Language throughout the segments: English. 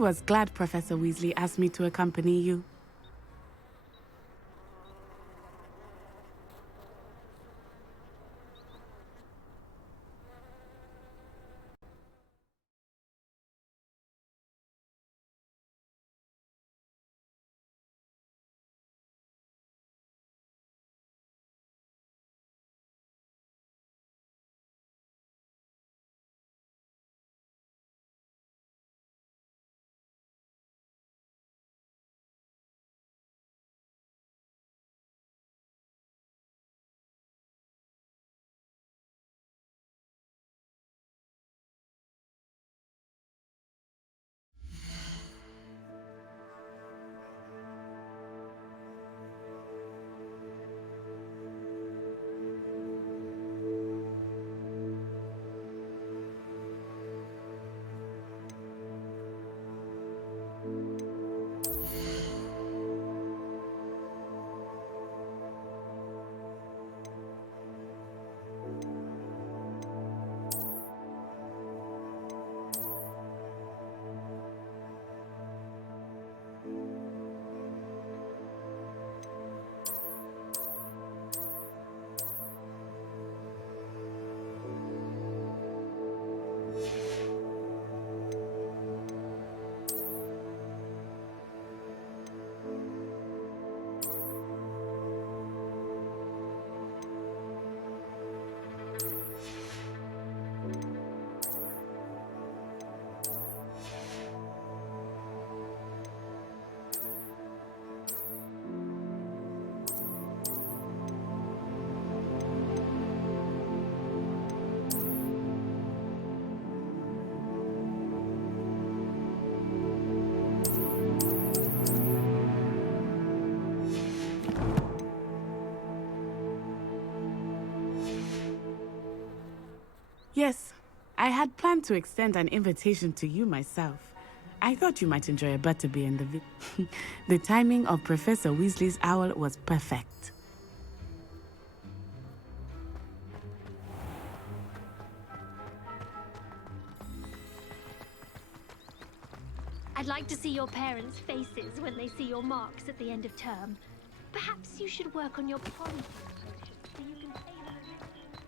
was glad Professor Weasley asked me to accompany you. Yes, I had planned to extend an invitation to you myself. I thought you might enjoy a butterbeer in the The timing of Professor Weasley's owl was perfect. I'd like to see your parents' faces when they see your marks at the end of term. Perhaps you should work on your polyjuice potion so you can pay them a visit.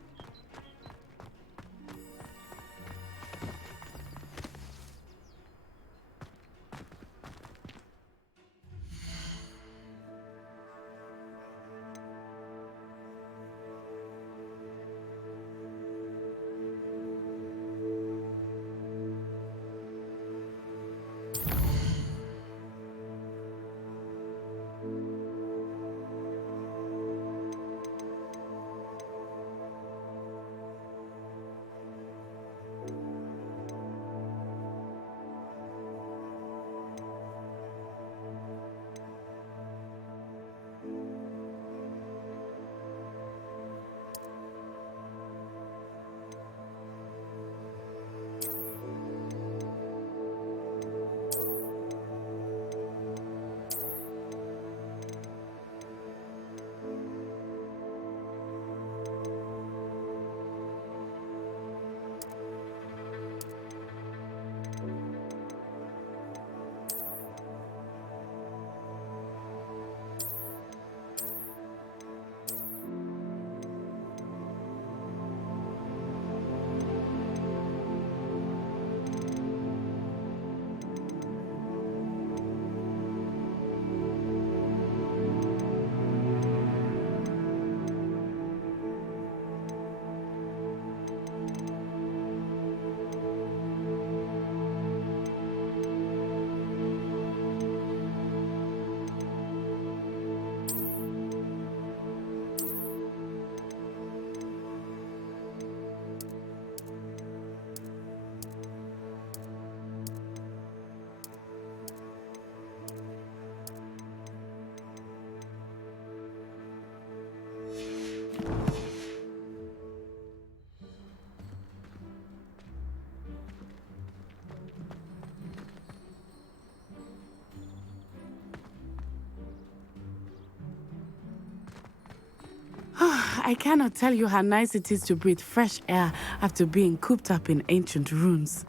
I cannot tell you how nice it is to breathe fresh air after being cooped up in ancient ruins.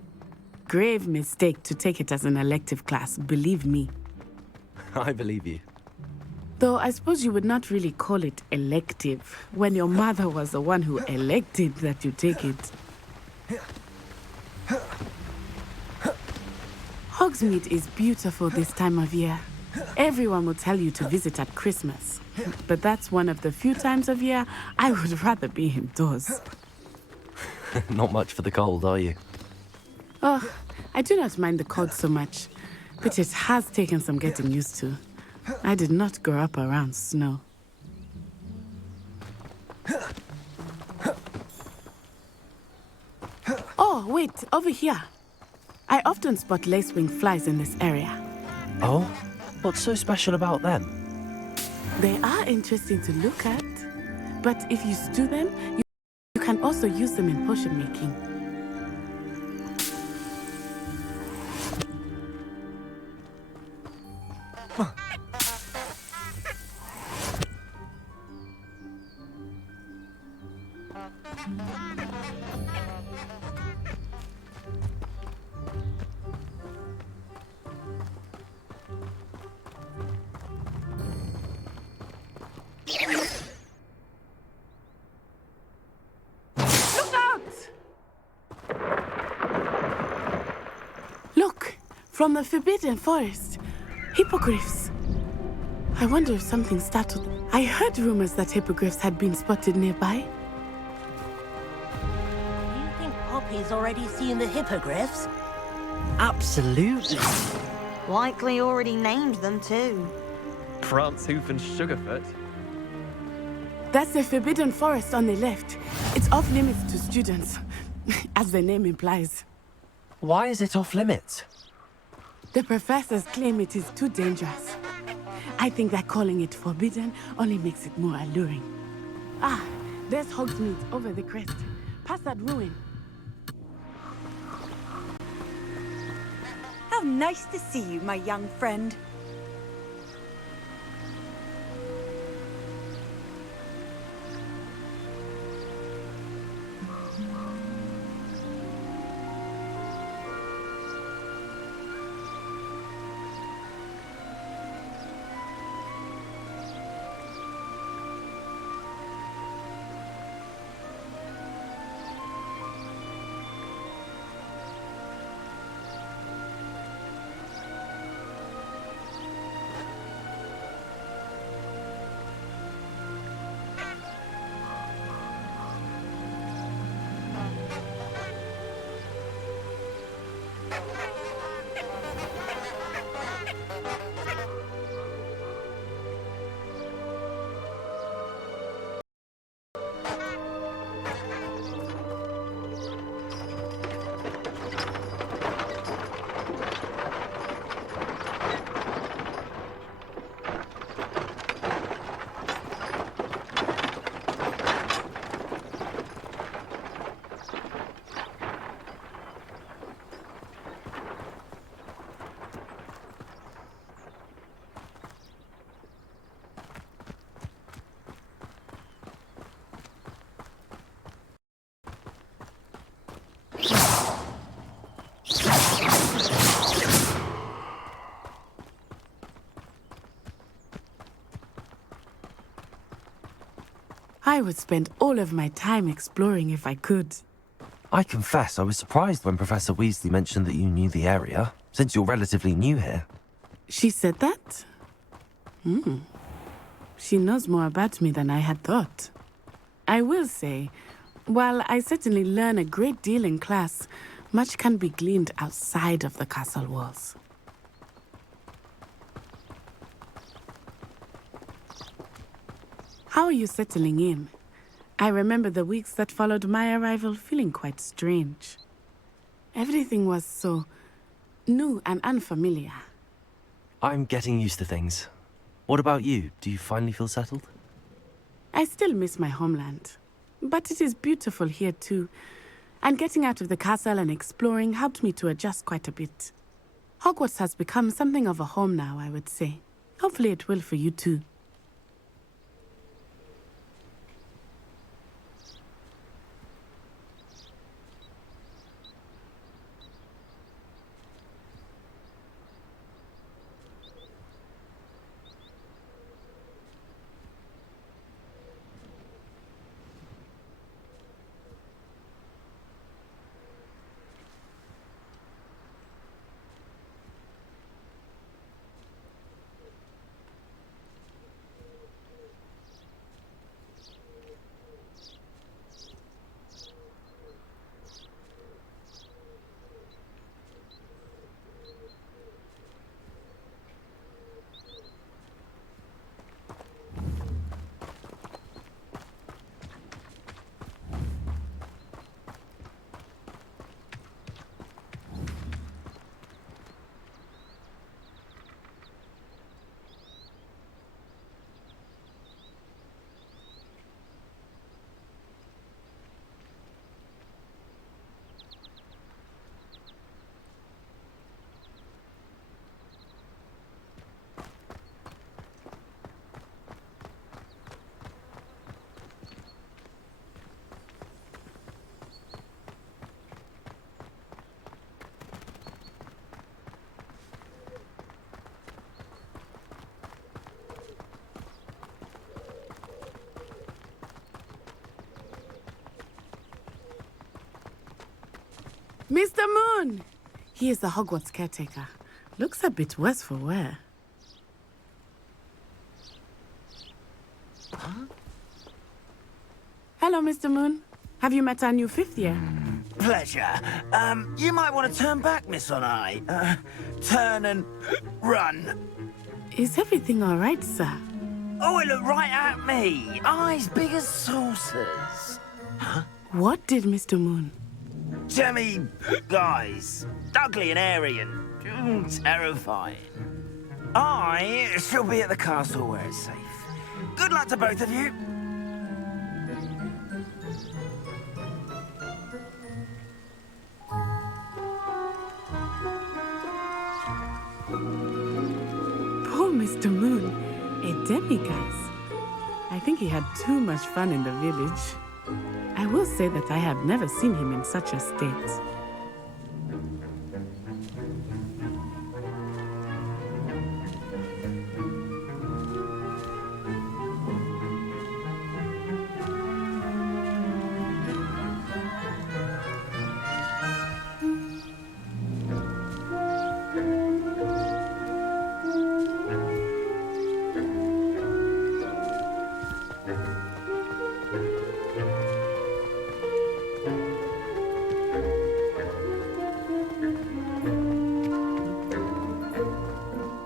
grave mistake to take it as an elective class, believe me. I believe you. Though I suppose you would not really call it elective when your mother was the one who elected that you take it. Hogsmeade is beautiful this time of year. Everyone will tell you to visit at Christmas. But that's one of the few times of year I would rather be indoors. Not much for the cold, are you? Oh, I do not mind the cold so much, but it has taken some getting used to. I did not grow up around snow. Oh, wait, over here. I often spot lacewing flies in this area. Oh? What's so special about them? They are interesting to look at, but if you stew them, you can also use them in potion making. Look out! Look, from the Forbidden Forest. Hippogriffs. I wonder if something startled them. I heard rumors that hippogriffs had been spotted nearby. You think Poppy's already seen the hippogriffs? Absolutely. Likely already named them too. Prance, Hoof and Sugarfoot. That's the Forbidden Forest on the left. It's off limits to students, as the name implies. Why is it off limits? The professors claim it is too dangerous. I think that calling it forbidden only makes it more alluring. Ah, there's Hogsmeade over the crest. Past that ruin. How nice to see you, my young friend. I would spend all of my time exploring if I could. I confess I was surprised when Professor Weasley mentioned that you knew the area, since you're relatively new here. She said that? She knows more about me than I had thought. I will say, while I certainly learn a great deal in class, much can be gleaned outside of the castle walls. How are you settling in? I remember the weeks that followed my arrival feeling quite strange. Everything was so new and unfamiliar. I'm getting used to things. What about you? Do you finally feel settled? I still miss my homeland, but it is beautiful here too. And getting out of the castle and exploring helped me to adjust quite a bit. Hogwarts has become something of a home now, I would say. Hopefully it will for you too. Mr. Moon! He is the Hogwarts caretaker. Looks a bit worse for wear. Huh? Hello, Mr. Moon. Have you met our new fifth year? Pleasure. You might want to turn back, Miss On-Eye. Turn and run. Is everything all right, sir? Oh, it looked right at me. Eyes big as saucers. What did Mr. Moon? Jemmy guys. Ugly and airy and terrifying. I shall be at the castle where it's safe. Good luck to both of you. Poor Mr. Moon. A demiguise. I think he had too much fun in the village. I will say that I have never seen him in such a state.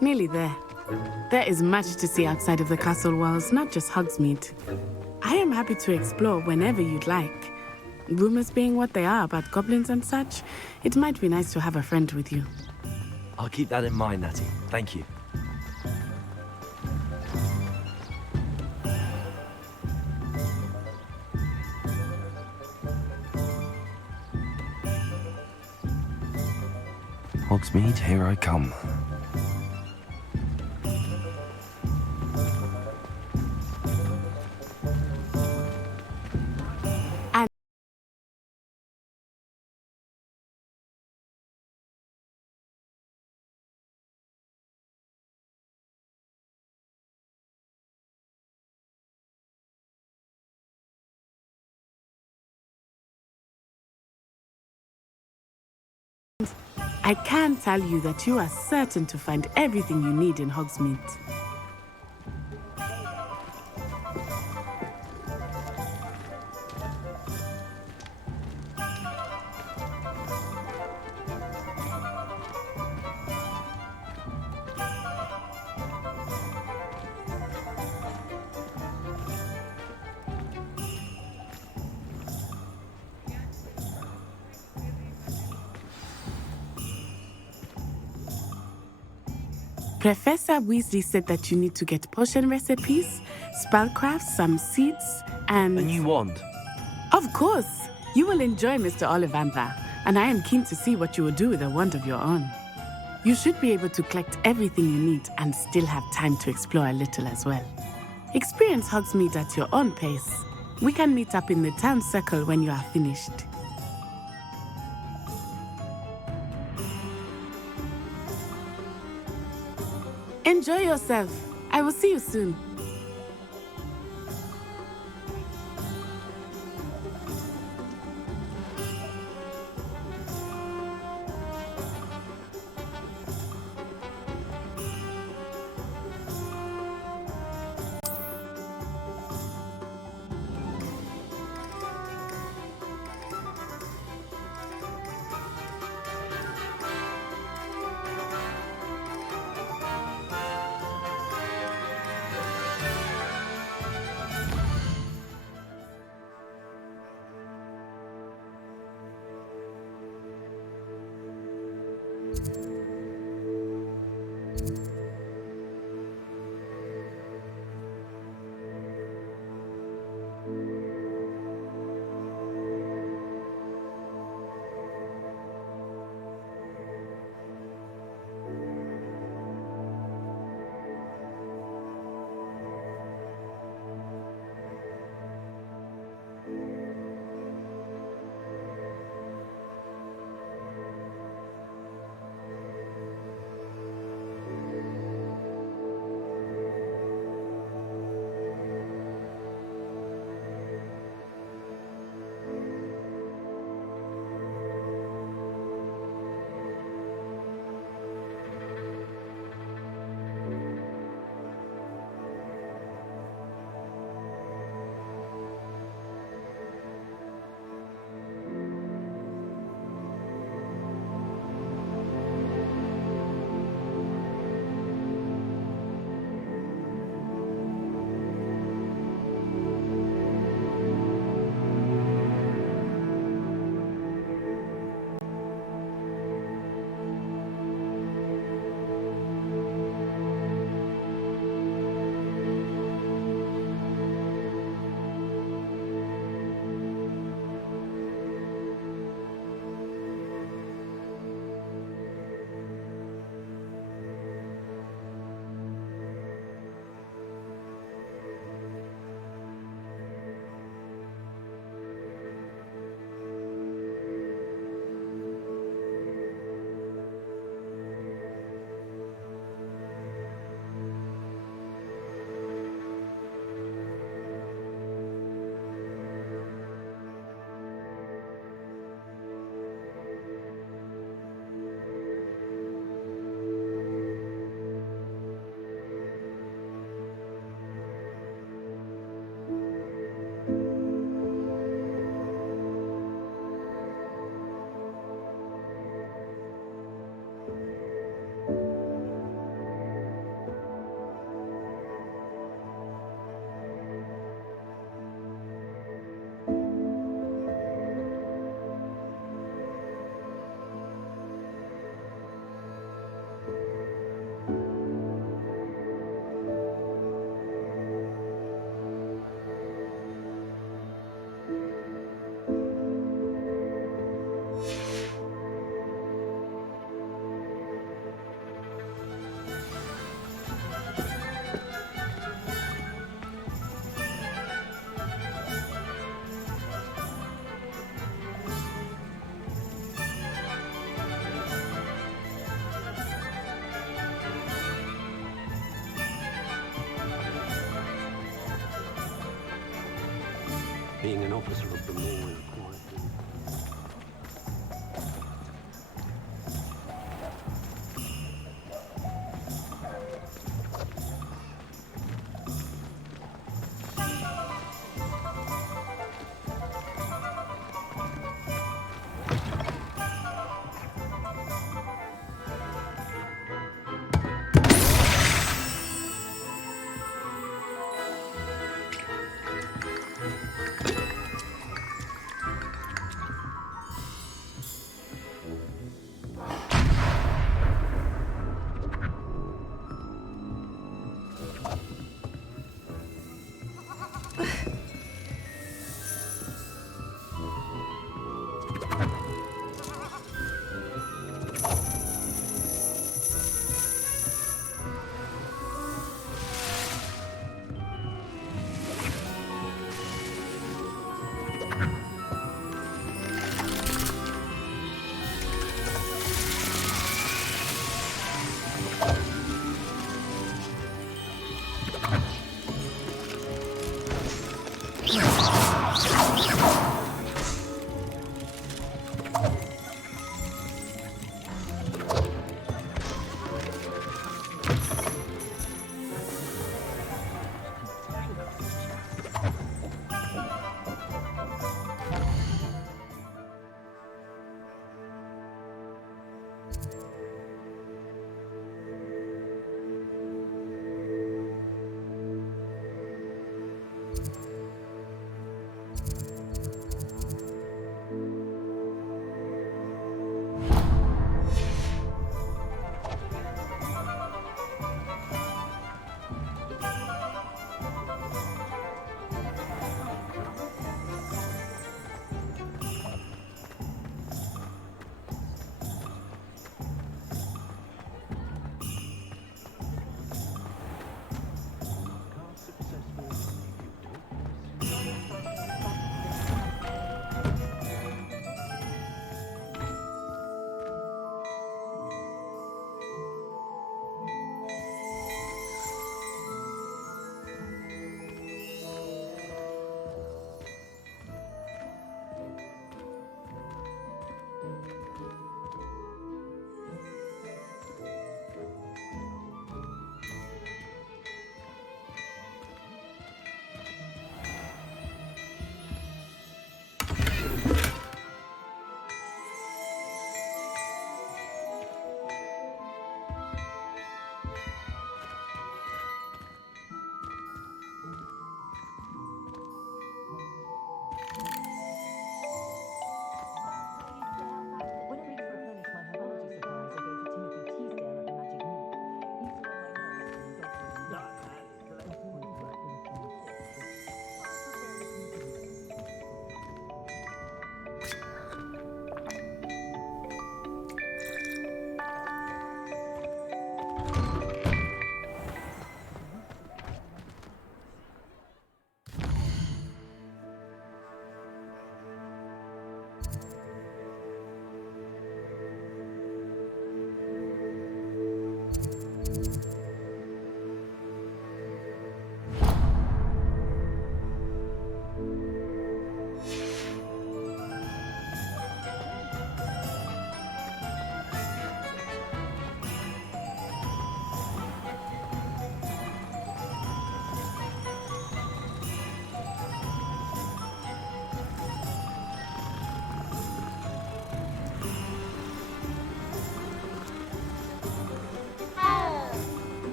Nearly there. There is much to see outside of the castle walls, not just Hogsmeade. I am happy to explore whenever you'd like. Rumors being what they are about goblins and such, it might be nice to have a friend with you. I'll keep that in mind, Natty. Thank you. Hogsmeade, here I come. I can tell you that you are certain to find everything you need in Hogsmeade. Professor Weasley said that you need to get potion recipes, spellcrafts, some seeds, and... A new wand. Of course! You will enjoy Mr. Ollivander, and I am keen to see what you will do with a wand of your own. You should be able to collect everything you need and still have time to explore a little as well. Experience Hogsmeade at your own pace. We can meet up in the town circle when you are finished. Enjoy yourself. I will see you soon. being an officer of the law in a quiet room.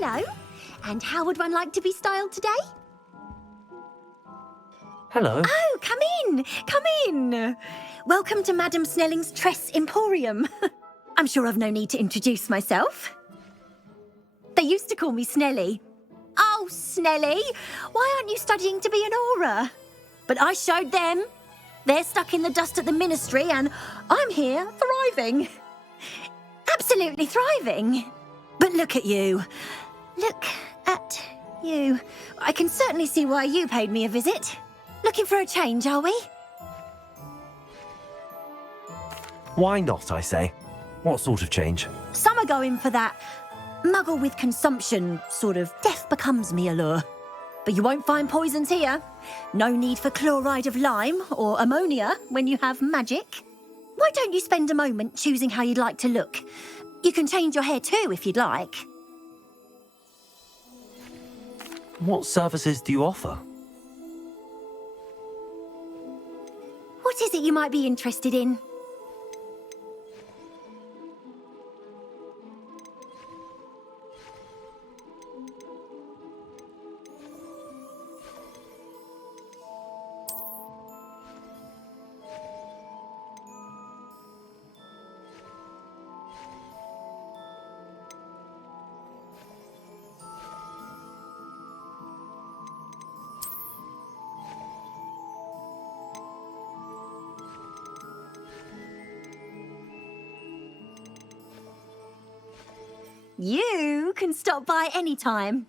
Hello. And how would one like to be styled today? Hello. Oh, come in. Come in. Welcome to Madame Snelling's Tress Emporium. I'm sure I've no need to introduce myself. They used to call me Snelly. Oh, Snelly, why aren't you studying to be an aura? But I showed them. They're stuck in the dust at the ministry and I'm here thriving. Absolutely thriving. But look at you. Look at you. I can certainly see why you paid me a visit. Looking for a change, are we? Why not, I say? What sort of change? Some are going for that Muggle with consumption, sort of death becomes me allure. But you won't find poisons here. No need for chloride of lime or ammonia when you have magic. Why don't you spend a moment choosing how you'd like to look? You can change your hair too if you'd like. What services do you offer? What is it you might be interested in? You can stop by any time.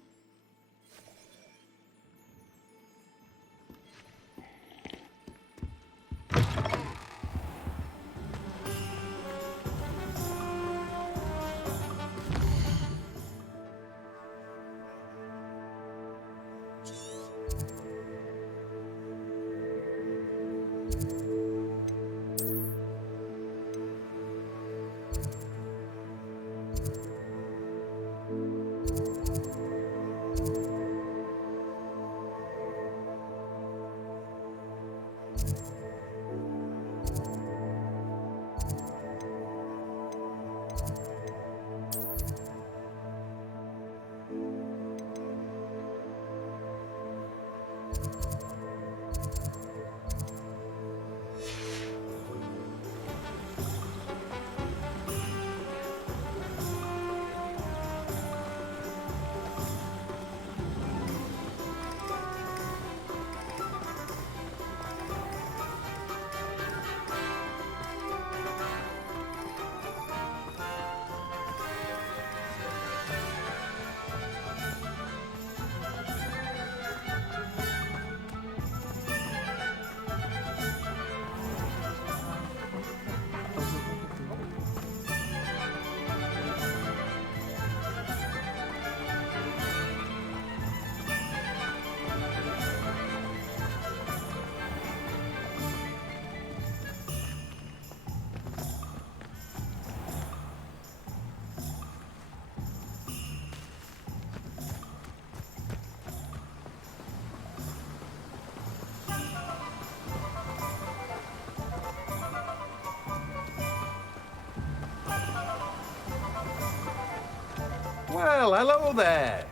Well, hello there.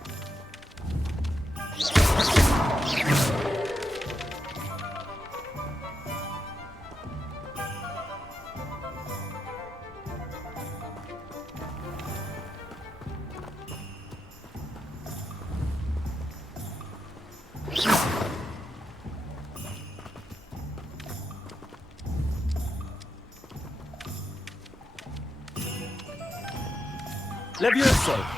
Levioso.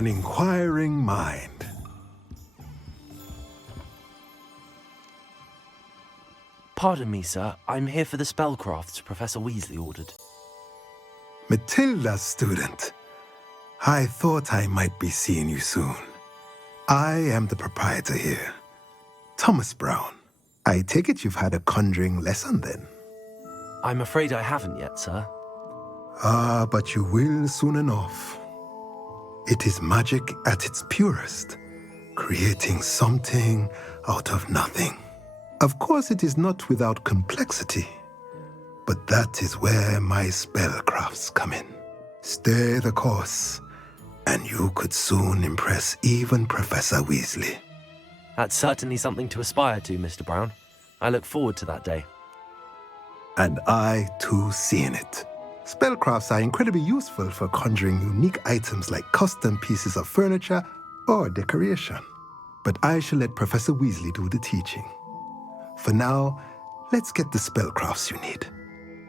An inquiring mind. Pardon me, sir. I'm here for the spellcrafts Professor Weasley ordered. Matilda's student. I thought I might be seeing you soon. I am the proprietor here, Thomas Brown. I take it you've had a conjuring lesson then? I'm afraid I haven't yet, sir. Ah, but you will soon enough. It is magic at its purest, creating something out of nothing. Of course, it is not without complexity, but that is where my spellcrafts come in. Stay the course, and you could soon impress even Professor Weasley. That's certainly something to aspire to, Mr. Brown. I look forward to that day. And I, too, seeing it. Spellcrafts are incredibly useful for conjuring unique items like custom pieces of furniture or decoration. But I shall let Professor Weasley do the teaching. For now, let's get the spellcrafts you need.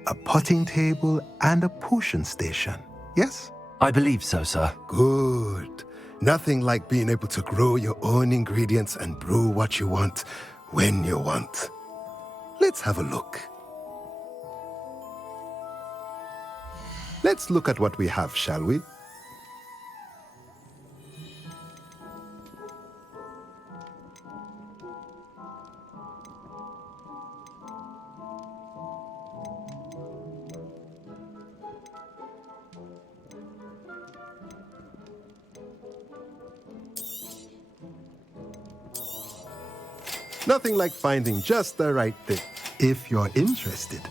A potting table and a potion station, yes? I believe so, sir. Good. Nothing like being able to grow your own ingredients and brew what you want when you want. Let's have a look. Let's look at what we have, shall we? Nothing like finding just the right thing. If you're interested,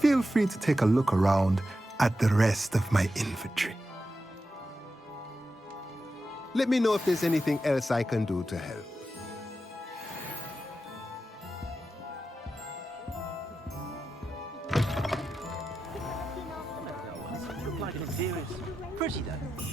feel free to take a look around at the rest of my inventory. Let me know if there's anything else I can do to help. Pretty though.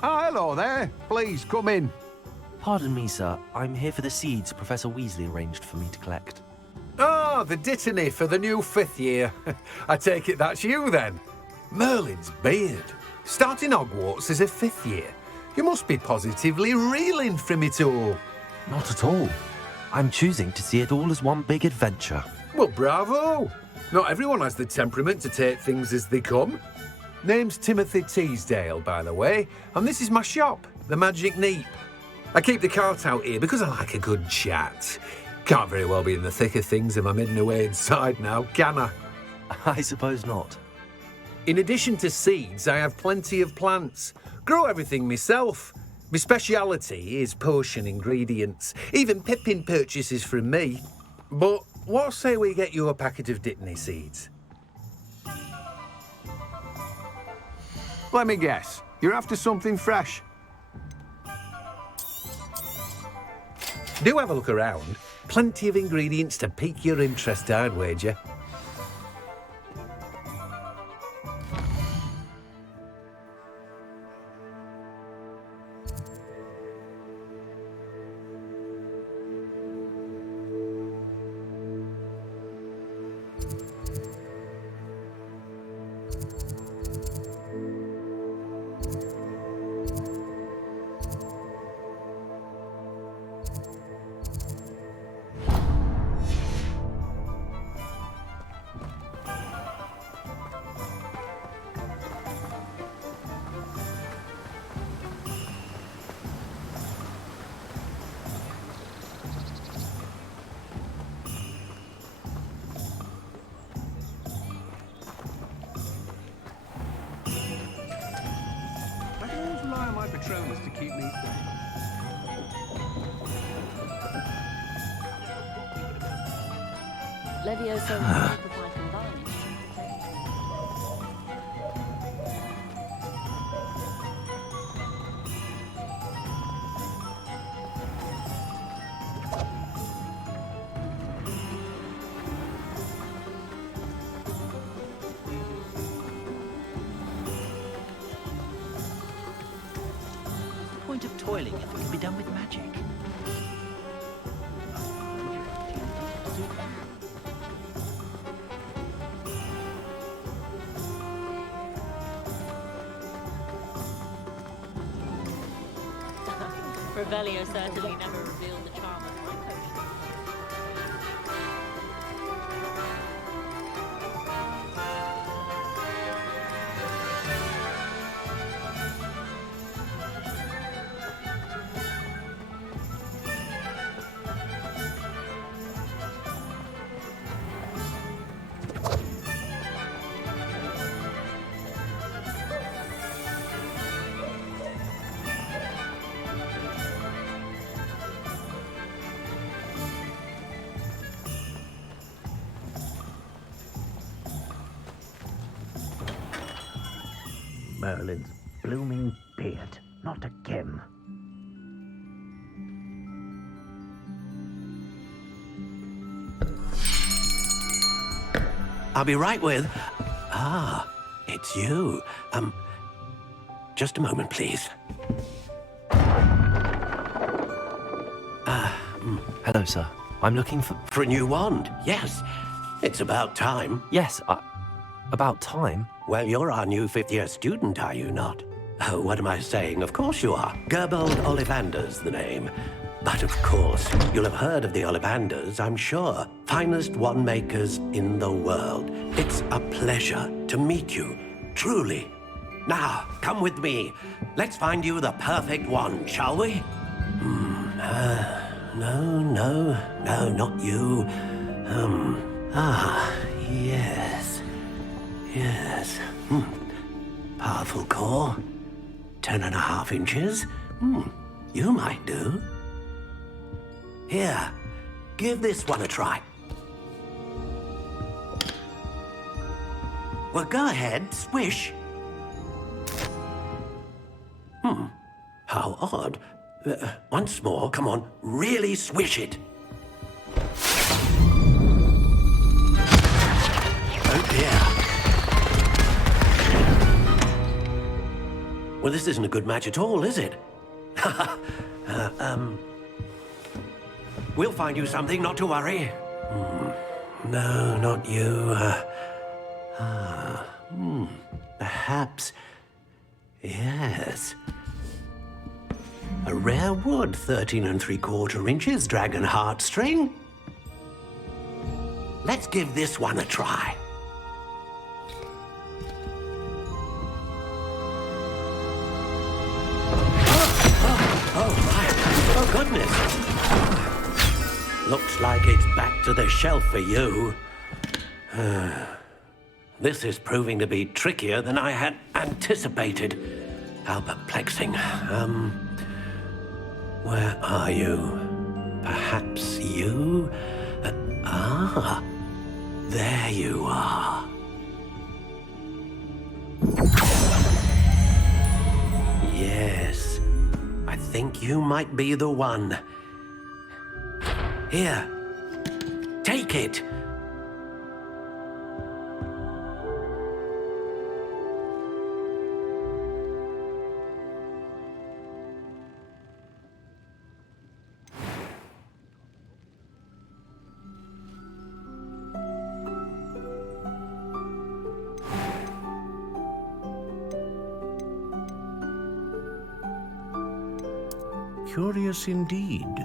Ah, hello there. Please, come in. Pardon me, sir. I'm here for the seeds Professor Weasley arranged for me to collect. Ah, the dittany for the new 5th year. I take it that's you, then. Merlin's beard. Starting Hogwarts as a 5th year. You must be positively reeling from it all. Not at all. I'm choosing to see it all as one big adventure. Well, bravo. Not everyone has the temperament to take things as they come. Name's Timothy Teasdale, by the way, and this is my shop, the Magic Neep. I keep the cart out here because I like a good chat. Can't very well be in the thick of things if I'm hidden away inside now, can I? I suppose not. In addition to seeds, I have plenty of plants. Grow everything myself. My speciality is potion ingredients. Even Pippin purchases from me. But what say we get you a packet of Dittany seeds? Let me guess. You're after something fresh. Do have a look around. Plenty of ingredients to pique your interest, I'd wager. Patronus to keep me safe. Leviosa will provide environment. Point of toiling if it can be done with magic. Revelio certainly never revealed the charm of my potion. Merlin's blooming beard. Not again. I'll be right with... Ah, it's you. Just a moment, please. Hello, sir. I'm looking for... For a new wand, yes. It's about time. Yes, about time? Well, you're our new 5th-year student, are you not? Oh, what am I saying? Of course you are. Gerbold Ollivander's the name. But of course, you'll have heard of the Ollivanders, I'm sure. Finest wand makers in the world. It's a pleasure to meet you, truly. Now, come with me. Let's find you the perfect wand, shall we? No, not you. Yes. Powerful core. 10.5 inches. You might do. Here, give this one a try. Well, go ahead, swish. How odd. Once more, come on, really swish it. Oh dear. Well, this isn't a good match at all, is it? We'll find you something, not to worry. No, not you. Perhaps... Yes. A rare wood, 13 3/4 inches, dragon heartstring. Let's give this one a try. Oh, goodness. Looks like it's back to the shelf for you. This is proving to be trickier than I had anticipated. How perplexing. Where are you? Perhaps you? There you are. Yes, I think you might be the one. Here, take it. Curious indeed.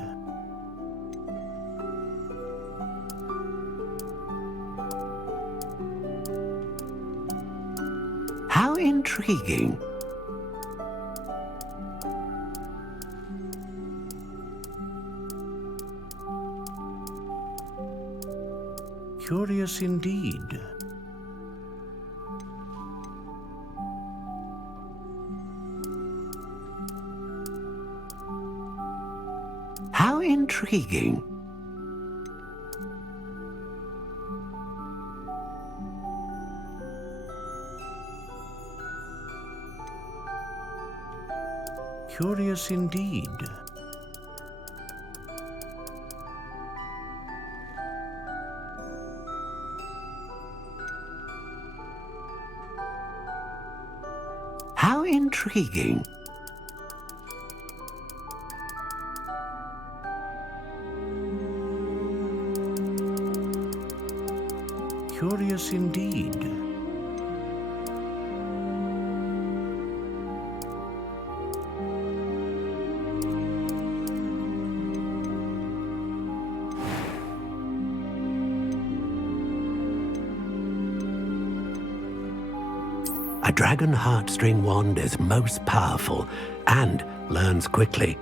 How intriguing. Curious indeed. How intriguing. Curious indeed. How intriguing. Curious indeed. A dragon heartstring wand is most powerful and learns quickly.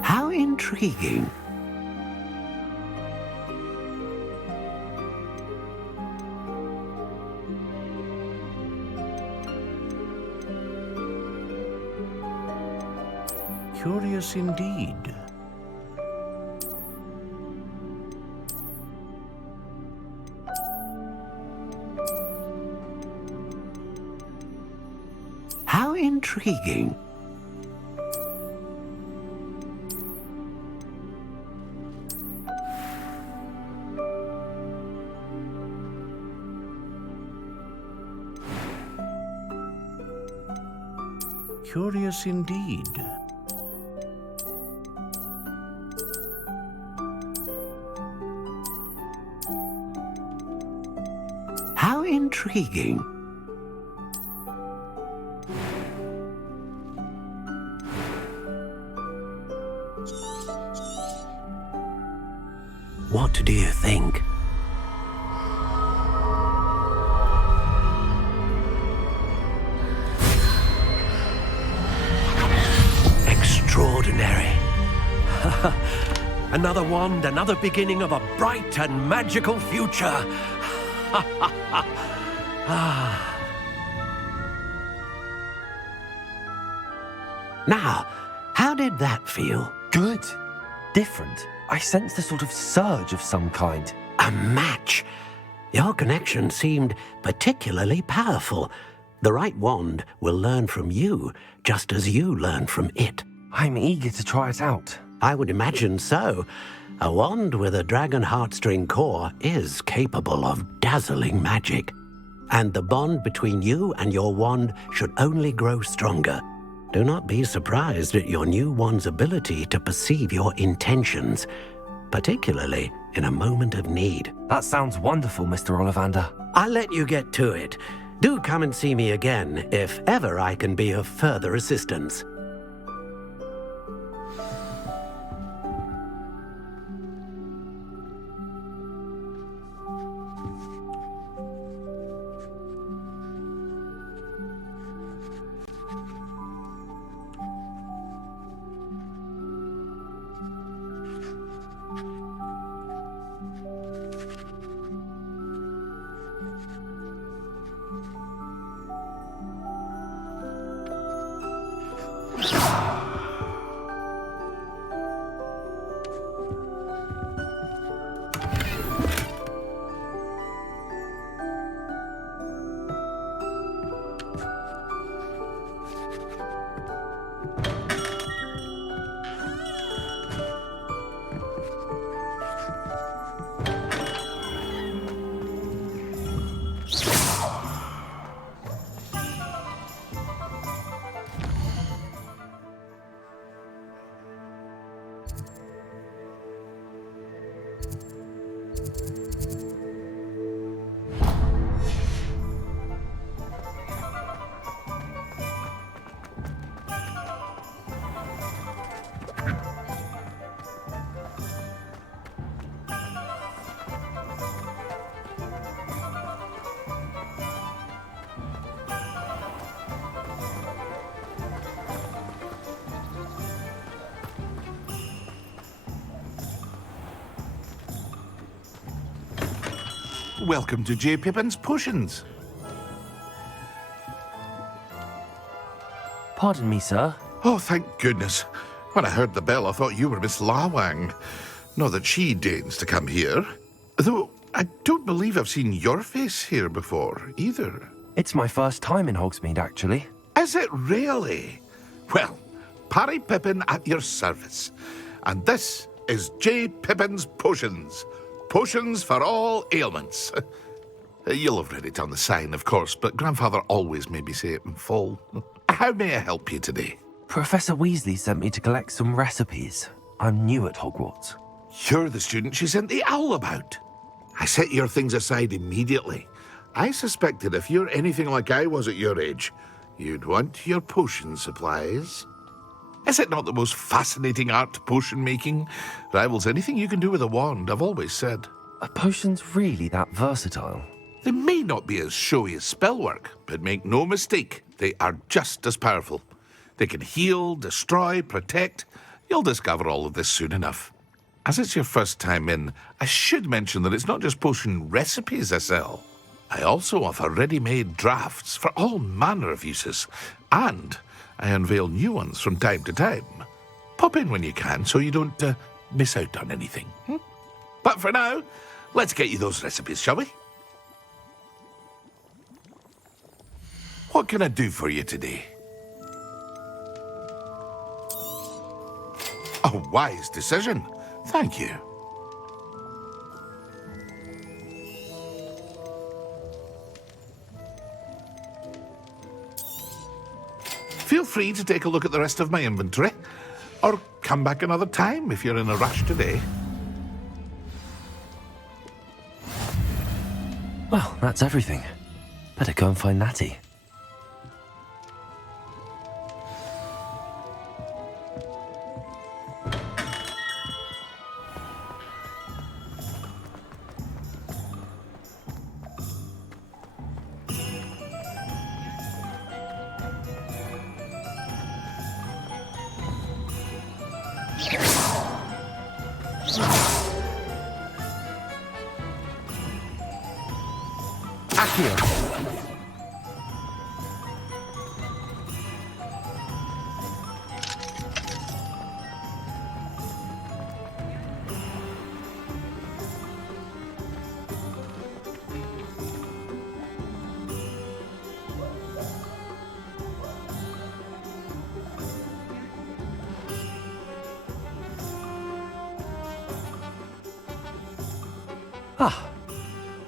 How intriguing. Curious indeed. How intriguing. Curious indeed. How intriguing. What do you think? Extraordinary. Another wand, another beginning of a bright and magical future. Now, how did that feel? Good. Different. I sensed a sort of surge of some kind. A match. Your connection seemed particularly powerful. The right wand will learn from you, just as you learn from it. I'm eager to try it out. I would imagine so. A wand with a dragon heartstring core is capable of dazzling magic. And the bond between you and your wand should only grow stronger. Do not be surprised at your new wand's ability to perceive your intentions, particularly in a moment of need. That sounds wonderful, Mr. Ollivander. I'll let you get to it. Do come and see me again if ever I can be of further assistance. Welcome to J. Pippin's Potions. Pardon me, sir. Oh, thank goodness. When I heard the bell, I thought you were Miss Lawang. Not that she deigns to come here. Though I don't believe I've seen your face here before, either. It's my first time in Hogsmeade, actually. Is it really? Well, Parry Pippin at your service. And this is J. Pippin's Potions. Potions for all ailments. You'll have read it on the sign, of course, but Grandfather always made me say it in full. How may I help you today? Professor Weasley sent me to collect some recipes. I'm new at Hogwarts. You're the student she sent the owl about. I set your things aside immediately. I suspected if you're anything like I was at your age, you'd want your potion supplies. Is it not the most fascinating art, potion making? Rivals anything you can do with a wand, I've always said. Are potions really that versatile? They may not be as showy as spellwork, but make no mistake, they are just as powerful. They can heal, destroy, protect. You'll discover all of this soon enough. As it's your first time in, I should mention that it's not just potion recipes I sell. I also offer ready-made drafts for all manner of uses, and I unveil new ones from time to time. Pop in when you can so you don't miss out on anything. But for now, let's get you those recipes, shall we? What can I do for you today? A wise decision. Thank you. Feel free to take a look at the rest of my inventory, or come back another time if you're in a rush today. Well, that's everything. Better go and find Natty.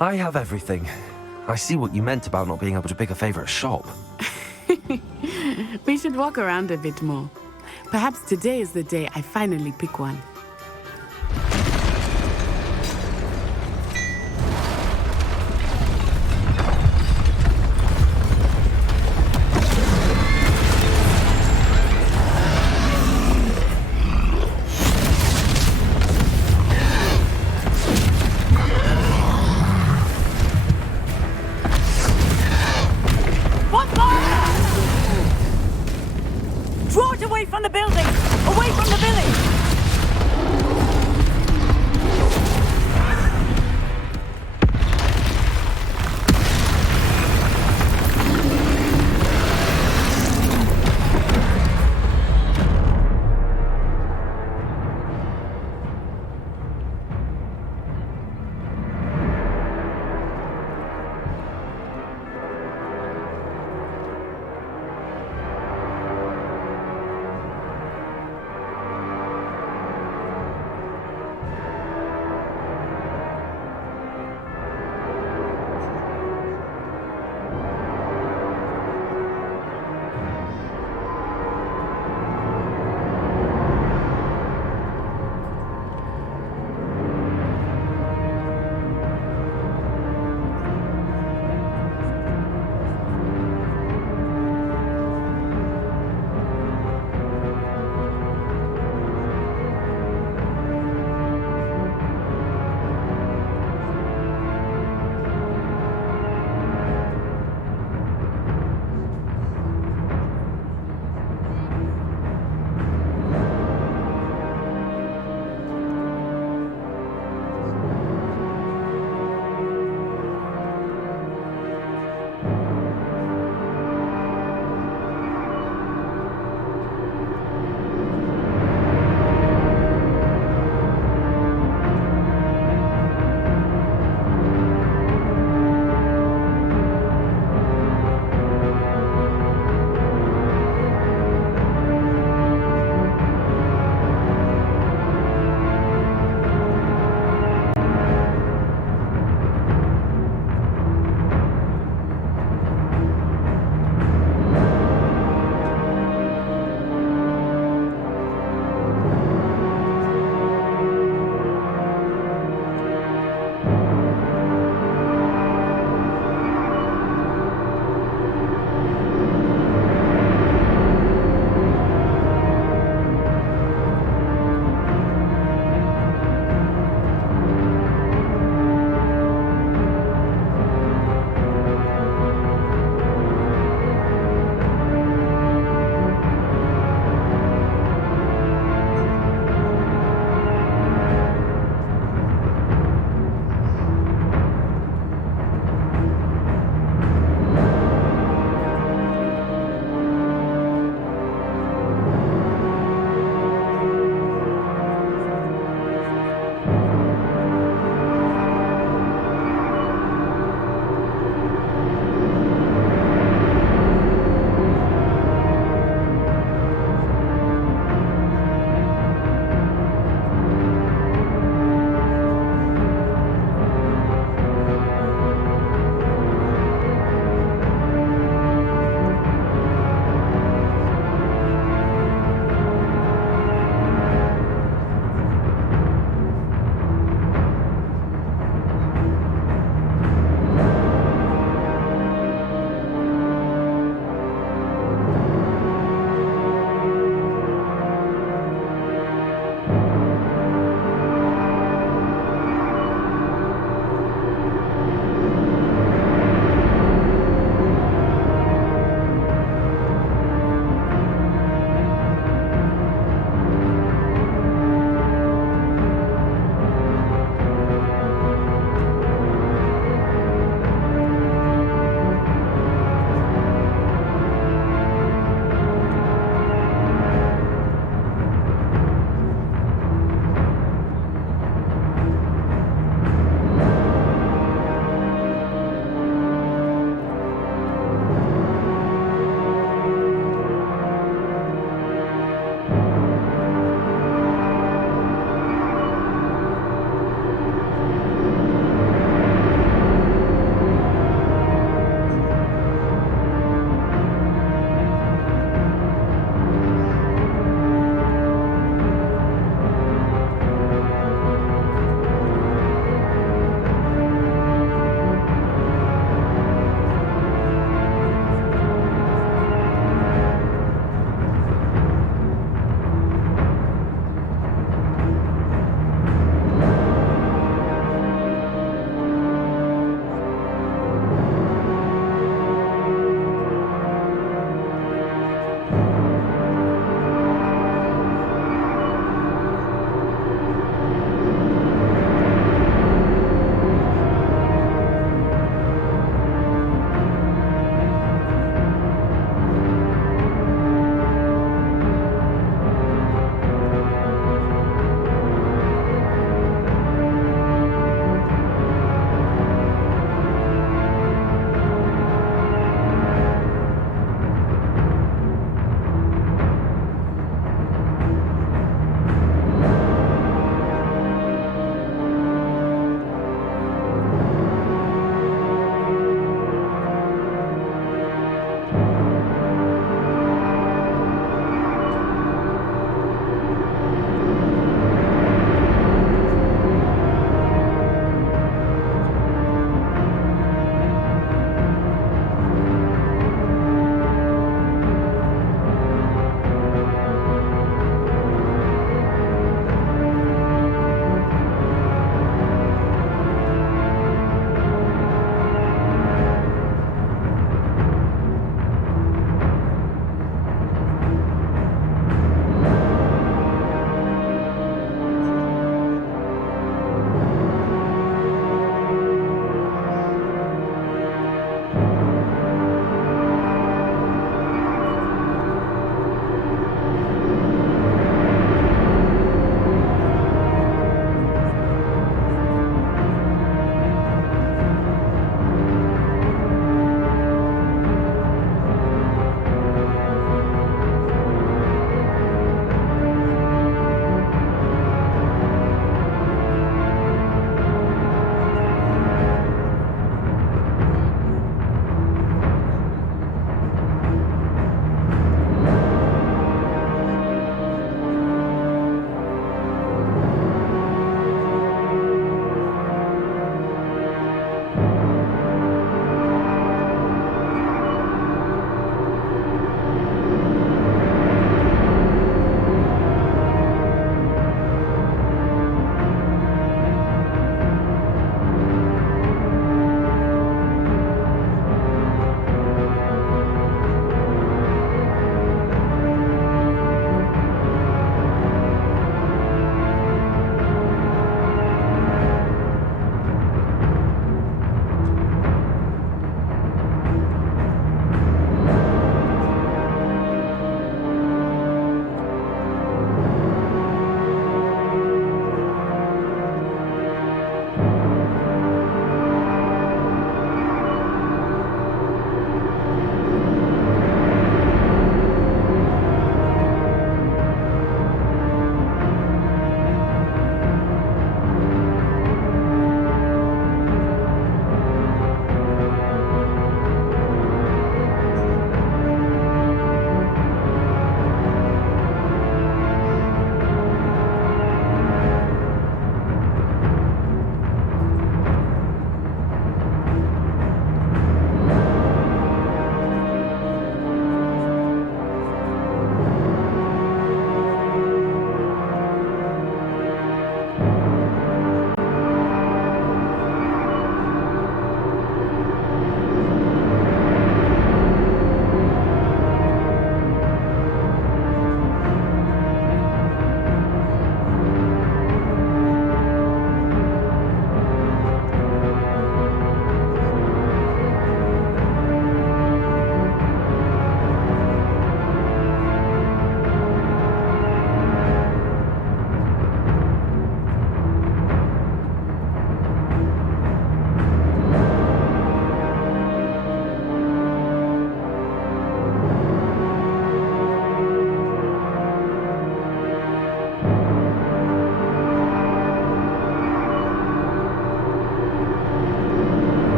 I have everything. I see what you meant about not being able to pick a favorite shop. We should walk around a bit more. Perhaps today is the day I finally pick one. Draw it away from the building! Away from the village!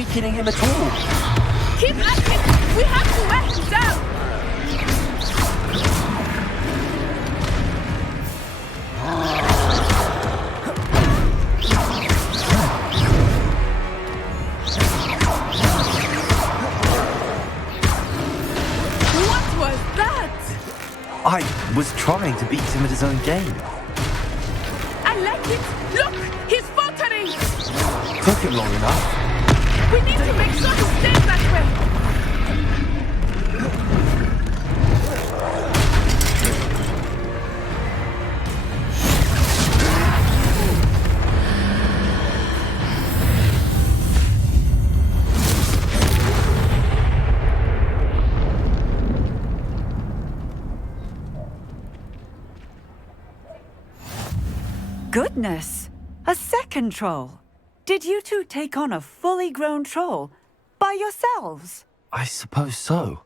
weakening him at all. Keep at it! We have to wear him down! What was that? I was trying to beat him at his own game. I like it! Look! He's faltering! Took him long enough. We need to make sure he stays that way! Goodness! A second troll! Did you two take on a fully grown troll by yourselves? I suppose so.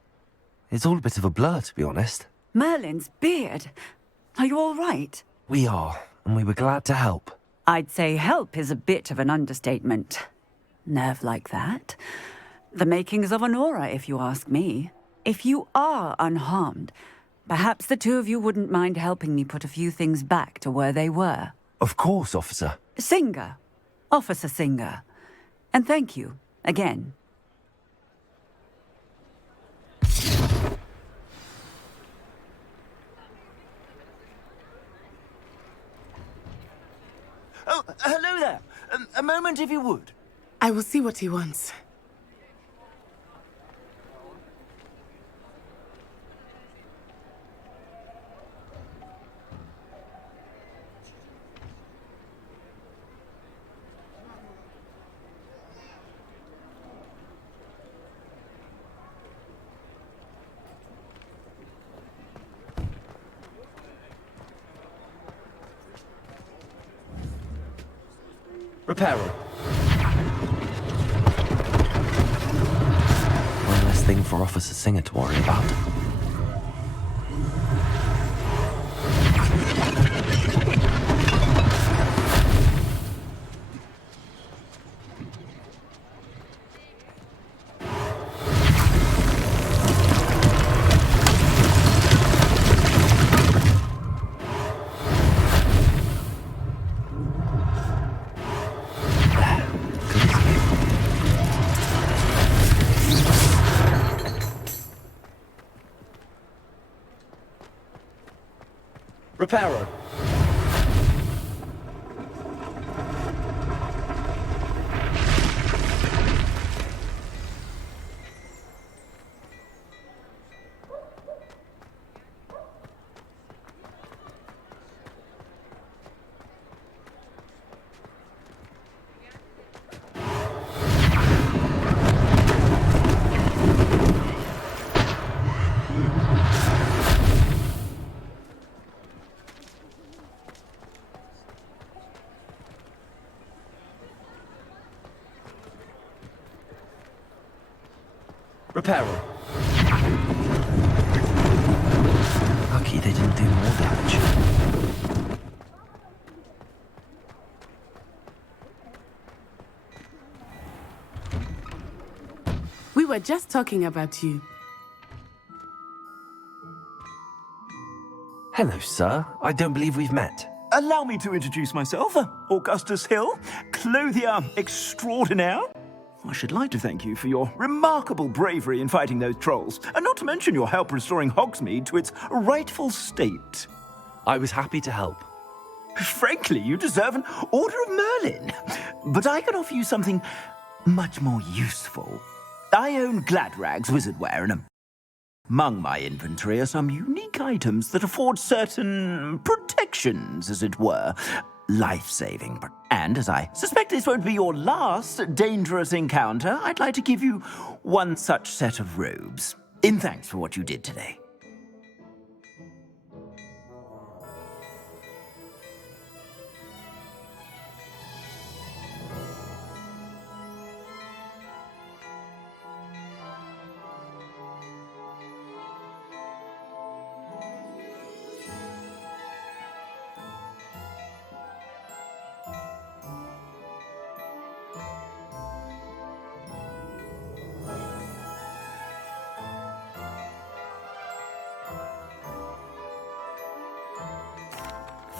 It's all a bit of a blur, to be honest. Merlin's beard. Are you all right? We are, and we were glad to help. I'd say help is a bit of an understatement. Nerve like that. The makings of an aura, if you ask me. If you are unharmed, perhaps the two of you wouldn't mind helping me put a few things back to where they were. Of course, officer. Singer. Officer Singer. And thank you, again. Oh, hello there. A moment, if you would. I will see what he wants. Reparo. One less thing for Officer Singer to worry about. Reparo. Reparo. Lucky they didn't do more damage. We were just talking about you. Hello, sir. I don't believe we've met. Allow me to introduce myself. Augustus Hill, clothier extraordinaire. I should like to thank you for your remarkable bravery in fighting those trolls, and not to mention your help restoring Hogsmeade to its rightful state. I was happy to help. Frankly, you deserve an Order of Merlin. But I can offer you something much more useful. I own Gladrag's wizardware, and among my inventory are some unique items that afford certain protections, as it were. Life-saving. And as I suspect this won't be your last dangerous encounter, I'd like to give you one such set of robes, in thanks for what you did today.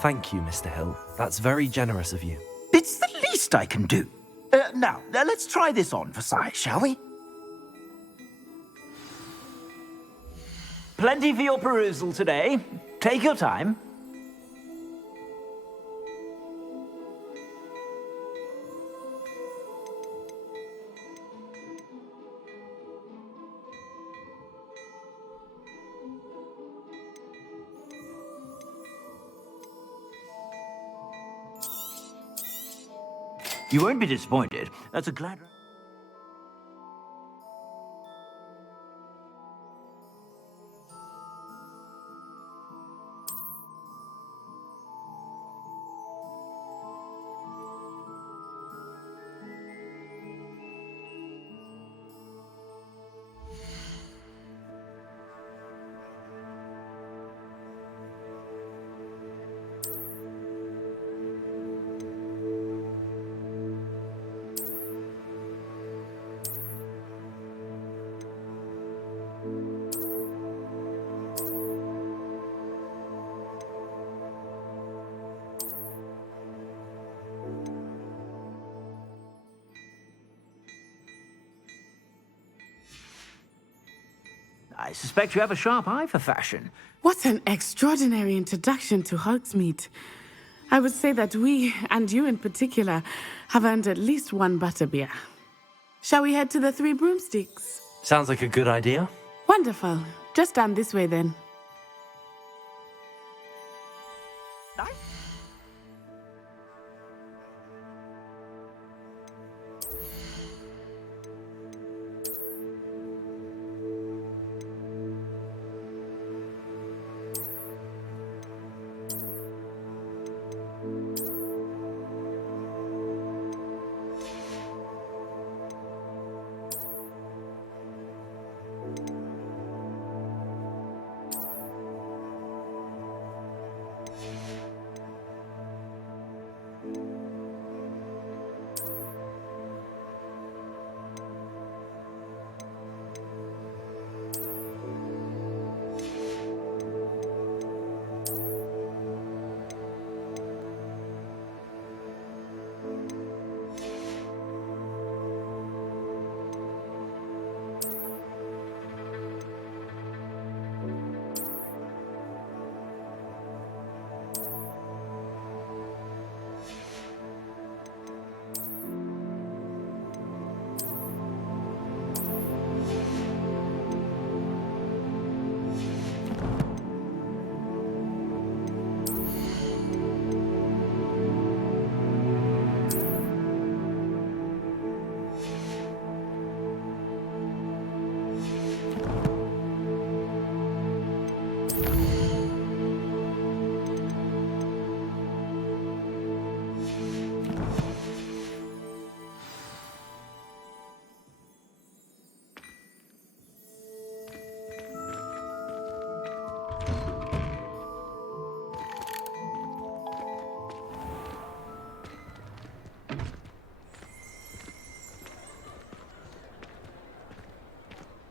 Thank you, Mr. Hill. That's very generous of you. It's the least I can do. Now, let's try this on for size, shall we? Plenty for your perusal today. Take your time. You won't be disappointed. That's a glad... I suspect you have a sharp eye for fashion. What an extraordinary introduction to Hogsmeade. I would say that we, and you in particular, have earned at least one butterbeer. Shall we head to the Three Broomsticks? Sounds like a good idea. Wonderful. Just down this way then.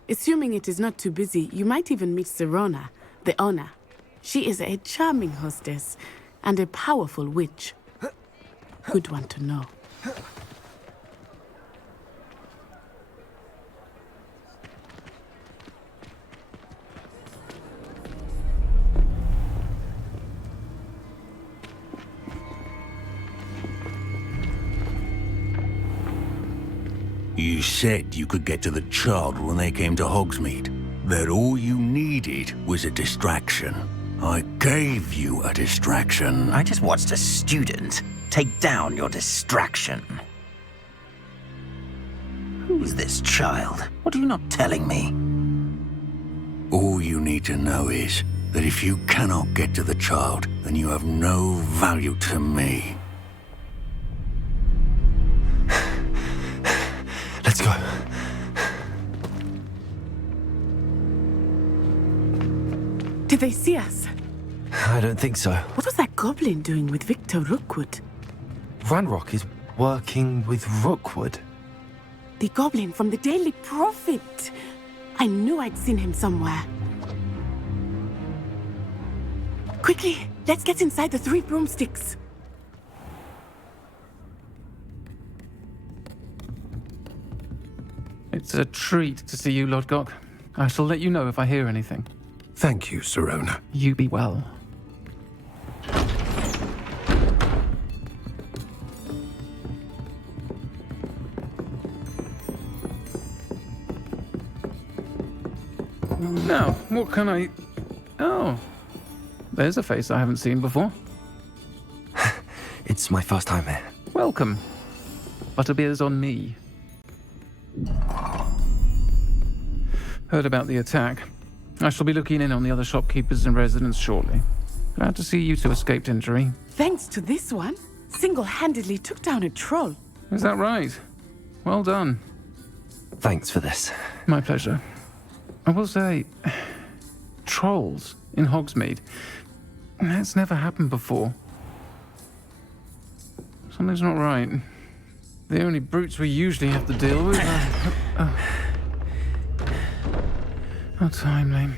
Assuming it is not too busy, you might even meet Sirona, the owner. She is a charming hostess and a powerful witch. Good one to know. You said you could get to the child when they came to Hogsmeade. That all you needed was a distraction. I gave you a distraction. I just watched a student take down your distraction. Who's this child? What are you not telling me? All you need to know is that if you cannot get to the child, then you have no value to me. Let's go. Did they see us? I don't think so. What was that goblin doing with Victor Rookwood? Ranrock is working with Rookwood. The goblin from the Daily Prophet. I knew I'd seen him somewhere. Quickly, let's get inside the 3 broomsticks. It's a treat to see you, Lodgok. I shall let you know if I hear anything. Thank you, Sirona. You be well. Now, what can I... Oh, there's a face I haven't seen before. It's my first time here. Welcome. Butterbeer's on me. Heard about the attack. I shall be looking in on the other shopkeepers and residents shortly. Glad to see you two escaped injury. Thanks to this one, single-handedly took down a troll. Is that right? Well done. Thanks for this. My pleasure. I will say, trolls in Hogsmeade. That's never happened before. Something's not right. The only brutes we usually have to deal with are... How timely.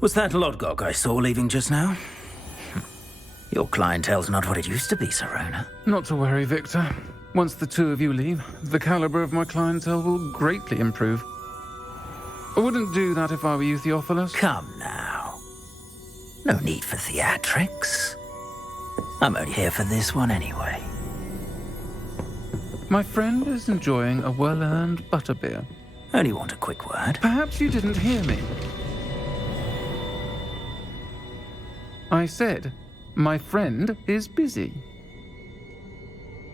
Was that Lodgok I saw leaving just now? Your clientele's not what it used to be, Sirona. Not to worry, Victor. Once the 2 of you leave, the caliber of my clientele will greatly improve. I wouldn't do that if I were you, Theophilus. Come now. No need for theatrics. I'm only here for this one anyway. My friend is enjoying a well-earned butterbeer. Only want a quick word. Perhaps you didn't hear me. I said, my friend is busy.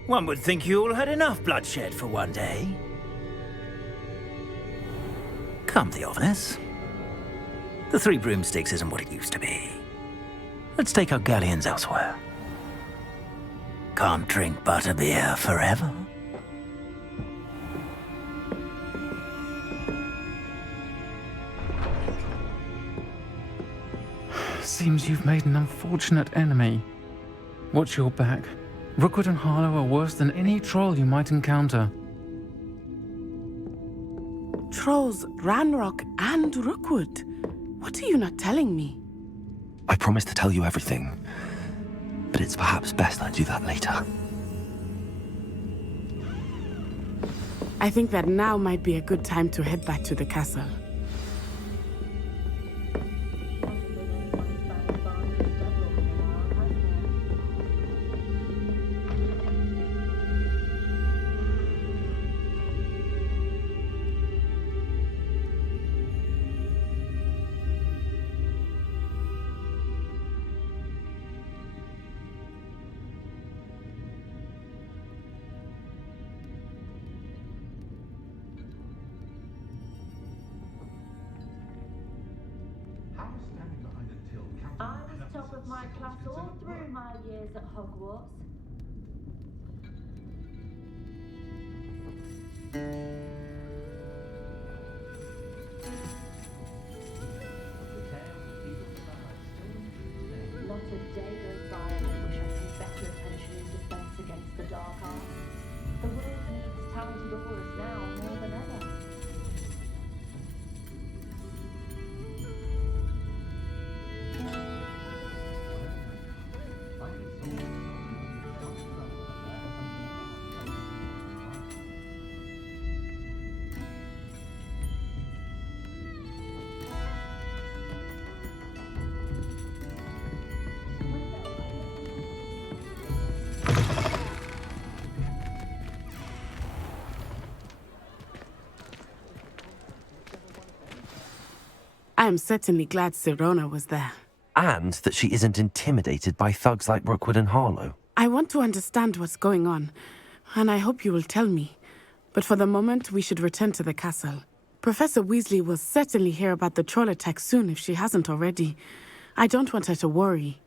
One would think you all had enough bloodshed for one day. Come, Theophilus. The 3 broomsticks isn't what it used to be. Let's take our galleons elsewhere. Can't drink butterbeer forever. Seems you've made an unfortunate enemy. Watch your back. Rookwood and Harlow are worse than any troll you might encounter. Trolls, Ranrock, and Rookwood. What are you not telling me? I promised to tell you everything, but it's perhaps best I do that later. I think that now might be a good time to head back to the castle. I was top of my class all through my years at Hogwarts. Not a day goes by I wish I paid better attention in defense against the dark arts. The world needs talented auras now more than ever. I am certainly glad Sirona was there. And that she isn't intimidated by thugs like Rookwood and Harlow. I want to understand what's going on, and I hope you will tell me. But for the moment, we should return to the castle. Professor Weasley will certainly hear about the troll attack soon if she hasn't already. I don't want her to worry.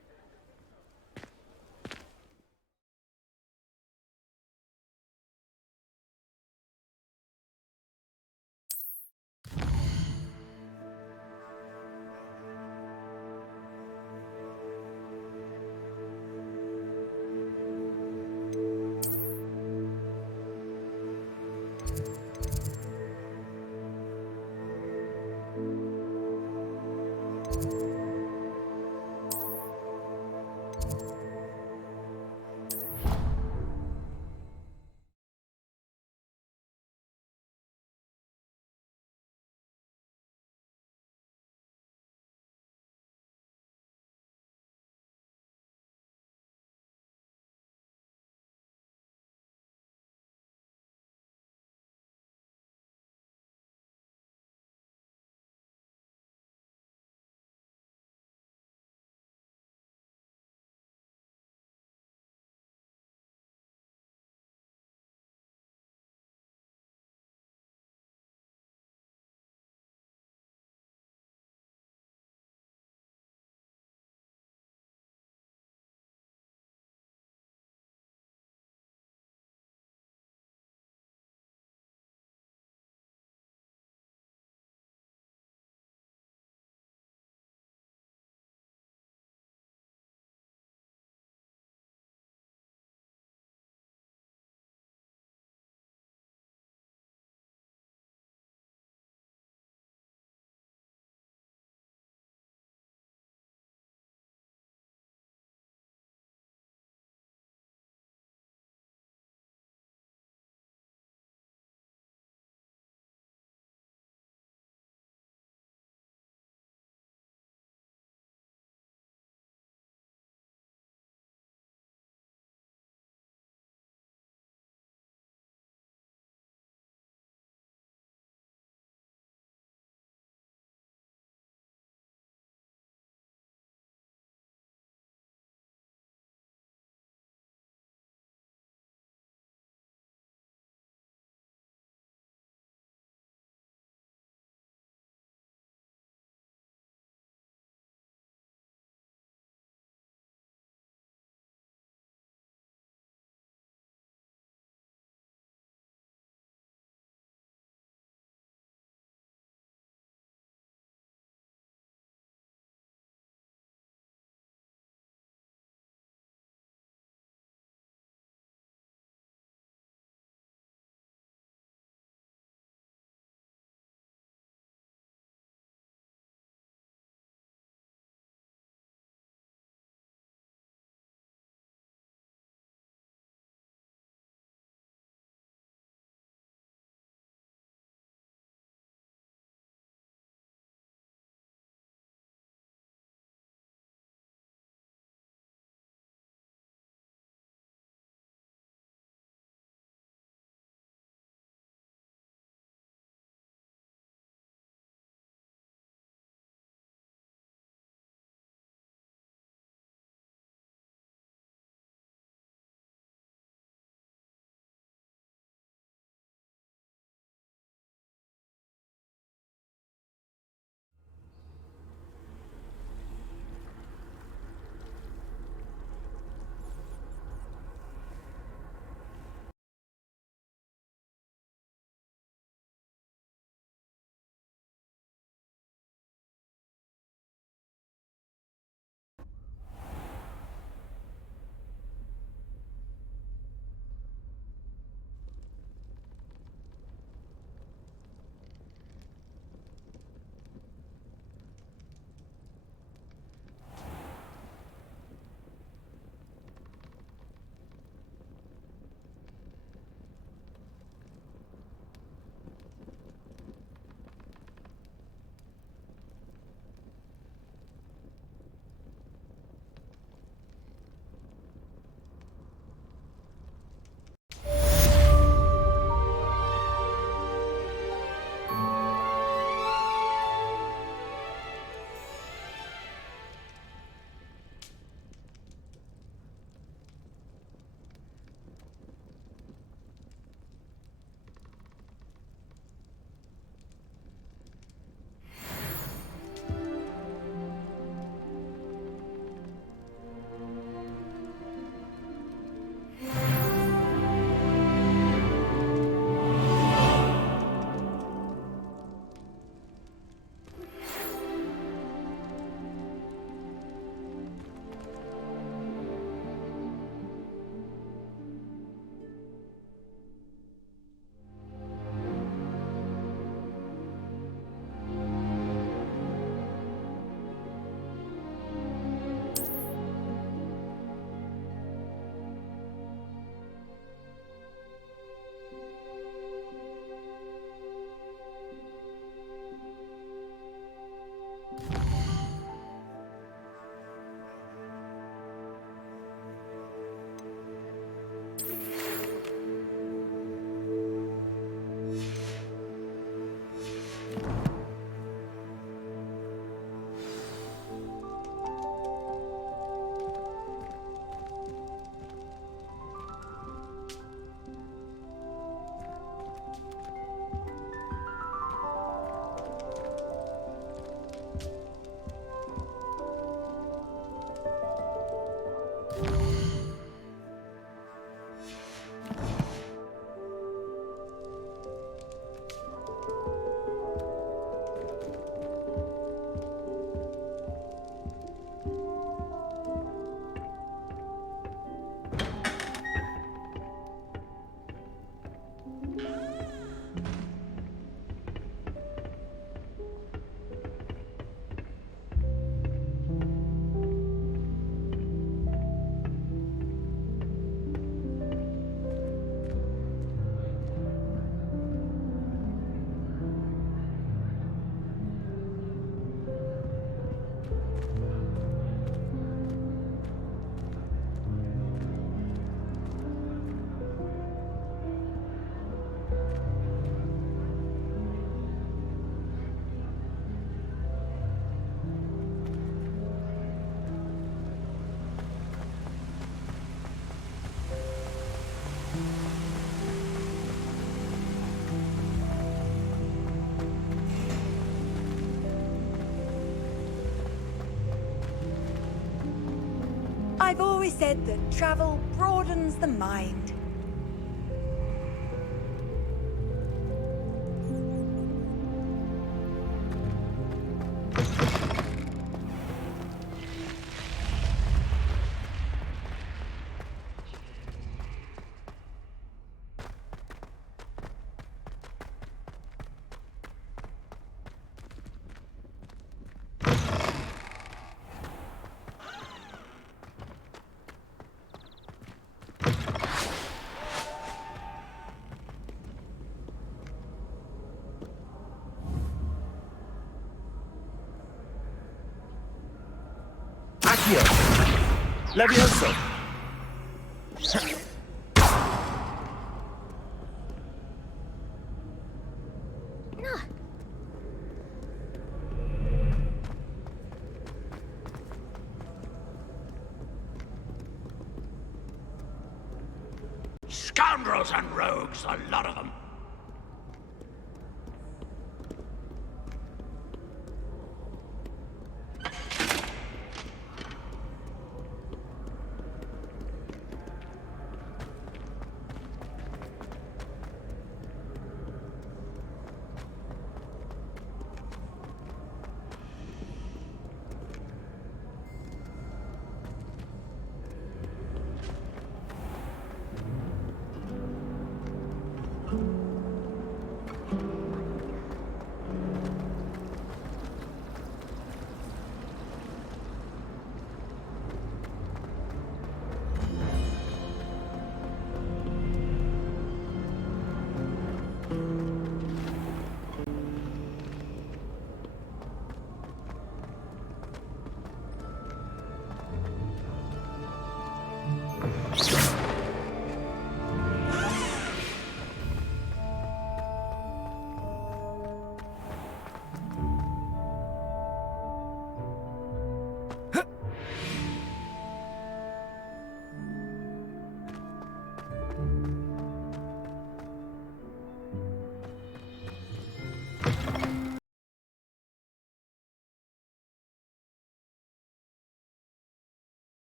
I've always said that travel broadens the mind. Levioso! Scoundrels and rogues, a lot of them.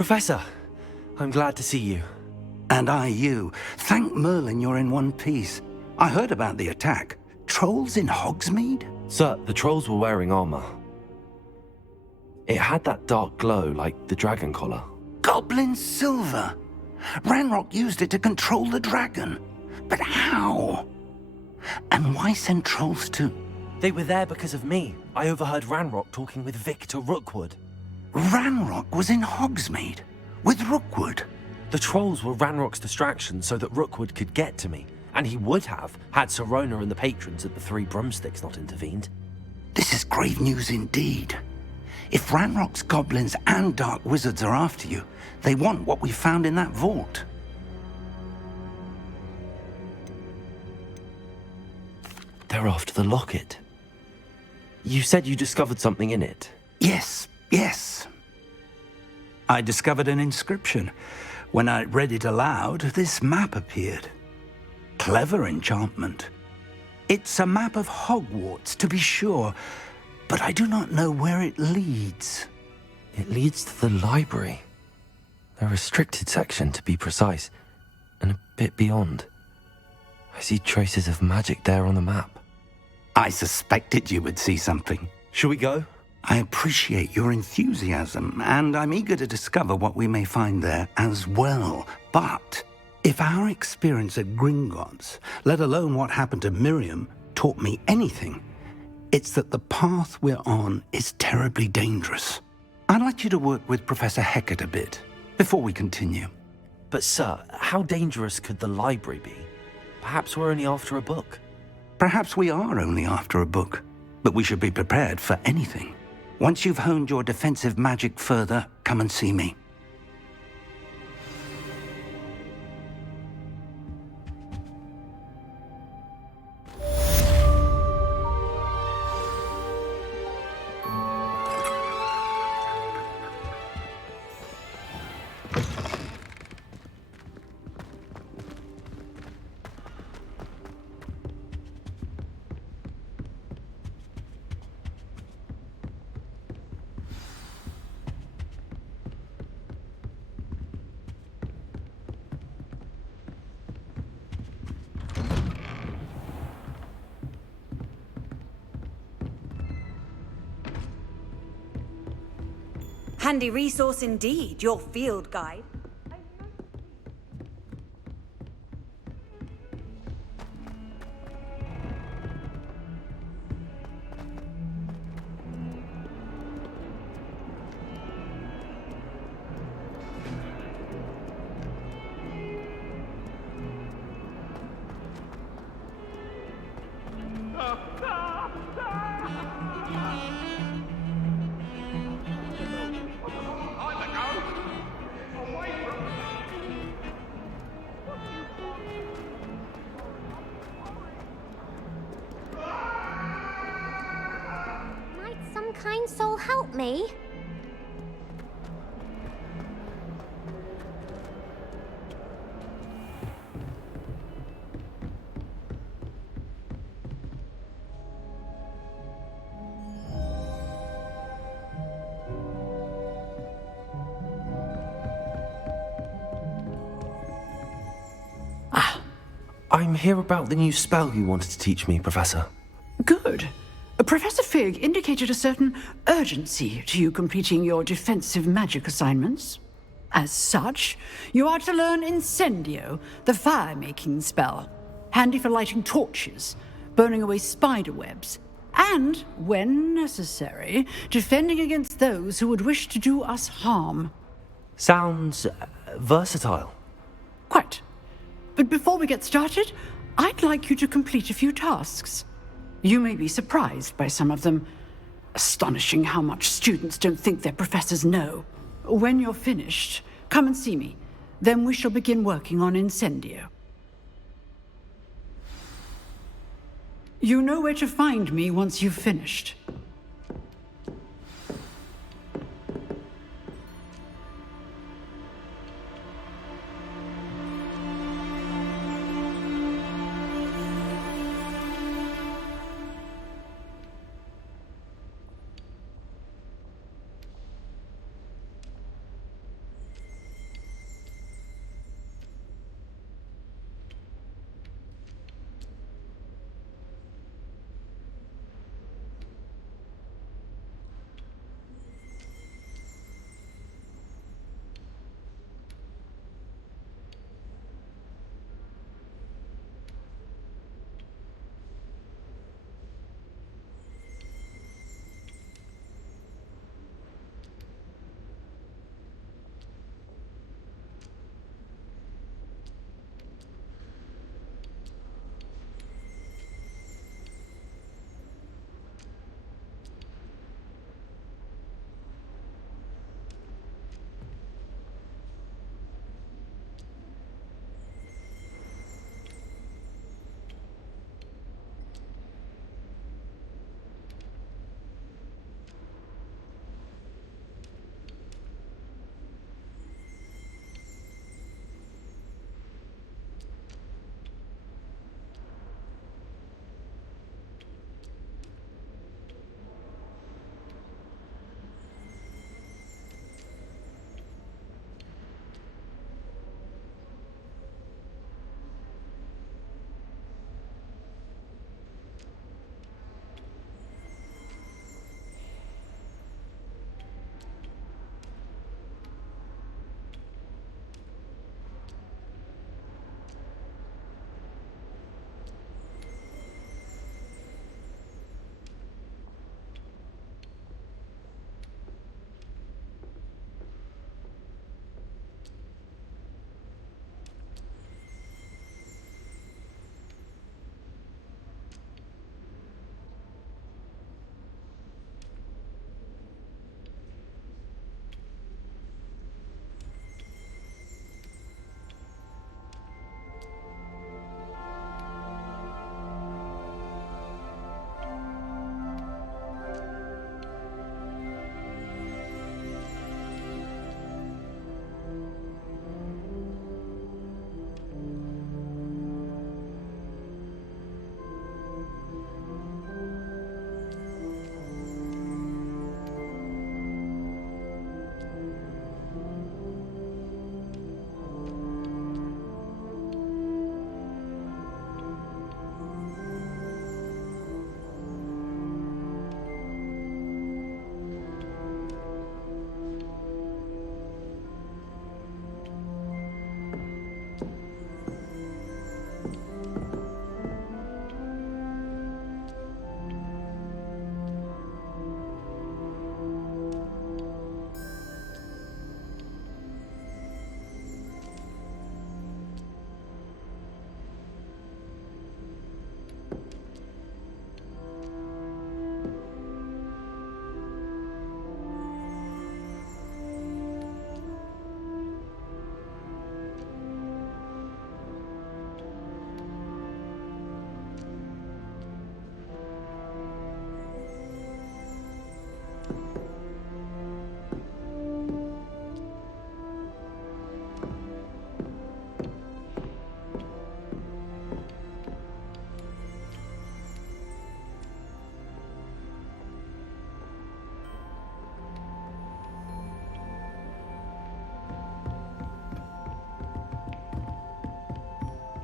Professor, I'm glad to see you. And I you. Thank Merlin you're in one piece. I heard about the attack. Trolls in Hogsmeade? Sir, the trolls were wearing armor. It had that dark glow like the dragon collar. Goblin silver! Ranrock used it to control the dragon. But how? And why send trolls to... They were there because of me. I overheard Ranrock talking with Victor Rookwood. Ranrock was in Hogsmeade with Rookwood. The trolls were Ranrock's distraction so that Rookwood could get to me, and he would have had Sirona and the patrons at the Three Broomsticks not intervened. This is grave news indeed. If Ranrock's goblins and dark wizards are after you, they want what we found in that vault. They're after the locket. You said you discovered something in it. Yes. I discovered an inscription. When I read it aloud, this map appeared. Clever enchantment. It's a map of Hogwarts, to be sure, but I do not know where it leads. It leads to the library. The restricted section, to be precise, and a bit beyond. I see traces of magic there on the map. I suspected you would see something. Shall we go? I appreciate your enthusiasm, and I'm eager to discover what we may find there as well. But if our experience at Gringotts, let alone what happened to Miriam, taught me anything, it's that the path we're on is terribly dangerous. I'd like you to work with Professor Hecat a bit before we continue. But sir, how dangerous could the library be? Perhaps we're only after a book. Perhaps we are only after a book, but we should be prepared for anything. Once you've honed your defensive magic further, come and see me. Handy resource indeed, your field guide. Kind soul help me? I'm here about the new spell you wanted to teach me, Professor. Good. Professor Fig indicated a certain urgency to you completing your defensive magic assignments. As such, you are to learn Incendio, the fire-making spell, handy for lighting torches, burning away spider webs, and, when necessary, defending against those who would wish to do us harm. Sounds versatile. Quite. But before we get started, I'd like you to complete a few tasks. You may be surprised by some of them. Astonishing how much students don't think their professors know. When you're finished, come and see me. Then we shall begin working on Incendio. You know where to find me once you've finished.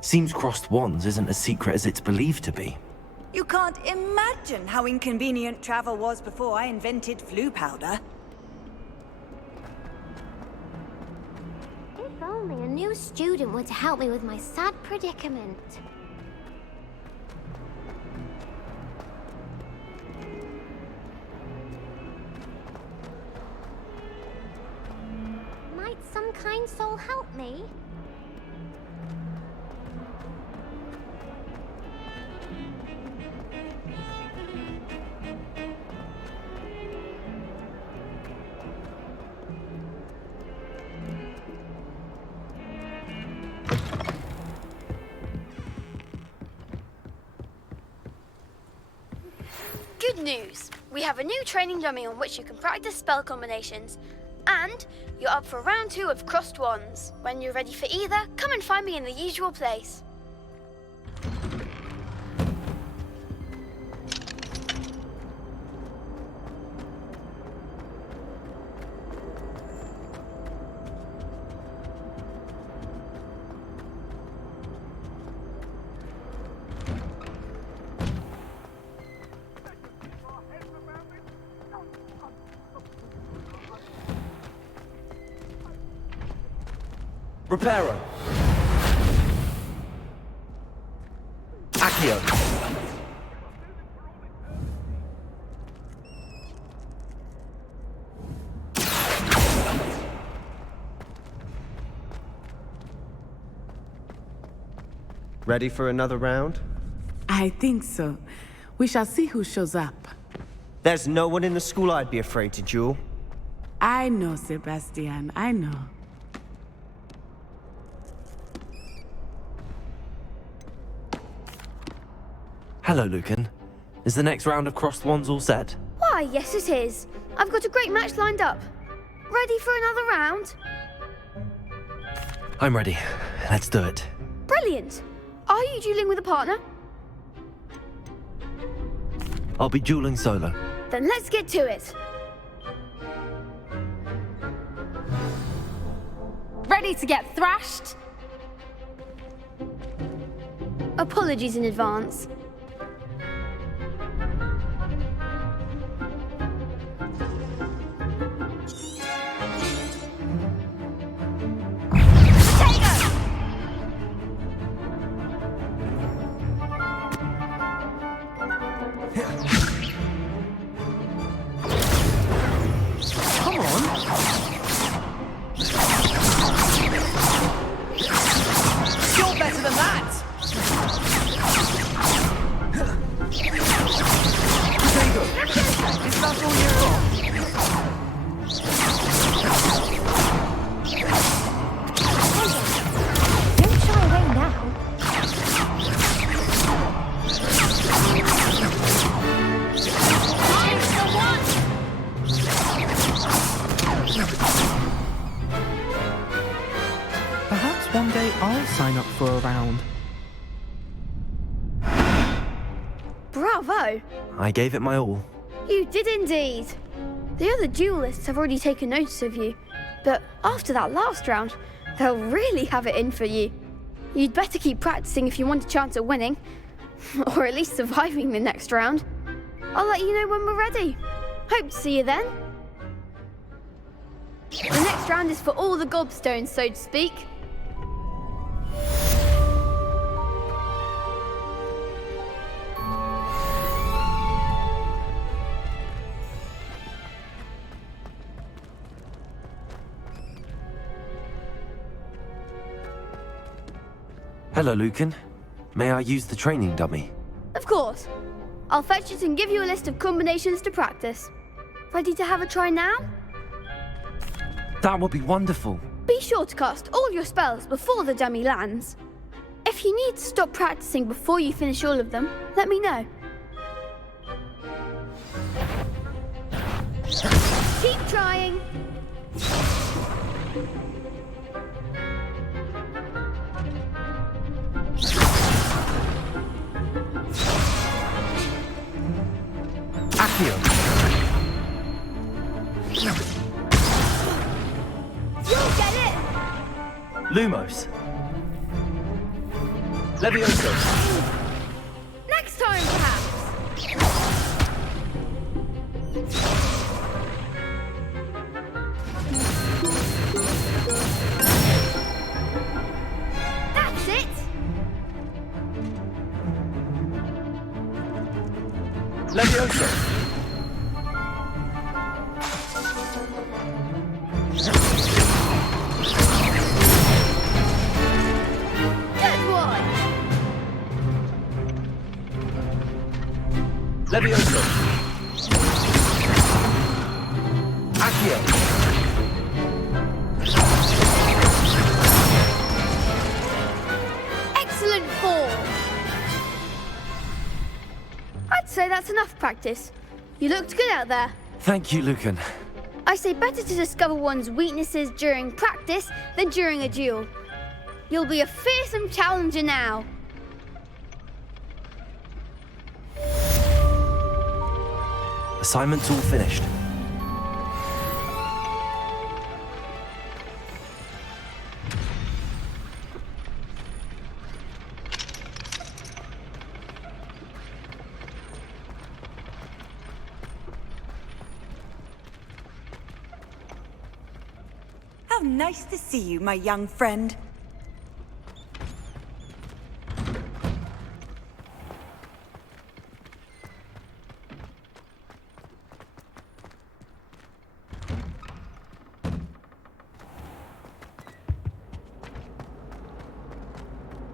Seems crossed wands isn't as secret as it's believed to be. You can't imagine how inconvenient travel was before I invented flu powder. If only a new student were to help me with my sad predicament. Might some kind soul help me? Good news! We have a new training dummy on which you can practice spell combinations. And you're up for round 2 of Crossed Wands. When you're ready for either, come and find me in the usual place. Reparo. Accio. Ready for another round? I think so. We shall see who shows up. There's no one in the school I'd be afraid to duel. I know, Sebastian, I know. Hello, Lucan. Is the next round of Crossed Wands all set? Why, yes it is. I've got a great match lined up. Ready for another round? I'm ready. Let's do it. Brilliant! Are you dueling with a partner? I'll be dueling solo. Then let's get to it. Ready to get thrashed? Apologies in advance. Come on! You're better than that! Potato! Is that all you've got? Don't shy away now. Perhaps one day I'll sign up for a round. Bravo! I gave it my all. You did indeed. The other duelists have already taken notice of you, but after that last round, they'll really have it in for you. You'd better keep practicing if you want a chance at winning, or at least surviving the next round. I'll let you know when we're ready. Hope to see you then. The next round is for all the gobstones, so to speak. Hello, Lucan. May I use the training dummy? Of course. I'll fetch it and give you a list of combinations to practice. Ready to have a try now? That would be wonderful. Be sure to cast all your spells before the dummy lands. If you need to stop practicing before you finish all of them, let me know. Keep trying. Accio. You'll get it! Lumos. Levioso! Next time, perhaps. That's it. Levioso! Good one. Levioso! Accio! Excellent form. I'd say that's enough practice. You looked good out there. Thank you, Lucan. I say better to discover one's weaknesses during practice than during a duel. You'll be a fearsome challenger now. Assignment's all finished. How nice to see you, my young friend.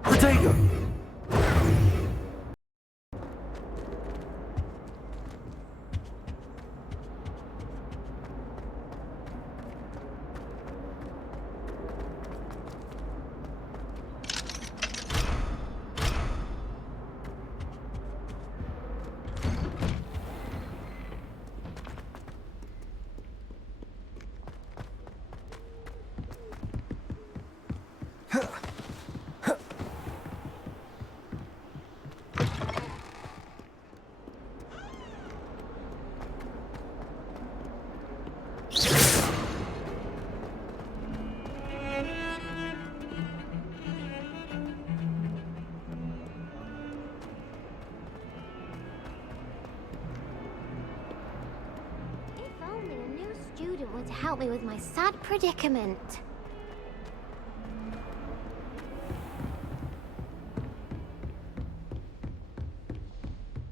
Protego! If only a new student were to help me with my sad predicament.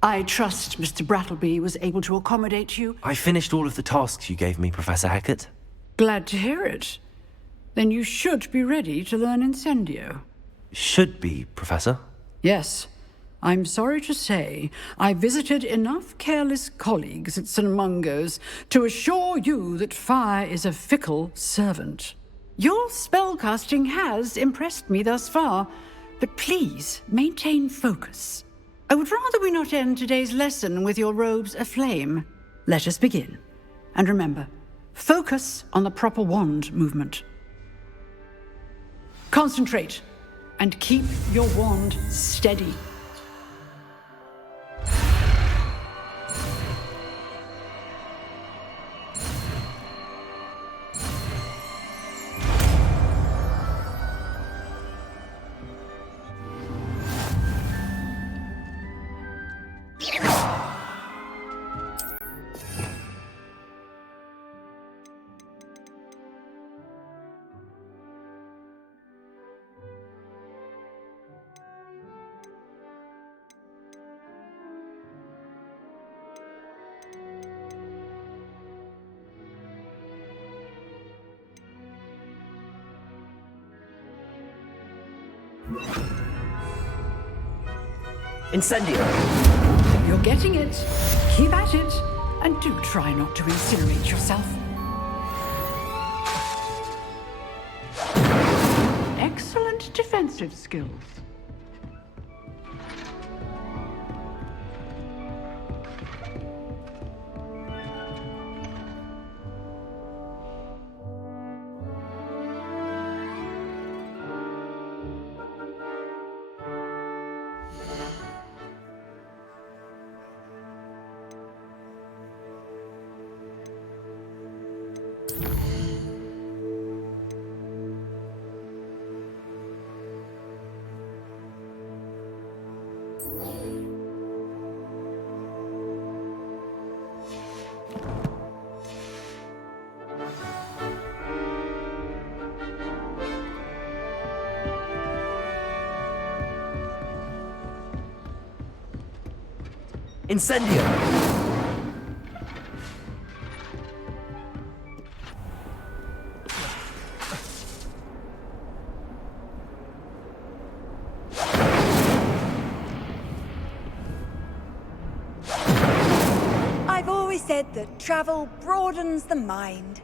I trust Mr. Brattleby was able to accommodate you. I finished all of the tasks you gave me, Professor Hackett. Glad to hear it. Then you should be ready to learn Incendio. Should be, Professor. Yes. I'm sorry to say, I visited enough careless colleagues at St. Mungo's to assure you that fire is a fickle servant. Your spellcasting has impressed me thus far, but please maintain focus. I would rather we not end today's lesson with your robes aflame. Let us begin. And remember, focus on the proper wand movement. Concentrate, and keep your wand steady. Incendio! You're getting it. Keep at it. And do try not to incinerate yourself. Excellent defensive skills. Incendio! I've always said that travel broadens the mind.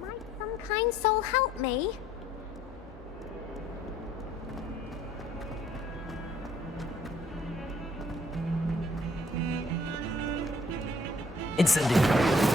Might some kind soul help me? Incendio!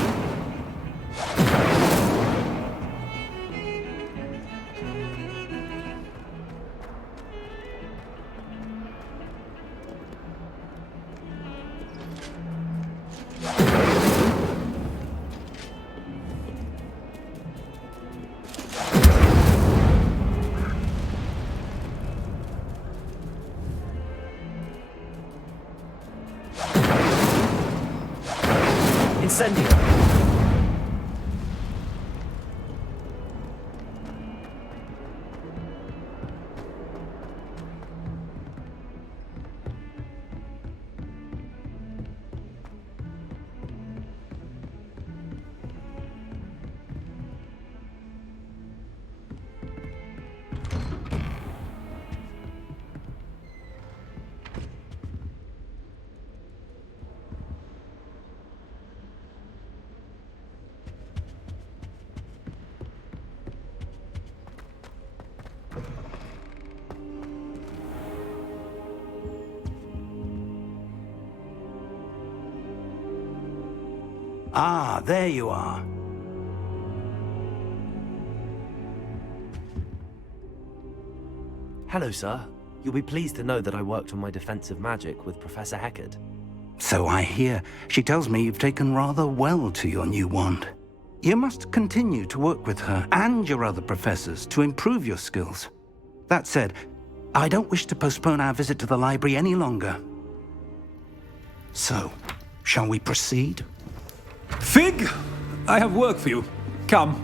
Incendio! Ah, there you are. Hello, sir. You'll be pleased to know that I worked on my defensive magic with Professor Heckard. So I hear. She tells me you've taken rather well to your new wand. You must continue to work with her and your other professors to improve your skills. That said, I don't wish to postpone our visit to the library any longer. So, shall we proceed? Fig! I have work for you. Come.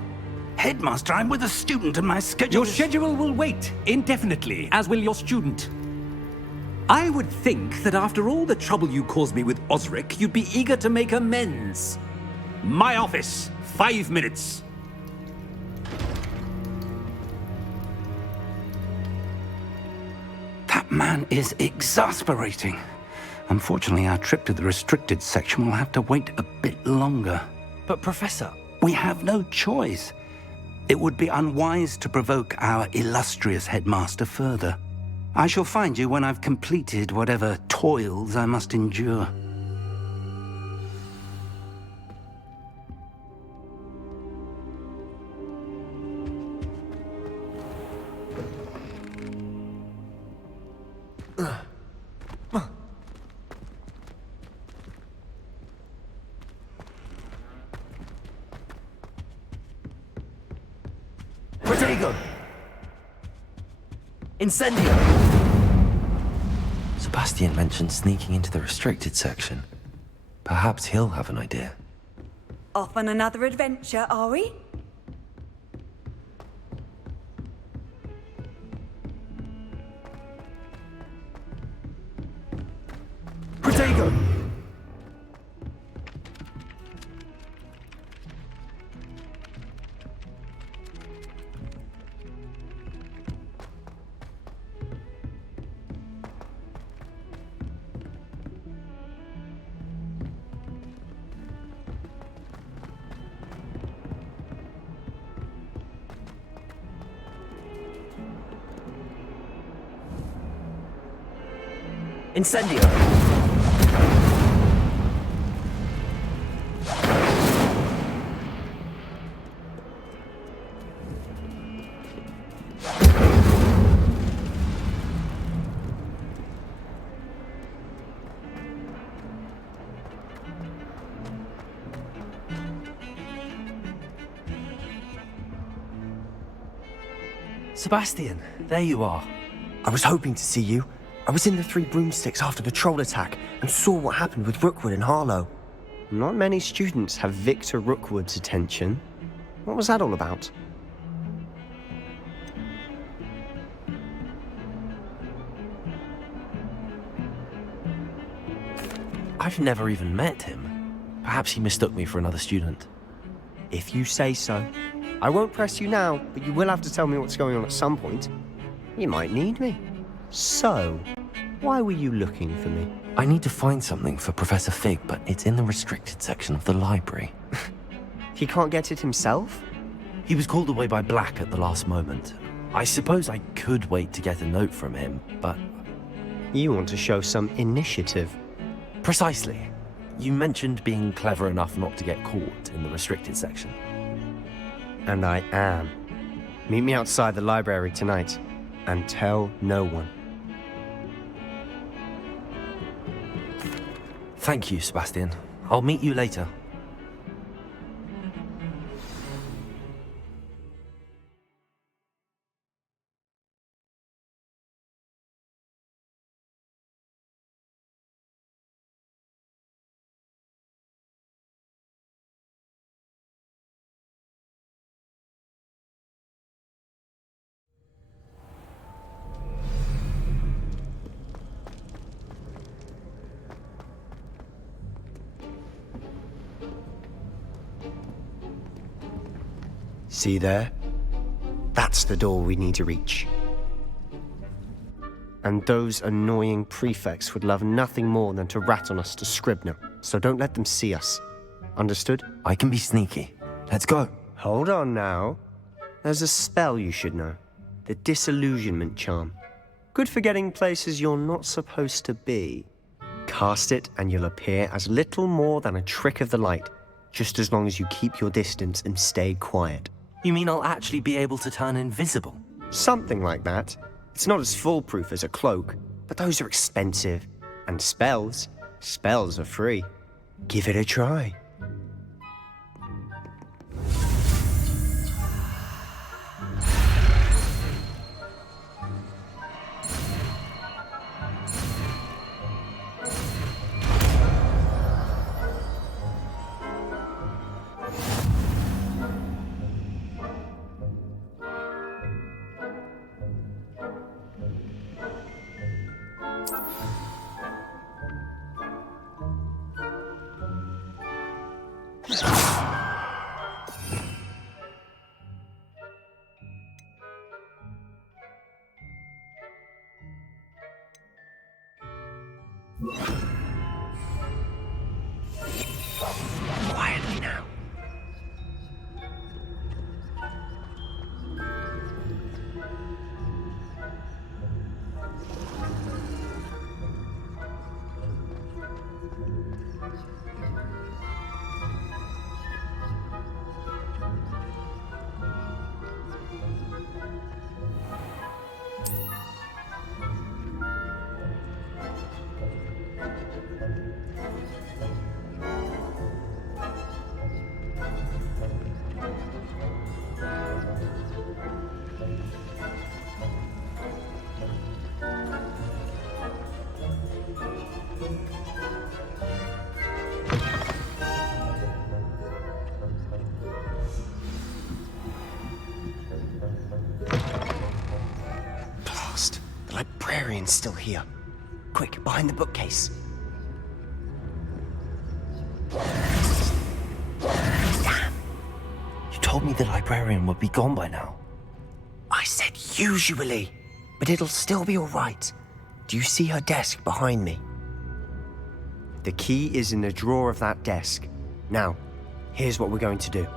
Headmaster, I'm with a student and my schedule Your schedule will wait indefinitely, as will your student. I would think that after all the trouble you caused me with Osric, you'd be eager to make amends. My office, 5 minutes. That man is exasperating. Unfortunately, our trip to the restricted section will have to wait a bit longer. But, Professor... We have no choice. It would be unwise to provoke our illustrious headmaster further. I shall find you when I've completed whatever toils I must endure. Protego! Incendio! Sebastian mentioned sneaking into the restricted section. Perhaps he'll have an idea. Off on another adventure, are we? Protego! Incendio! Sebastian, there you are. I was hoping to see you. I was in the Three Broomsticks after the troll attack and saw what happened with Rookwood and Harlow. Not many students have Victor Rookwood's attention. What was that all about? I've never even met him. Perhaps he mistook me for another student. If you say so. I won't press you now, but you will have to tell me what's going on at some point. You might need me. So, why were you looking for me? I need to find something for Professor Fig, but it's in the restricted section of the library. He can't get it himself? He was called away by Black at the last moment. I suppose I could wait to get a note from him, but... You want to show some initiative. Precisely. You mentioned being clever enough not to get caught in the restricted section. And I am. Meet me outside the library tonight, and tell no one. Thank you, Sebastian. I'll meet you later. See there? That's the door we need to reach. And those annoying prefects would love nothing more than to rat on us to Scribner, so don't let them see us. Understood? I can be sneaky. Let's go. Hold on now. There's a spell you should know. The Disillusionment Charm. Good for getting places you're not supposed to be. Cast it and you'll appear as little more than a trick of the light, just as long as you keep your distance and stay quiet. You mean I'll actually be able to turn invisible? Something like that. It's not as foolproof as a cloak, but those are expensive. And spells are free. Give it a try. Quietly now. The librarian's still here. Quick, behind the bookcase. Damn. You told me the librarian would be gone by now. I said usually, but it'll still be all right. Do you see her desk behind me? The key is in the drawer of that desk. Now, here's what we're going to do.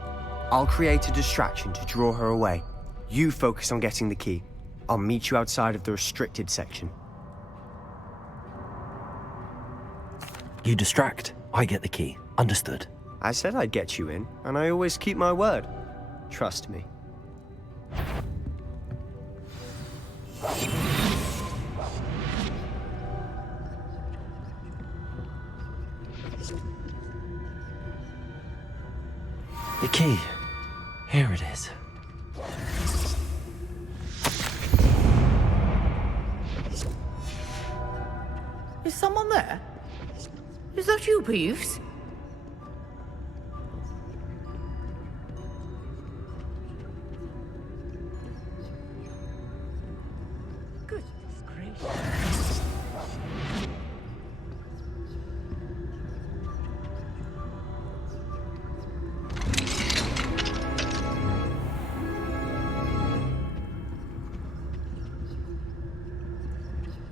I'll create a distraction to draw her away. You focus on getting the key. I'll meet you outside of the restricted section. You distract, I get the key. Understood. I said I'd get you in, and I always keep my word. Trust me. The key. Here it is. Is someone there? Is that you, Peeves? Goodness gracious.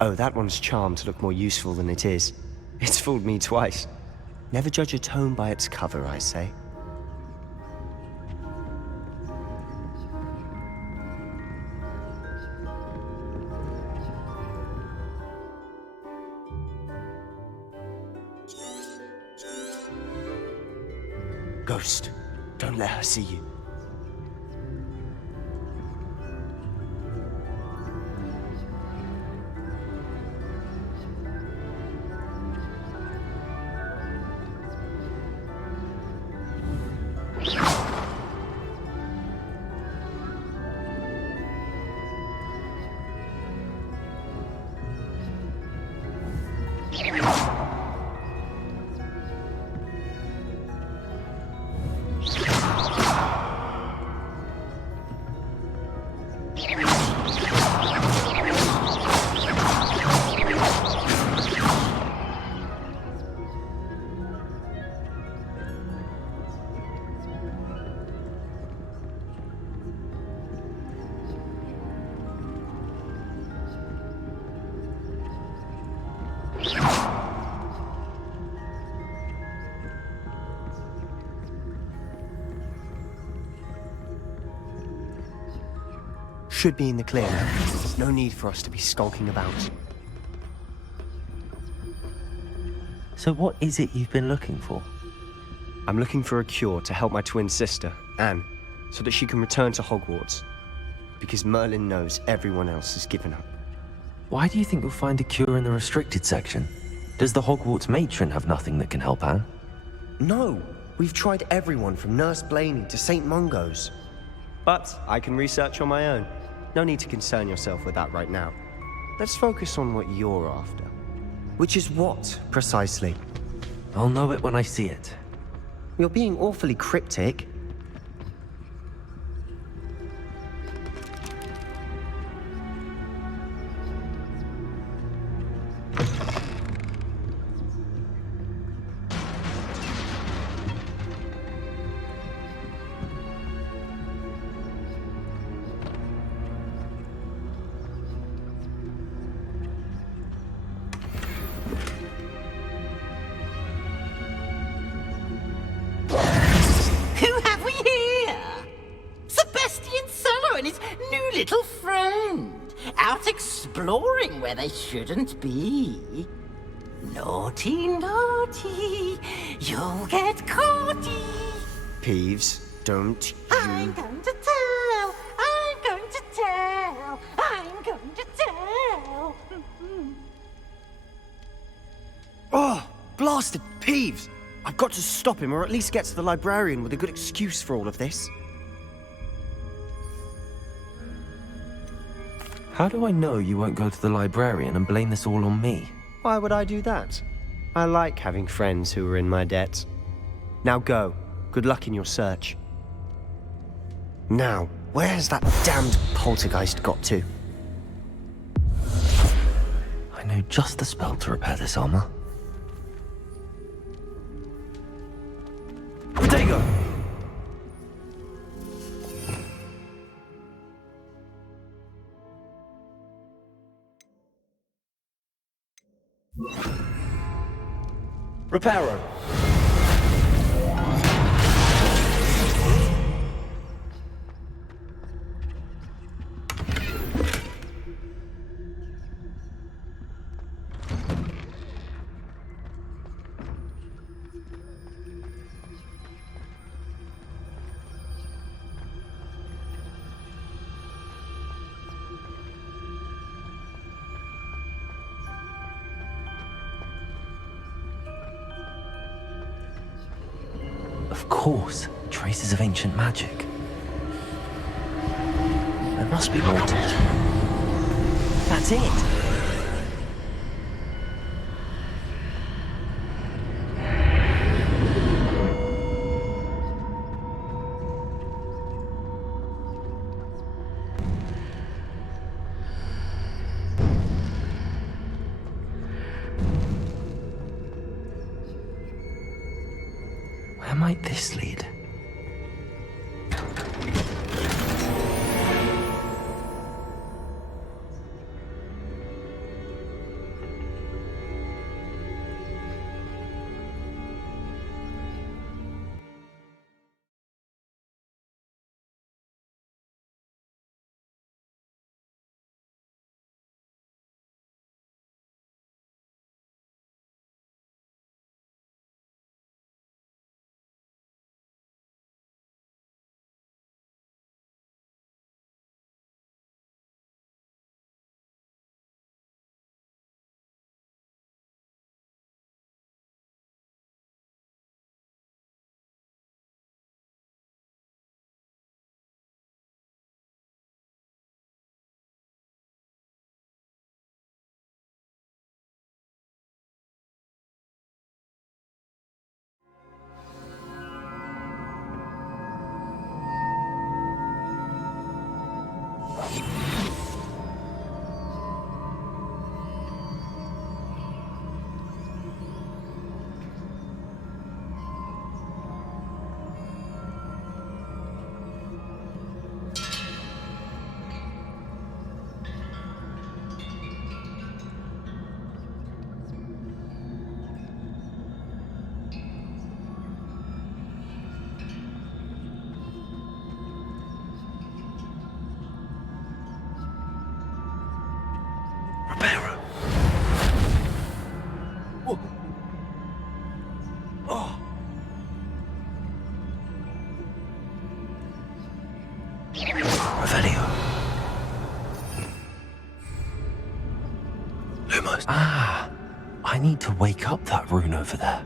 Oh, that one's charmed to look more useful than it is. It's fooled me twice. Never judge a tome by its cover, I say. Ghost, don't let her see you. Should be in the clear now. No need for us to be skulking about. So what is it you've been looking for? I'm looking for a cure to help my twin sister, Anne, so that she can return to Hogwarts. Because Merlin knows everyone else has given up. Why do you think you'll find a cure in the restricted section? Does the Hogwarts matron have nothing that can help Anne? No! We've tried everyone from Nurse Blaney to St. Mungo's. But I can research on my own. No need to concern yourself with that right now. Let's focus on what you're after. Which is what, precisely? I'll know it when I see it. You're being awfully cryptic. Who have we here? Sebastian Cello and his new little friend, out exploring where they shouldn't be. Naughty, naughty, you'll get caughty. Peeves, don't you... I'm going to tell, I'm going to tell, I'm going to tell. Oh, blasted Peeves! I've got to stop him, or at least get to the librarian with a good excuse for all of this. How do I know you won't go to the librarian and blame this all on me? Why would I do that? I like having friends who are in my debt. Now go. Good luck in your search. Now, where's that damned poltergeist got to? I know just the spell to repair this armor. Protego! Reparo. Of course, traces of ancient magic. There must be more to it. That's it! Where might this lead? Ah, I need to wake up that rune over there.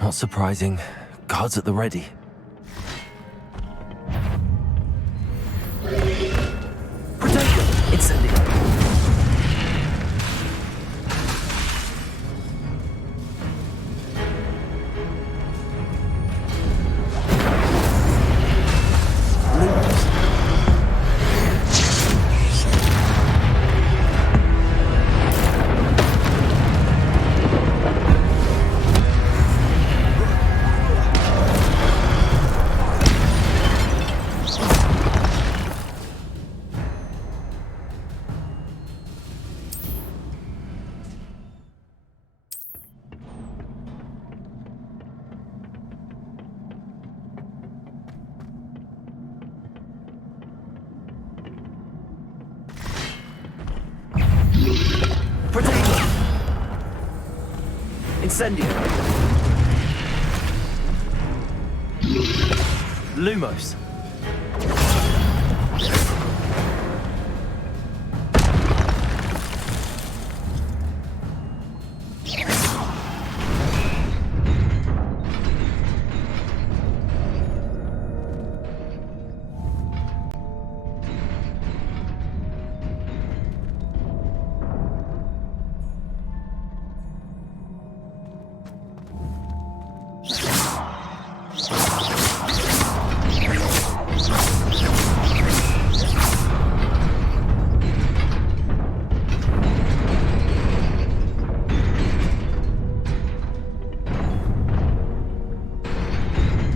Not surprising. Guards at the ready. Incendio. Lumos.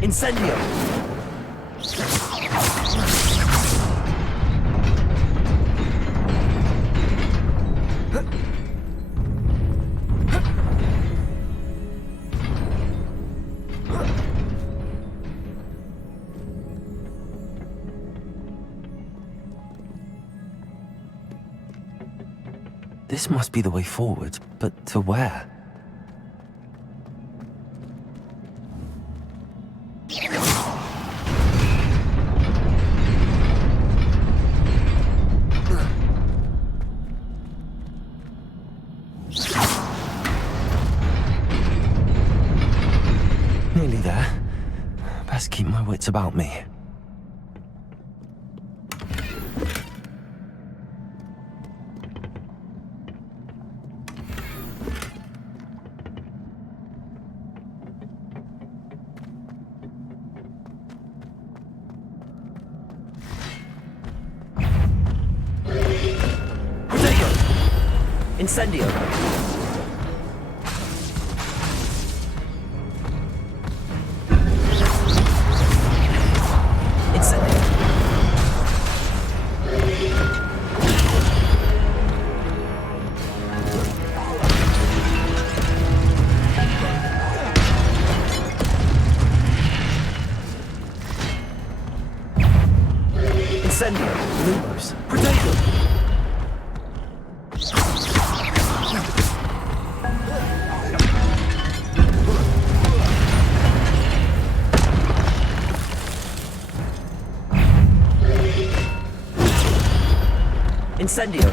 Incendio! This must be the way forward, but to where? Nearly there. Best keep my wits about me. Incendio. Incendio. Incendio. Lumos. Protego. Incendio.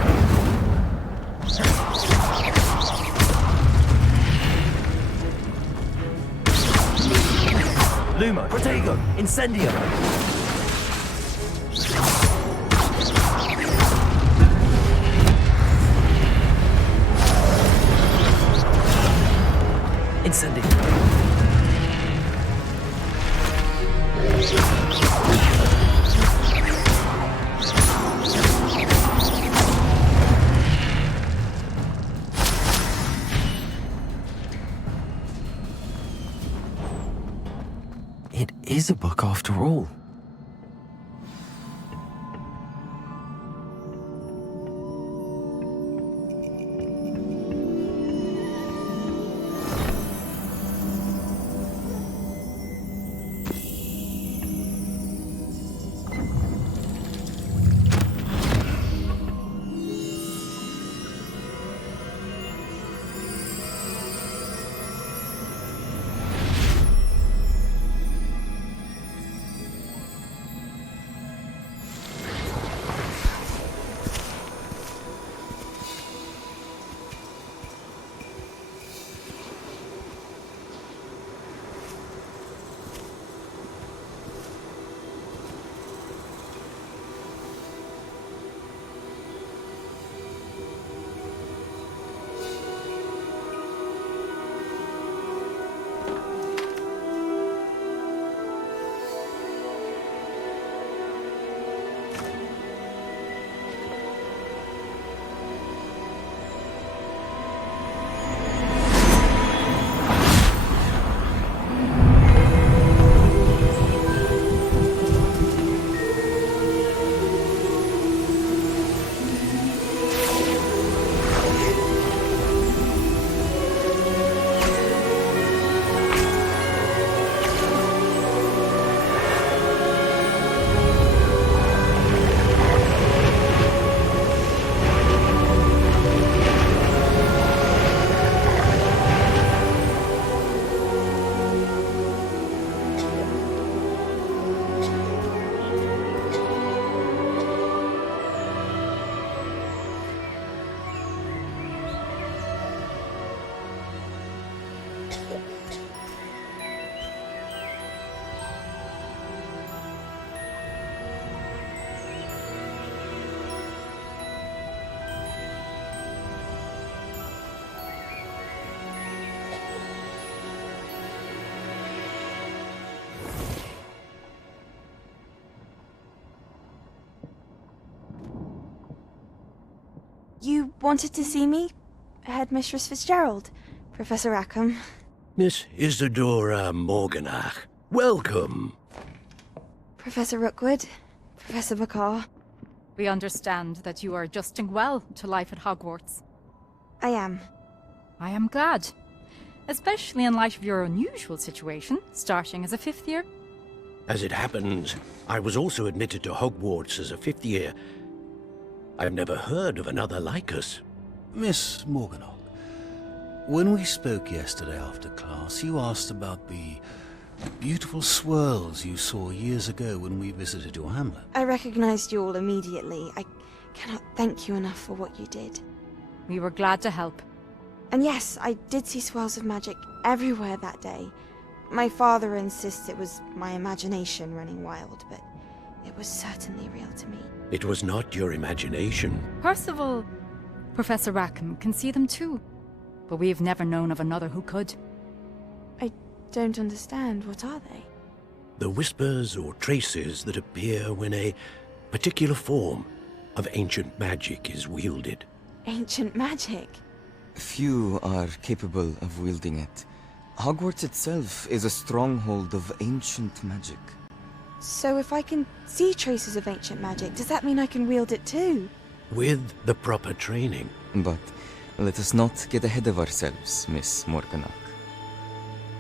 Lumo. Protego. Incendio. Incendio. It is a book after all. You wanted to see me? Headmistress Fitzgerald? Professor Rackham? Miss Isadora Morganach, welcome. Professor Rookwood? Professor Bakar? We understand that you are adjusting well to life at Hogwarts. I am. I am glad. Especially in light of your unusual situation, starting as a 5th year. As it happens, I was also admitted to Hogwarts as a 5th year. I've never heard of another like us. Miss Morganach, when we spoke yesterday after class, you asked about the beautiful swirls you saw years ago when we visited your hamlet. I recognized you all immediately. I cannot thank you enough for what you did. We were glad to help. And yes, I did see swirls of magic everywhere that day. My father insists it was my imagination running wild, but it was certainly real to me. It was not your imagination. Percival, Professor Rackham can see them too. But we've never known of another who could. I don't understand. What are they? The whispers or traces that appear when a particular form of ancient magic is wielded. ancient magic. Few are capable of wielding it. Hogwarts itself is a stronghold of ancient magic. So if I can see traces of ancient magic, does that mean I can wield it too? With the proper training. But let us not get ahead of ourselves, Miss Morganach.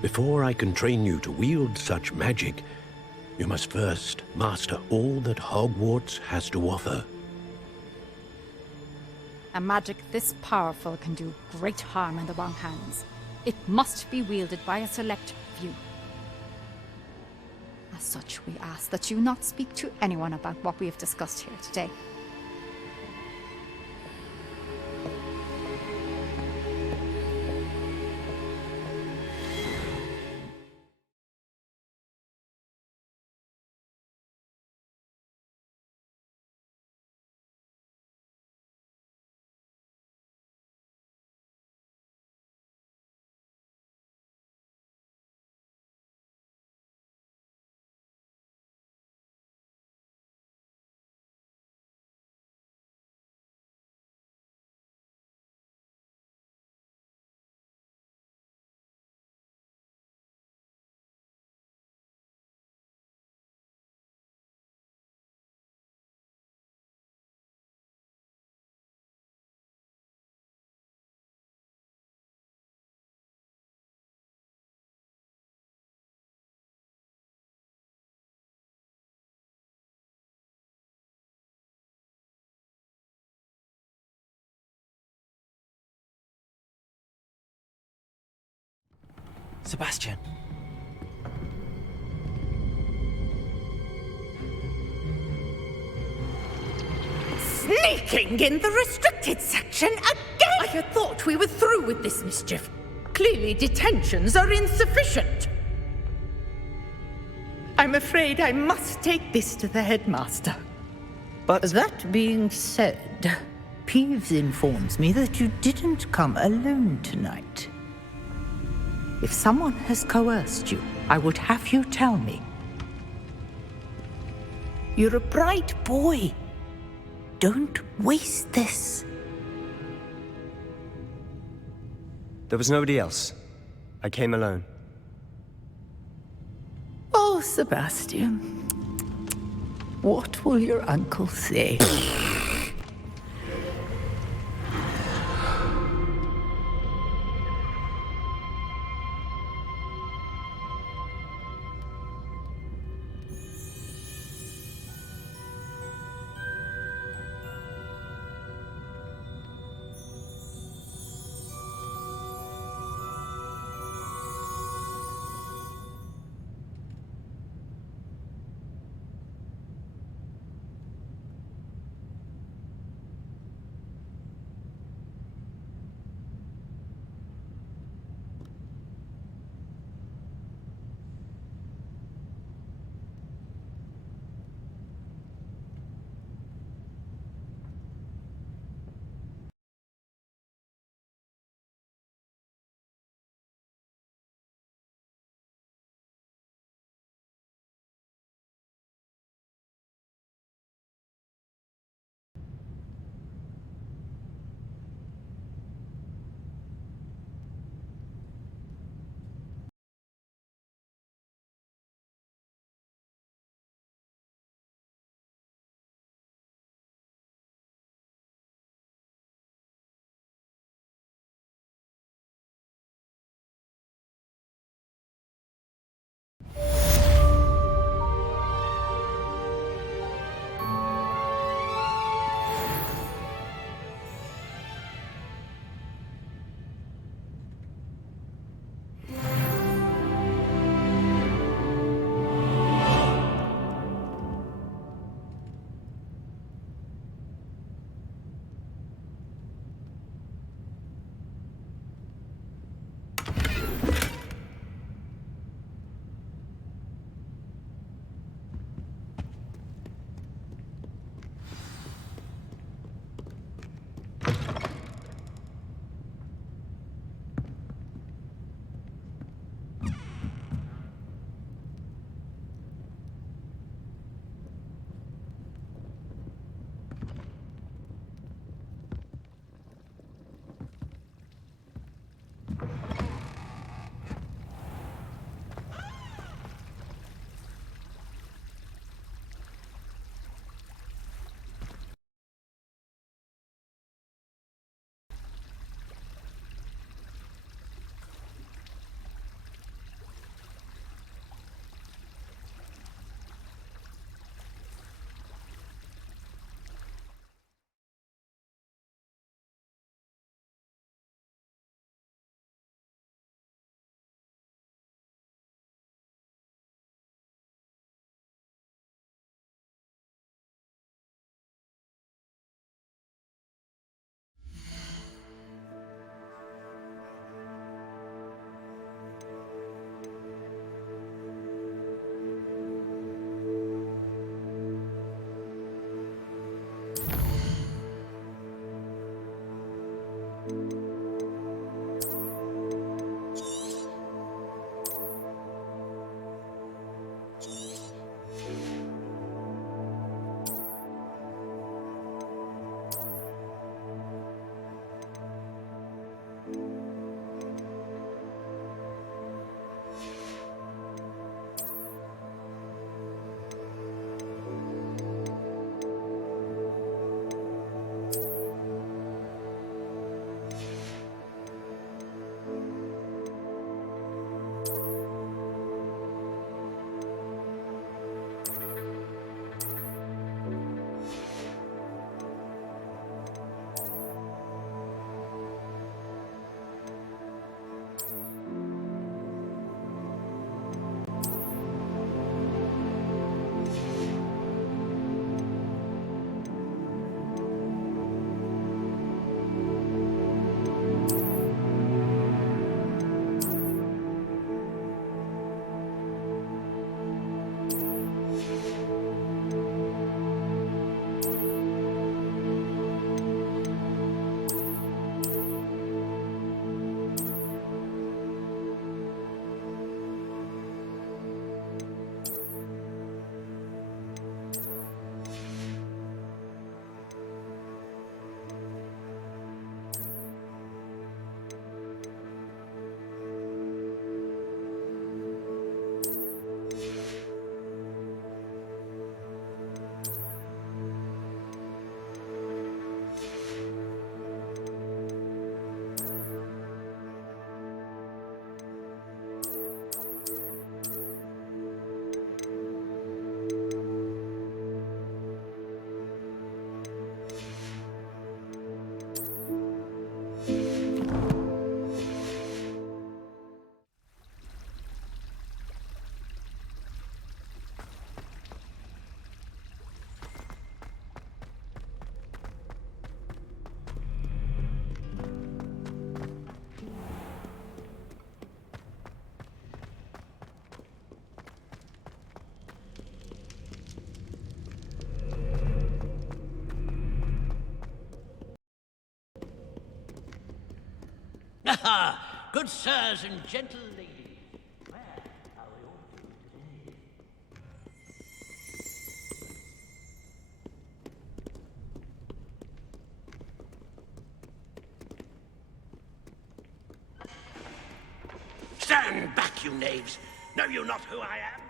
Before I can train you to wield such magic, you must first master all that Hogwarts has to offer. A magic this powerful can do great harm in the wrong hands. It must be wielded by a select few. As such, we ask that you not speak to anyone about what we have discussed here today. Sebastian. Sneaking in the restricted section again! I had thought we were through with this mischief. Clearly detentions are insufficient. I'm afraid I must take this to the headmaster. But that being said, Peeves informs me that you didn't come alone tonight. If someone has coerced you, I would have you tell me. You're a bright boy. Don't waste this. There was nobody else. I came alone. Oh, Sebastian. What will your uncle say? Aha! Good sirs and gentle ladies. Where are we all today? Stand back, you knaves! Know you not who I am?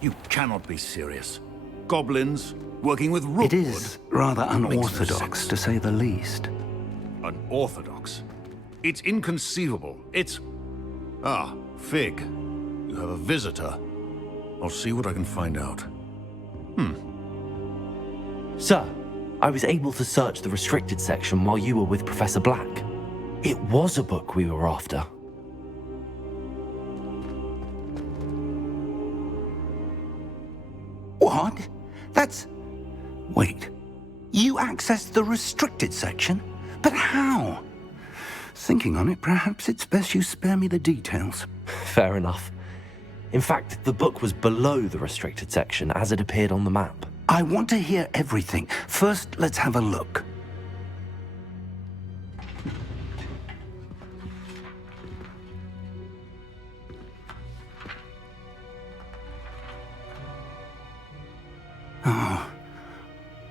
You cannot be serious. Goblins working with Rookwood? It is rather unorthodox, to say the least. Unorthodox? It's inconceivable. It's... Ah, Fig. You have a visitor. I'll see what I can find out. Sir, I was able to search the restricted section while you were with Professor Black. It was a book we were after. What? That's... Wait. You accessed the restricted section? But how? Thinking on it, perhaps it's best you spare me the details. Fair enough. In fact, the book was below the restricted section as it appeared on the map. I want to hear everything. First, let's have a look.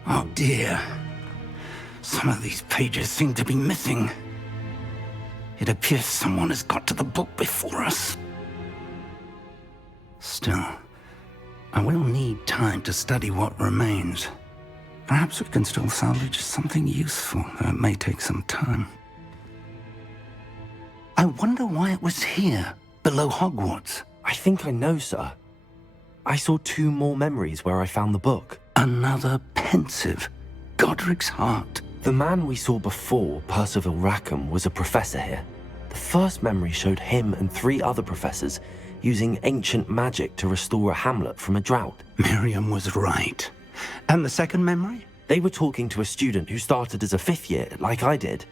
Oh dear. Some of these pages seem to be missing. It appears someone has got to the book before us. Still, I will need time to study what remains. Perhaps we can still salvage something useful, though it may take some time. I wonder why it was here, below Hogwarts. I think I know, sir. I saw 2 more memories where I found the book. Another pensive. Godric's heart. The man we saw before, Percival Rackham, was a professor here. The first memory showed him and 3 other professors using ancient magic to restore a hamlet from a drought. Miriam was right. And the second memory? They were talking to a student who started as a 5th year, like I did.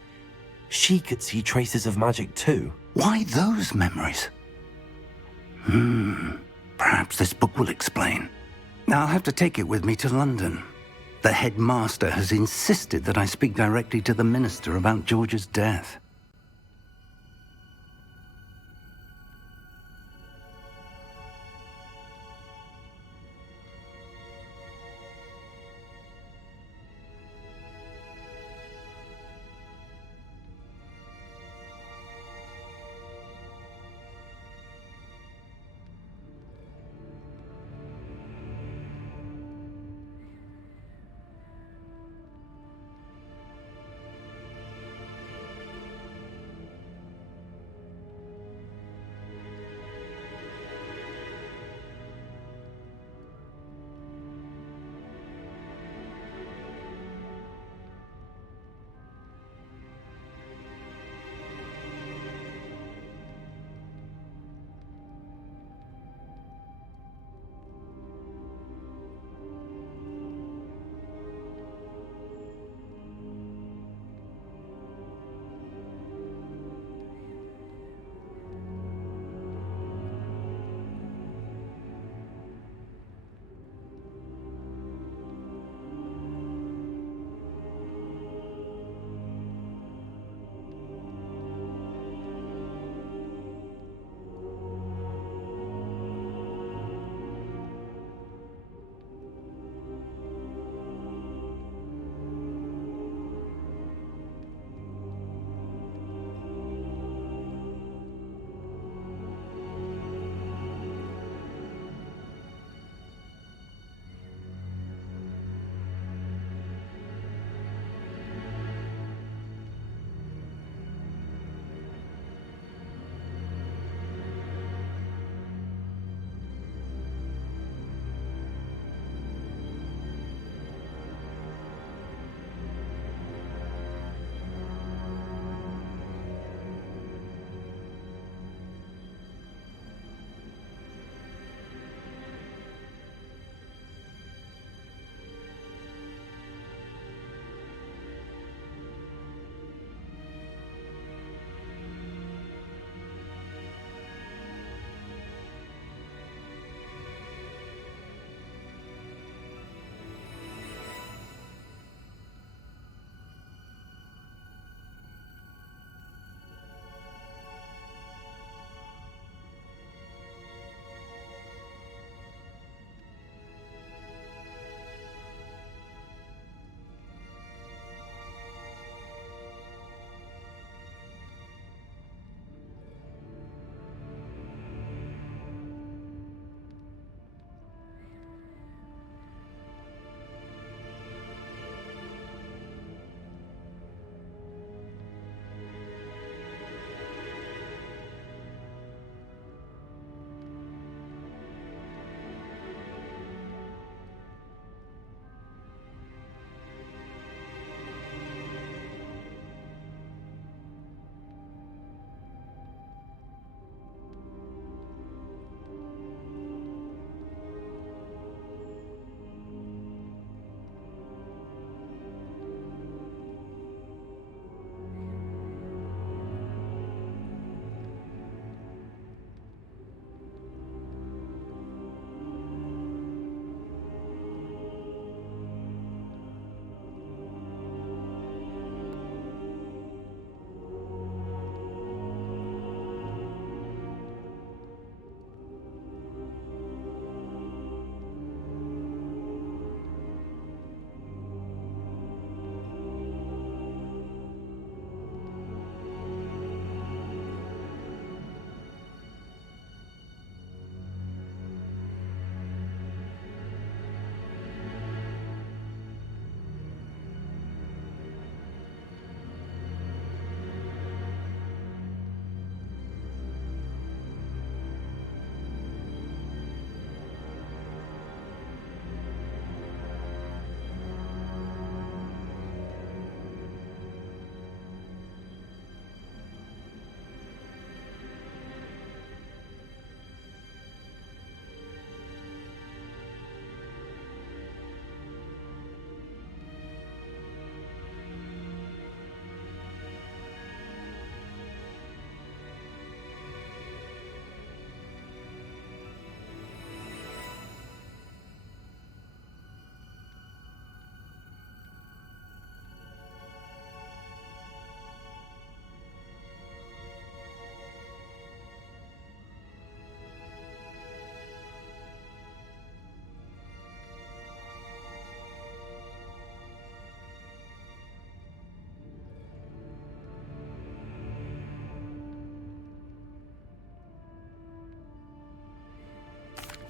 She could see traces of magic too. Why those memories? Perhaps this book will explain. Now I'll have to take it with me to London. The headmaster has insisted that I speak directly to the minister about George's death.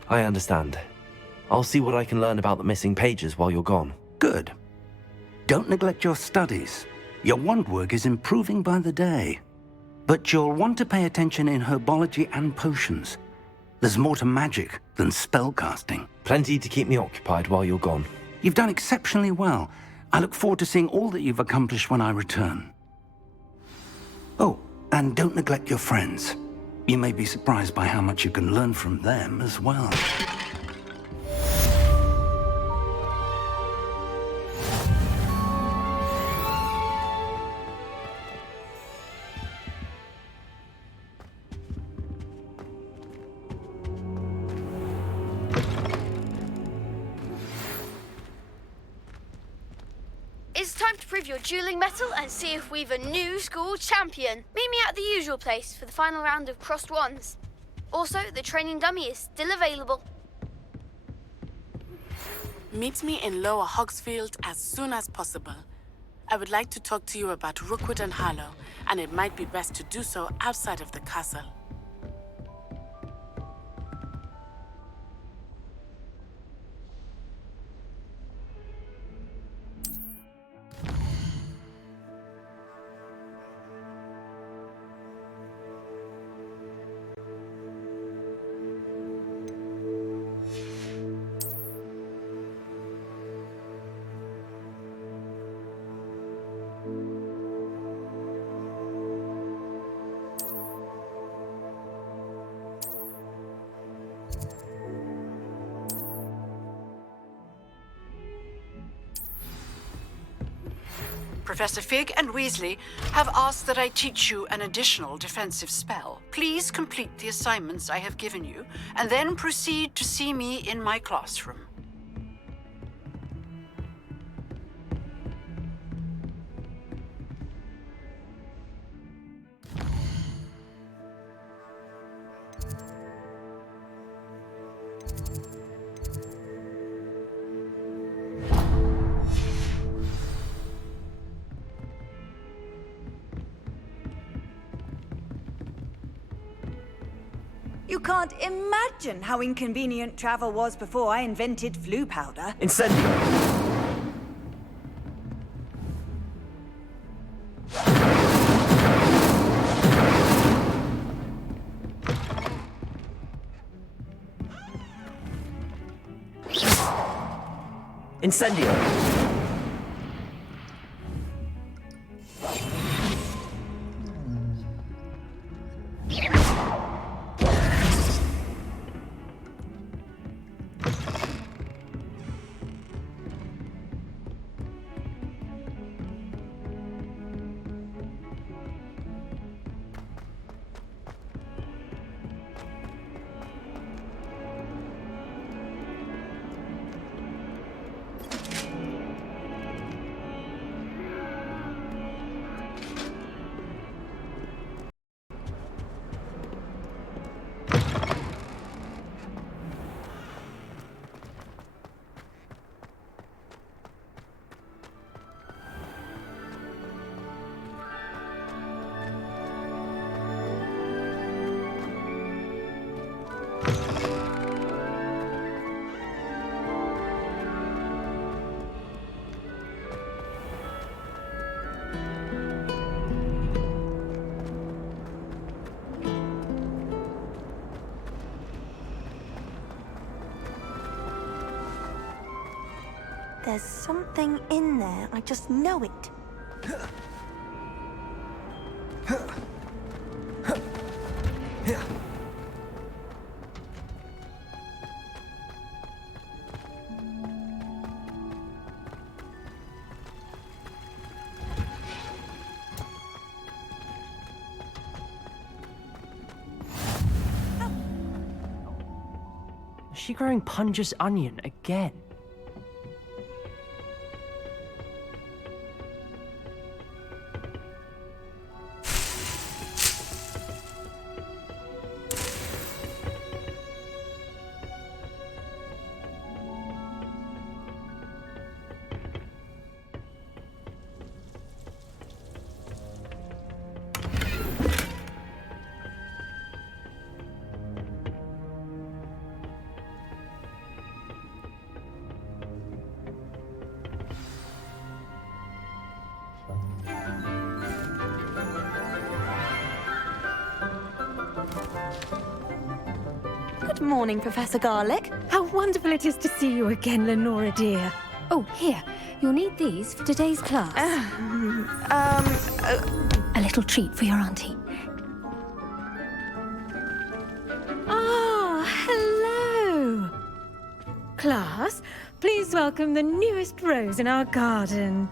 I understand. I'll see what I can learn about the missing pages while you're gone. Good. Don't neglect your studies. Your wand work is improving by the day. But you'll want to pay attention in herbology and potions. There's more to magic than spellcasting. Plenty to keep me occupied while you're gone. You've done exceptionally well. I look forward to seeing all that you've accomplished when I return. Oh, and don't neglect your friends. You may be surprised by how much you can learn from them as well. It's time to prove your dueling mettle and see if we've a new school champion. Meet me at the usual place for the final round of crossed wands. Also, the training dummy is still available. Meet me in Lower Hogsfield as soon as possible. I would like to talk to you about Rookwood and Harlow, and it might be best to do so outside of the castle. Professor Fig and Weasley have asked that I teach you an additional defensive spell. Please complete the assignments I have given you, and then proceed to see me in my classroom. You can't imagine how inconvenient travel was before I invented flu powder. Incendio! Incendio! There's something in there, I just know it. Is she growing Punja's onion again? Good morning, Professor Garlic. How wonderful it is to see you again, Lenora dear. Oh, here. You'll need these for today's class. A little treat for your auntie. Ah, hello. Class, please welcome the newest rose in our garden.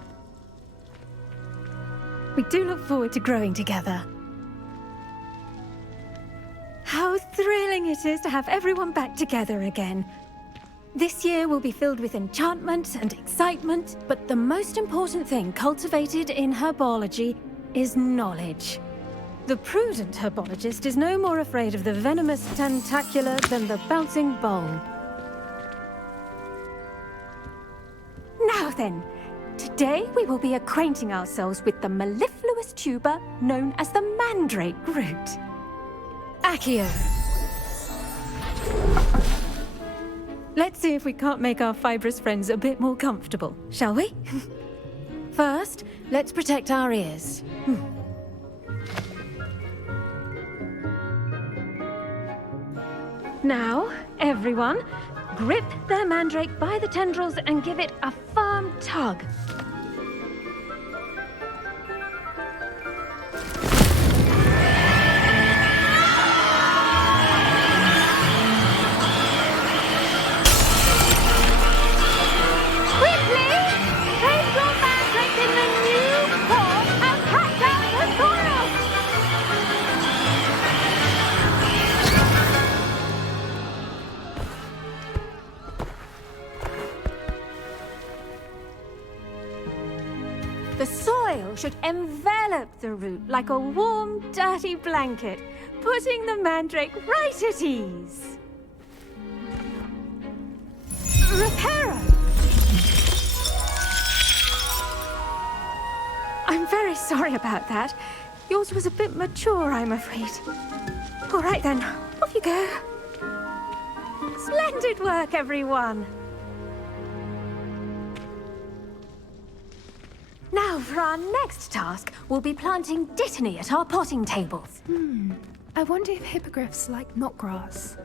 We do look forward to growing together. How thrilling it is to have everyone back together again. This year will be filled with enchantment and excitement, but the most important thing cultivated in herbology is knowledge. The prudent herbologist is no more afraid of the venomous tentacula than the bouncing bulb. Now then, today we will be acquainting ourselves with the mellifluous tuber known as the mandrake root. Accio. Let's see if we can't make our fibrous friends a bit more comfortable, shall we? First, let's protect our ears. Now, everyone, grip their mandrake by the tendrils and give it a firm tug. The soil should envelop the root like a warm, dirty blanket, putting the mandrake right at ease. Reparo! I'm very sorry about that. Yours was a bit mature, I'm afraid. All right then, off you go. Splendid work, everyone! Now, for our next task, we'll be planting dittany at our potting tables. I wonder if hippogriffs like knotgrass.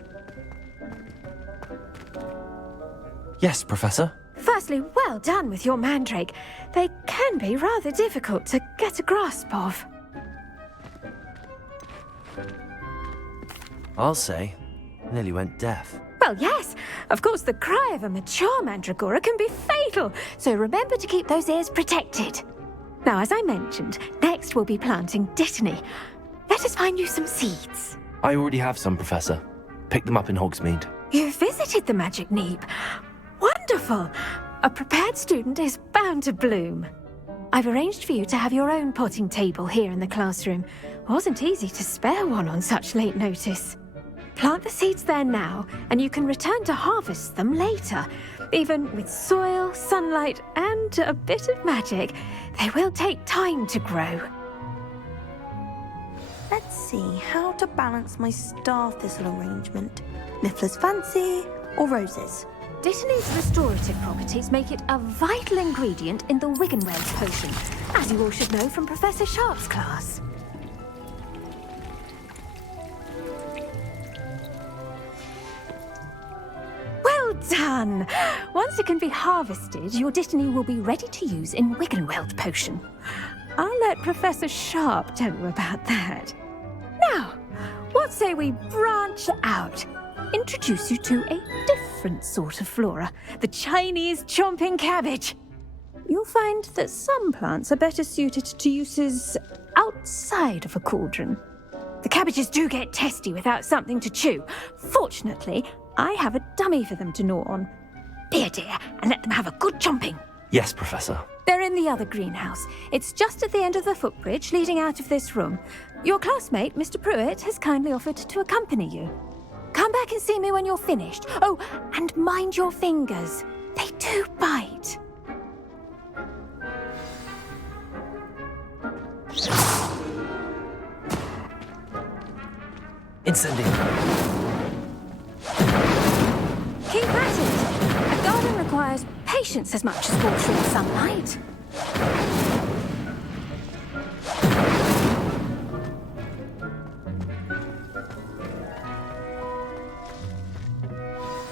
Yes, Professor. Firstly, well done with your mandrake. They can be rather difficult to get a grasp of. I'll say, nearly went deaf. Well, yes. Of course, the cry of a mature mandragora can be fatal, so remember to keep those ears protected. Now, as I mentioned, next we'll be planting dittany. Let us find you some seeds. I already have some, Professor. Picked them up in Hogsmeade. You visited the Magic Neep. Wonderful! A prepared student is bound to bloom. I've arranged for you to have your own potting table here in the classroom. Wasn't easy to spare one on such late notice. Plant the seeds there now, and you can return to harvest them later. Even with soil, sunlight, and a bit of magic, they will take time to grow. Let's see how to balance my star thistle arrangement. Miffler's Fancy or roses? Dittany's restorative properties make it a vital ingredient in the Wiggenweld potion, as you all should know from Professor Sharp's class. Well done! Once it can be harvested, your dittany will be ready to use in Wiggenweld potion. I'll let Professor Sharp tell you about that. Now, what say we branch out? Introduce you to a different sort of flora, the Chinese chomping cabbage. You'll find that some plants are better suited to uses outside of a cauldron. The cabbages do get testy without something to chew. Fortunately, I have a dummy for them to gnaw on. Here, dear, and let them have a good chomping. Yes, Professor. They're in the other greenhouse. It's just at the end of the footbridge leading out of this room. Your classmate, Mr. Pruitt, has kindly offered to accompany you. Come back and see me when you're finished. Oh, and mind your fingers. They do bite. Incendiary. Keep at it. A garden requires patience as much as water and sunlight.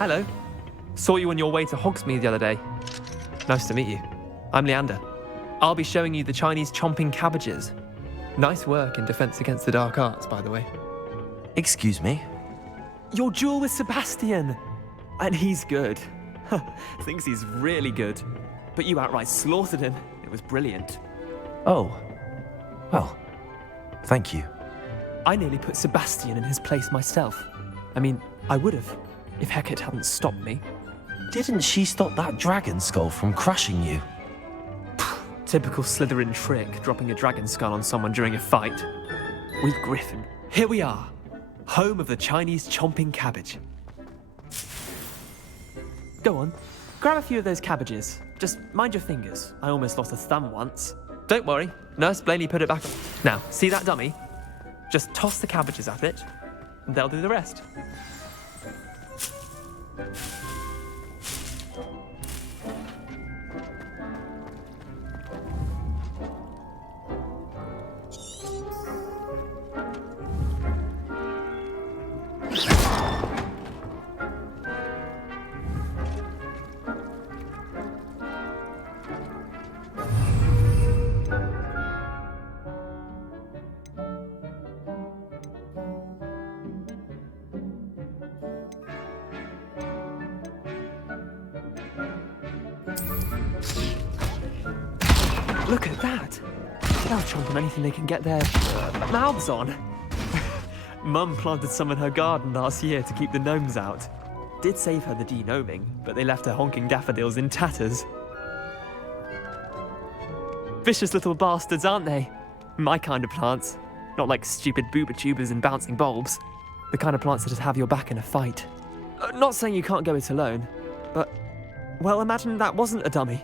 Hello. Saw you on your way to Hogsmeade the other day. Nice to meet you. I'm Leander. I'll be showing you the Chinese chomping cabbages. Nice work in Defense Against the Dark Arts, by the way. Excuse me? Your duel with Sebastian! And he's good. Thinks he's really good. But you outright slaughtered him. It was brilliant. Oh. Well, thank you. I nearly put Sebastian in his place myself. I mean, I would have, if Hecate hadn't stopped me. Didn't she stop that dragon skull from crushing you? Typical Slytherin trick, dropping a dragon skull on someone during a fight. Weak Griffin. Here we are, home of the Chinese chomping cabbage. Go on, grab a few of those cabbages. Just mind your fingers. I almost lost a thumb once. Don't worry, Nurse Blaney put it back on. Now, see that dummy? Just toss the cabbages at it, and they'll do the rest. Look at that! They'll chomp on anything they can get their mouths on. Mum planted some in her garden last year to keep the gnomes out. Did save her the de-gnoming, but they left her honking daffodils in tatters. Vicious little bastards, aren't they? My kind of plants. Not like stupid booba tubers and bouncing bulbs. The kind of plants that just have your back in a fight. Not saying you can't go it alone, but, well, imagine that wasn't a dummy.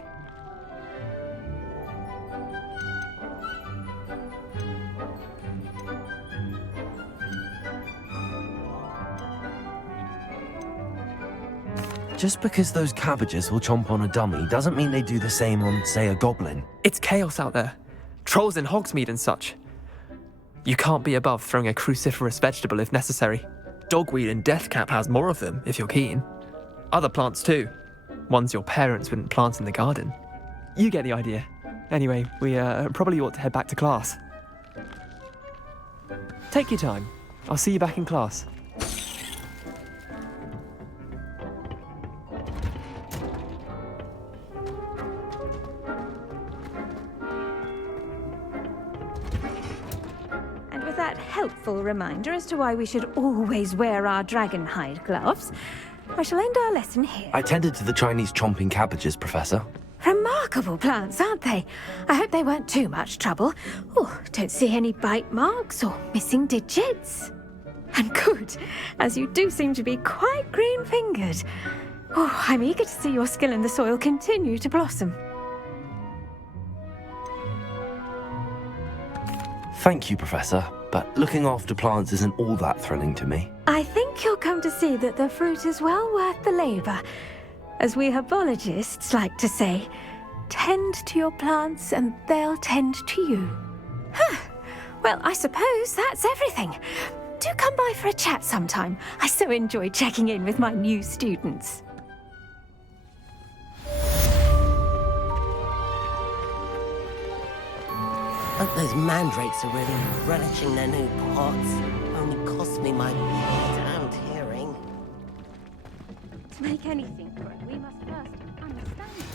Just because those cabbages will chomp on a dummy doesn't mean they do the same on, say, a goblin. It's chaos out there. Trolls in Hogsmeade and such. You can't be above throwing a cruciferous vegetable if necessary. Dogweed and deathcap has more of them, if you're keen. Other plants too. Ones your parents wouldn't plant in the garden. You get the idea. Anyway, we probably ought to head back to class. Take your time. I'll see you back in class. Helpful reminder as to why we should always wear our dragon hide gloves, I shall end our lesson here. I tended to the Chinese chomping cabbages, Professor. Remarkable plants, aren't they? I hope they weren't too much trouble. Oh, don't see any bite marks or missing digits. And good, as you do seem to be quite green-fingered. Oh, I'm eager to see your skill in the soil continue to blossom. Thank you, Professor, but looking after plants isn't all that thrilling to me. I think you'll come to see that the fruit is well worth the labour. As we herbologists like to say, tend to your plants and they'll tend to you. Huh. Well, I suppose that's everything. Do come by for a chat sometime. I so enjoy checking in with my new students. Hope those mandrakes are really relishing their new pots. Only cost me my damned hearing. To make anything good, we must first understand it.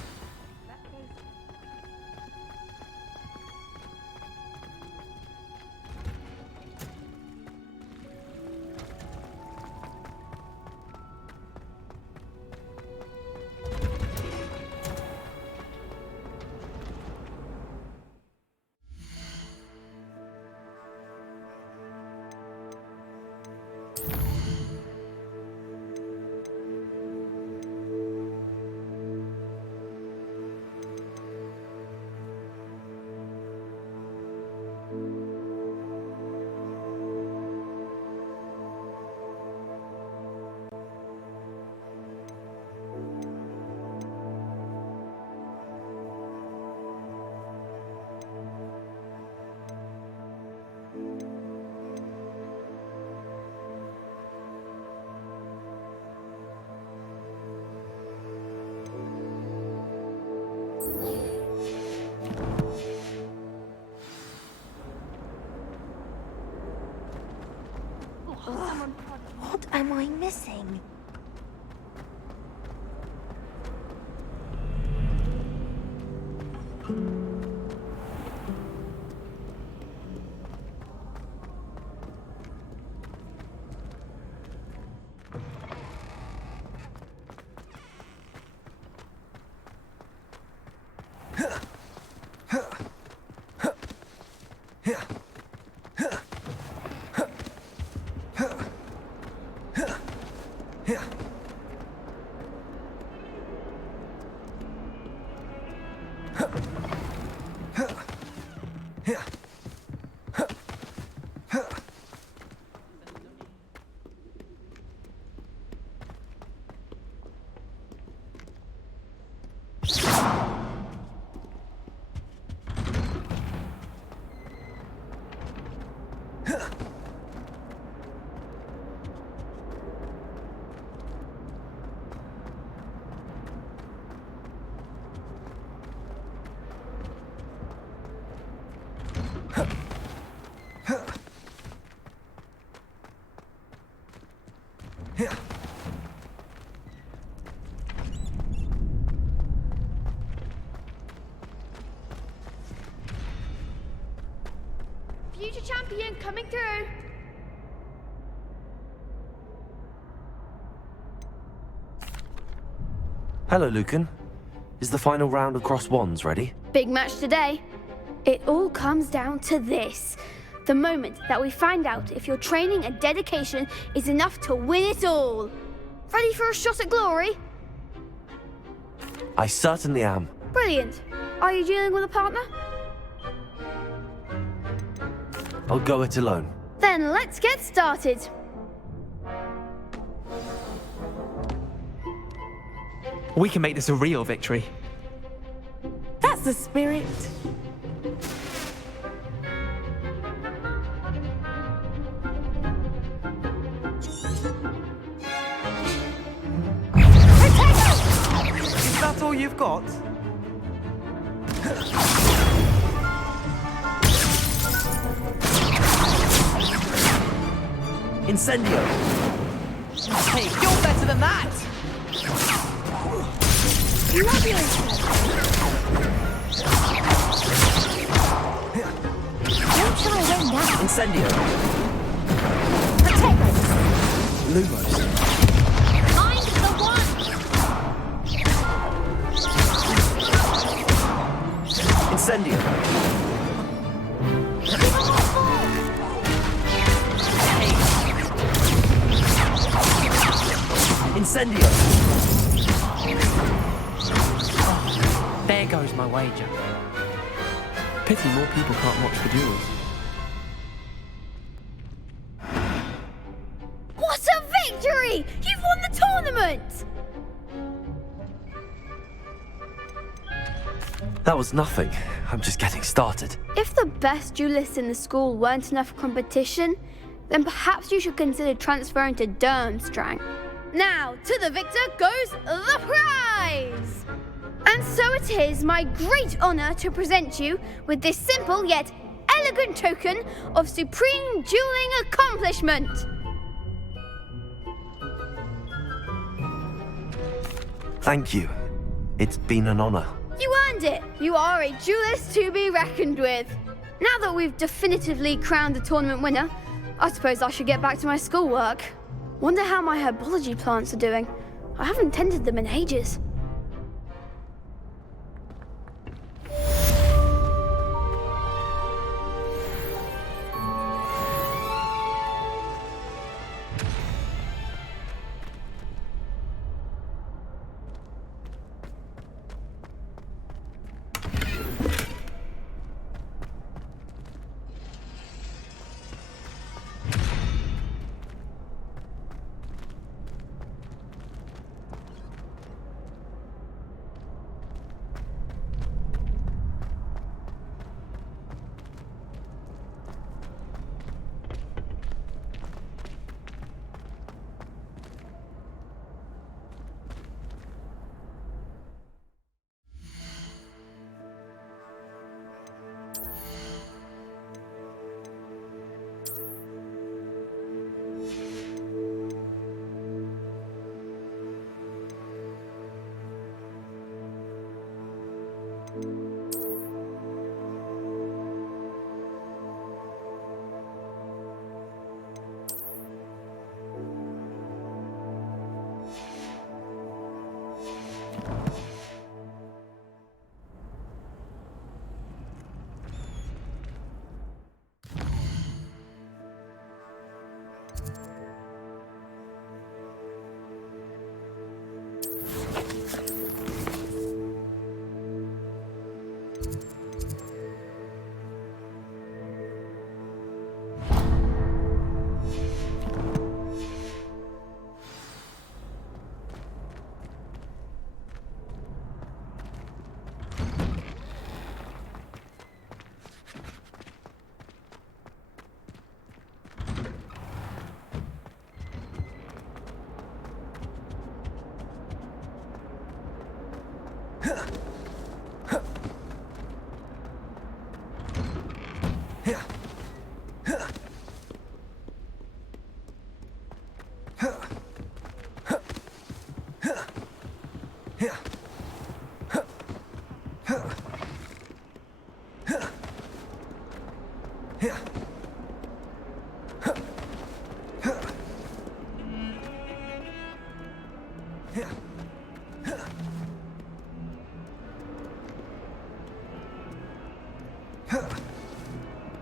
What am I missing? Future champion coming through. Hello, Lucan. Is the final round of Cross Wands ready? Big match today. It all comes down to this. The moment that we find out if your training and dedication is enough to win it all. Ready for a shot at glory? I certainly am. Brilliant. Are you dealing with a partner? I'll go it alone. Then let's get started. We can make this a real victory. That's the spirit. Is that all you've got? Incendio! Hey, you're better than that! Don't try and win now. Incendio! Protect us. Lumos! Mind the one. Incendio! Incendio! There goes my wager. Pity more people can't watch the duels. What a victory! You've won the tournament! That was nothing. I'm just getting started. If the best duelists in the school weren't enough for competition, then perhaps you should consider transferring to Durmstrang. Now, to the victor goes the prize! And so it is my great honour to present you with this simple yet elegant token of supreme dueling accomplishment. Thank you. It's been an honor. You earned it. You are a duelist to be reckoned with. Now that we've definitively crowned the tournament winner, I suppose I should get back to my schoolwork. Wonder how my herbology plants are doing. I haven't tended them in ages.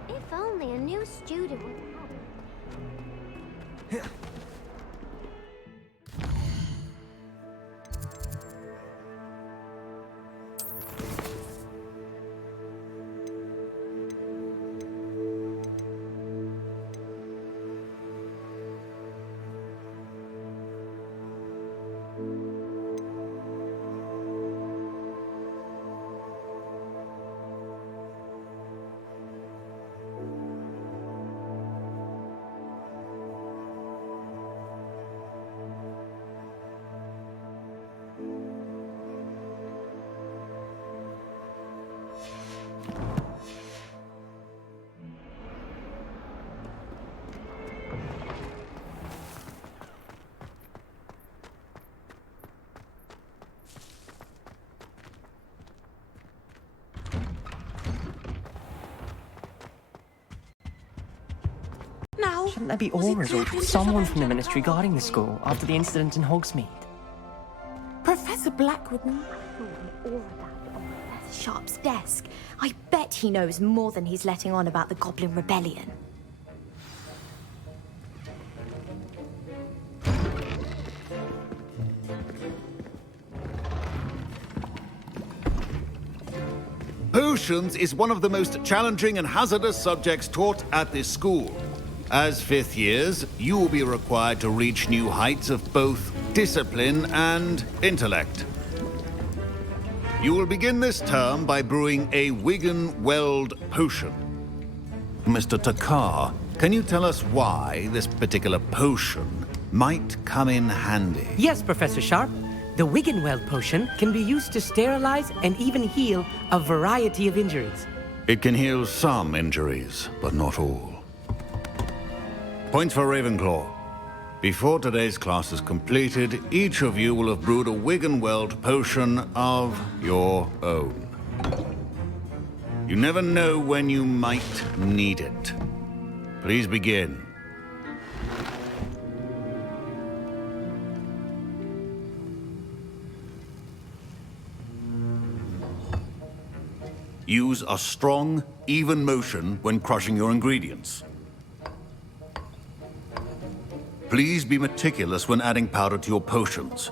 If only a new student would have. Now, Shouldn't there be Aurors or someone from the Ministry guarding the school after the incident in Hogsmeade? Professor Blackwood. All of that on Professor Sharp's desk. I bet he knows more than he's letting on about the Goblin Rebellion. Potions is one of the most challenging and hazardous subjects taught at this school. As fifth years, you will be required to reach new heights of both discipline and intellect. You will begin this term by brewing a Wiggenweld potion. Mr. Takar, can you tell us why this particular potion might come in handy? Yes, Professor Sharp. The Wiggenweld potion can be used to sterilize and even heal a variety of injuries. It can heal some injuries, but not all. Points for Ravenclaw. Before today's class is completed, each of you will have brewed a Wiggenweld potion of your own. You never know when you might need it. Please begin. Use a strong, even motion when crushing your ingredients. Please be meticulous when adding powder to your potions.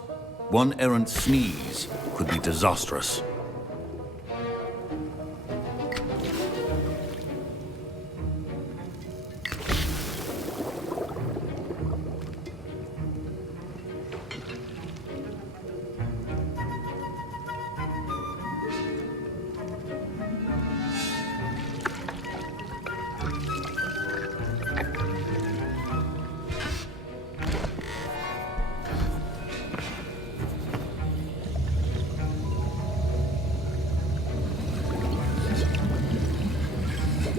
One errant sneeze could be disastrous.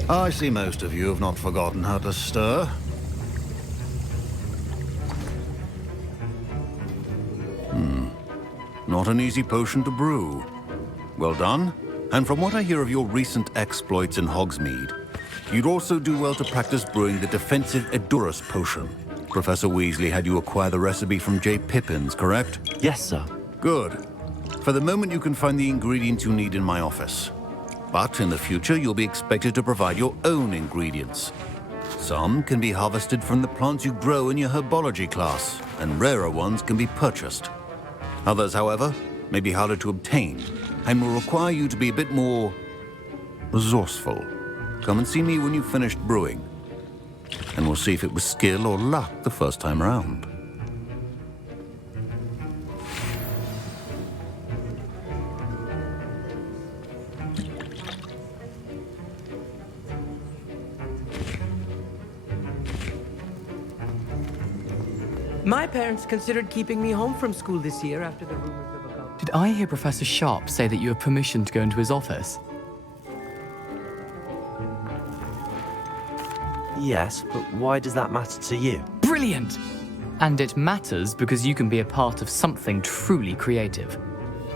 I see most of you have not forgotten how to stir. Not an easy potion to brew. Well done. And from what I hear of your recent exploits in Hogsmeade, you'd also do well to practice brewing the defensive Edurus potion. Professor Weasley had you acquire the recipe from J. Pippin's, correct? Yes, sir. Good. For the moment, you can find the ingredients you need in my office. But in the future, you'll be expected to provide your own ingredients. Some can be harvested from the plants you grow in your herbology class, and rarer ones can be purchased. Others, however, may be harder to obtain, and will require you to be a bit more resourceful. Come and see me when you've finished brewing, and we'll see if it was skill or luck the first time around. My parents considered keeping me home from school this year after the rumors of a goblin. Did I hear Professor Sharp say that you have permission to go into his office? Yes, but why does that matter to you? Brilliant! And it matters because you can be a part of something truly creative.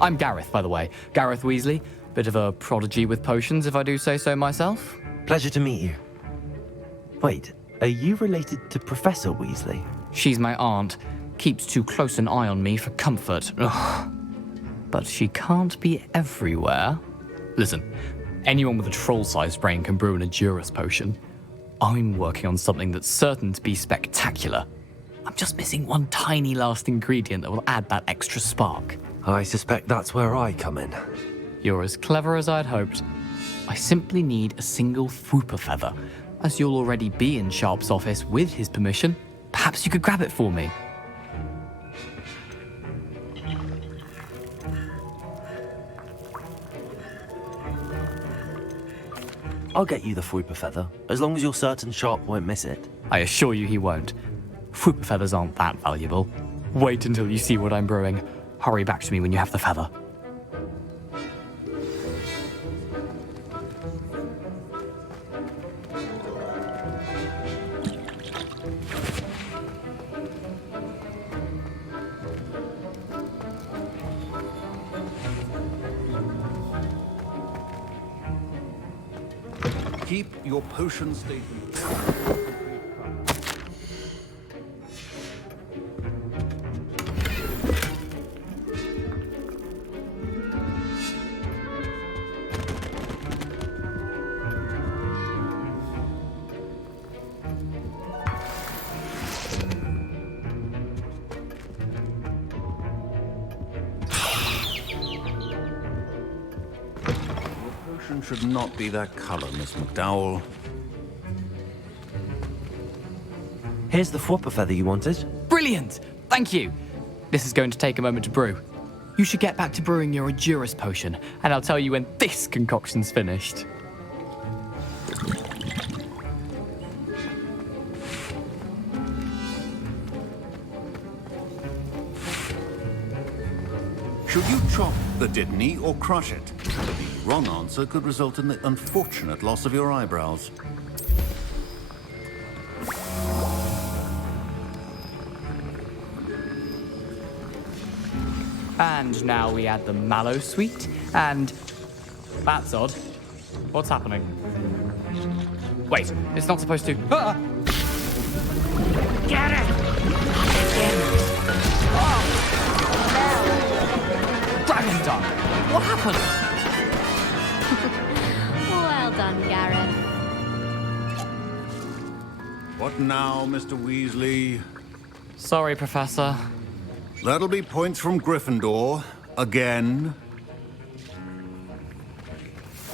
I'm Gareth, by the way. Gareth Weasley. Bit of a prodigy with potions, if I do say so myself. Pleasure to meet you. Wait, are you related to Professor Weasley? She's my aunt. Keeps too close an eye on me for comfort. Ugh. But she can't be everywhere. Listen, anyone with a troll-sized brain can brew an Edurus potion. I'm working on something that's certain to be spectacular. I'm just missing one tiny last ingredient that will add that extra spark. I suspect that's where I come in. You're as clever as I'd hoped. I simply need a single Fwooper feather. As you'll already be in Sharp's office with his permission, perhaps you could grab it for me. I'll get you the Fwooper feather, as long as you're certain Sharp won't miss it. I assure you he won't. Fwooper feathers aren't that valuable. Wait until you see what I'm brewing. Hurry back to me when you have the feather. Keep your potion statement. Should not be that color, Miss McDowell. Here's the Fwooper feather you wanted. Brilliant! Thank you! This is going to take a moment to brew. You should get back to brewing your Edurus potion, and I'll tell you when this concoction's finished. Should you chop the Didney or crush it? The wrong answer could result in the unfortunate loss of your eyebrows. And now we add the mallow sweet, and... That's odd. What's happening? Wait, it's not supposed to... Ah! Get it! Dragon Duck! What happened? Well done, Gareth. What now, Mr. Weasley? Sorry, Professor. That'll be points from Gryffindor. Again.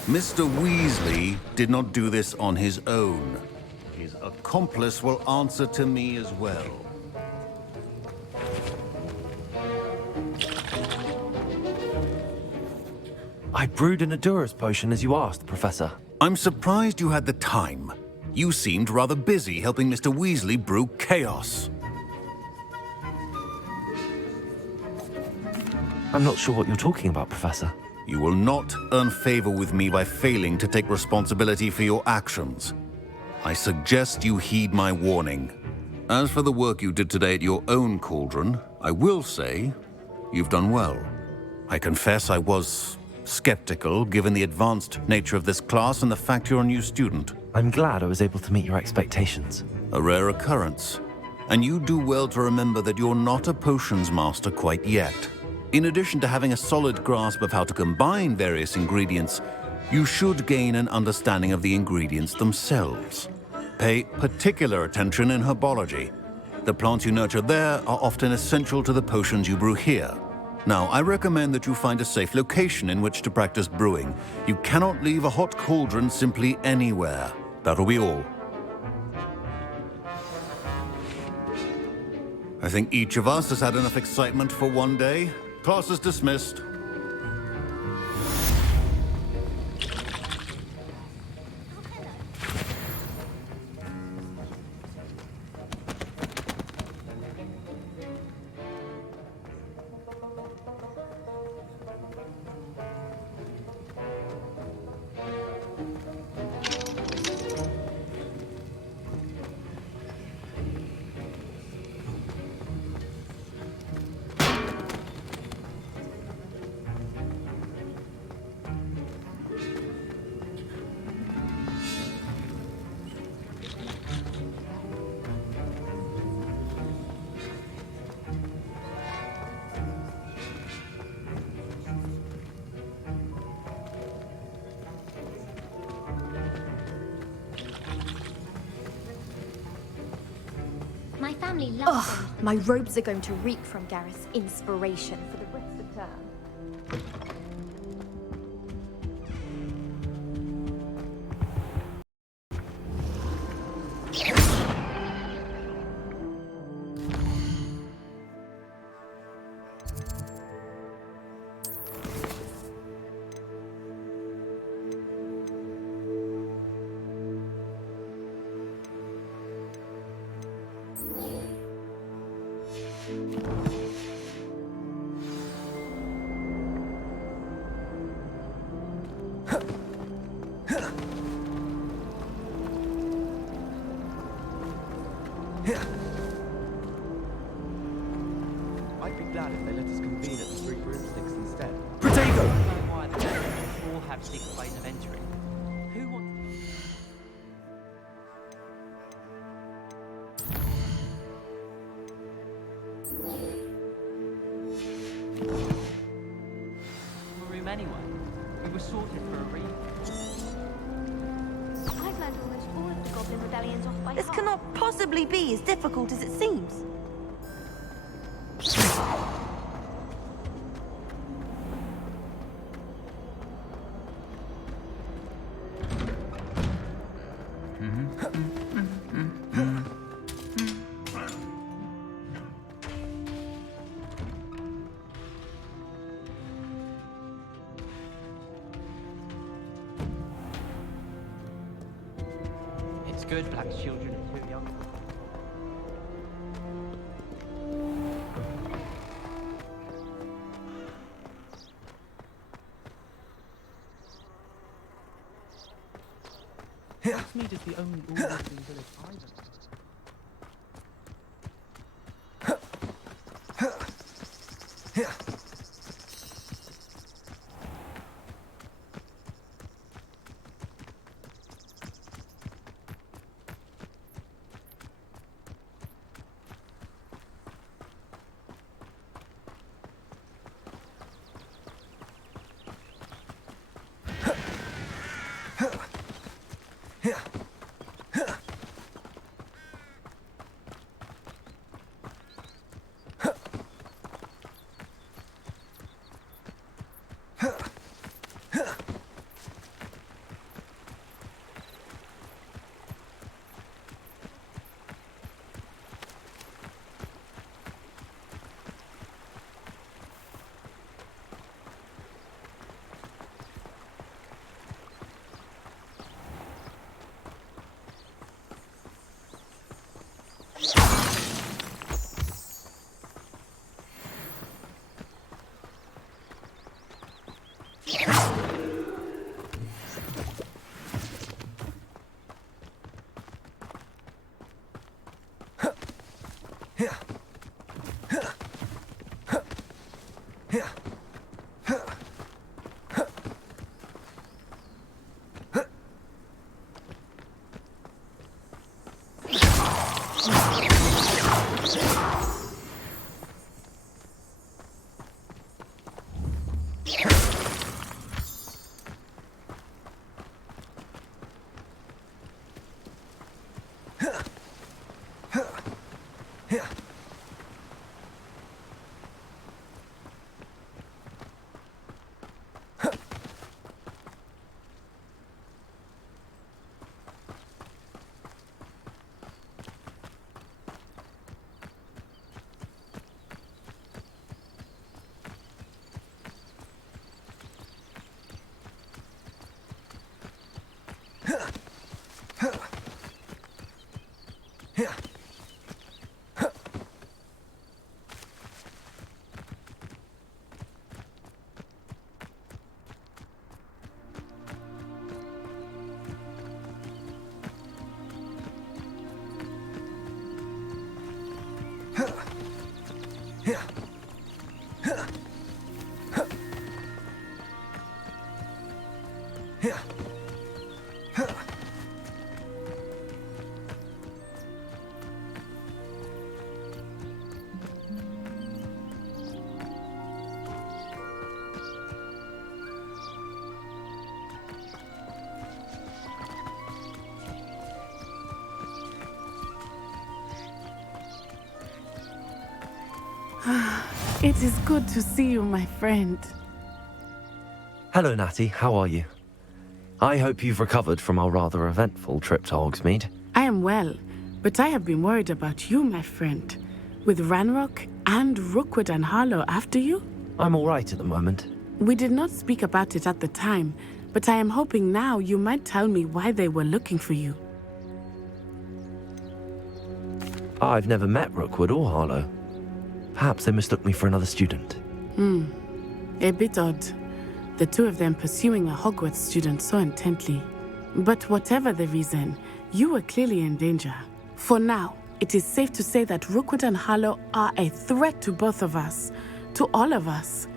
Mr. Weasley did not do this on his own. His accomplice will answer to me as well. I brewed an Edurus potion as you asked, Professor. I'm surprised you had the time. You seemed rather busy helping Mr. Weasley brew chaos. I'm not sure what you're talking about, Professor. You will not earn favor with me by failing to take responsibility for your actions. I suggest you heed my warning. As for the work you did today at your own cauldron, I will say you've done well. I confess I was skeptical, given the advanced nature of this class and the fact you're a new student. I'm glad I was able to meet your expectations. A rare occurrence. And you do well to remember that you're not a potions master quite yet. In addition to having a solid grasp of how to combine various ingredients, you should gain an understanding of the ingredients themselves. Pay particular attention in herbology. The plants you nurture there are often essential to the potions you brew here. Now, I recommend that you find a safe location in which to practice brewing. You cannot leave a hot cauldron simply anywhere. That'll be all. I think each of us has had enough excitement for one day. Class is dismissed. My family loves Ugh, my robes are going to reek from Gareth's inspiration for the rest of term. I'd be glad if they let us convene at the Three Broomsticks instead. Protego! I don't know why they all have secret ways of entering. Who wants... room anyway. We were sorted for a reason. I've learned almost all of the Goblin rebellions off by This heart. cannot possibly be as difficult as it seems. It's good black children are too young. Hogsmeade is the only all-living village either. It is good to see you, my friend. Hello, Natty. How are you? I hope you've recovered from our rather eventful trip to Hogsmeade. I am well, but I have been worried about you, my friend. With Ranrock and Rookwood and Harlow after you? I'm all right at the moment. We did not speak about it at the time, but I am hoping now you might tell me why they were looking for you. I've never met Rookwood or Harlow. Perhaps they mistook me for another student. A bit odd. The two of them pursuing a Hogwarts student so intently. But whatever the reason, you were clearly in danger. For now, it is safe to say that Rookwood and Harlow are a threat to both of us, to all of us.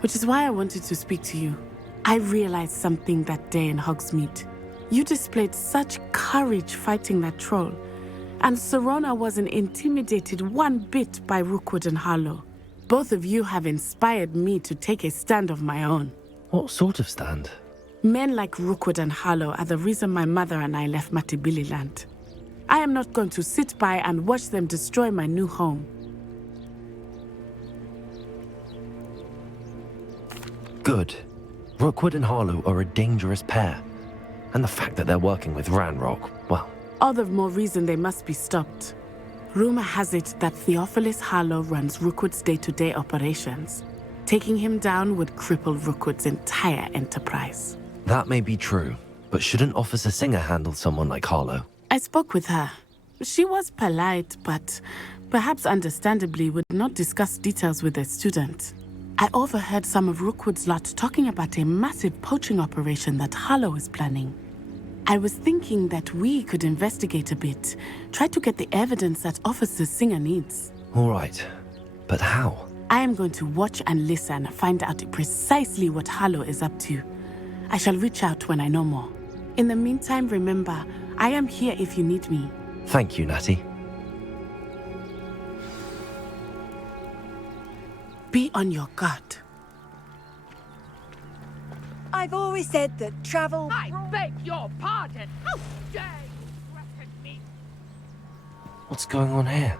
Which is why I wanted to speak to you. I realized something that day in Hogsmeade. You displayed such courage fighting that troll, and Serona wasn't intimidated one bit by Rookwood and Harlow. Both of you have inspired me to take a stand of my own. What sort of stand? Men like Rookwood and Harlow are the reason my mother and I left Matabeleland. I am not going to sit by and watch them destroy my new home. Good. Rookwood and Harlow are a dangerous pair. And the fact that they're working with Ranrock, well... All the more reason they must be stopped. Rumor has it that Theophilus Harlow runs Rookwood's day-to-day operations. Taking him down would cripple Rookwood's entire enterprise. That may be true, but shouldn't Officer Singer handle someone like Harlow? I spoke with her. She was polite, but perhaps understandably would not discuss details with a student. I overheard some of Rookwood's lot talking about a massive poaching operation that Harlow is planning. I was thinking that we could investigate a bit, try to get the evidence that Officer Singer needs. All right, but how? I am going to watch and listen, find out precisely what Harlow is up to. I shall reach out when I know more. In the meantime, remember, I am here if you need me. Thank you, Natty. Be on your guard. I've always said that travel... I beg your pardon! How dare you threaten me? What's going on here?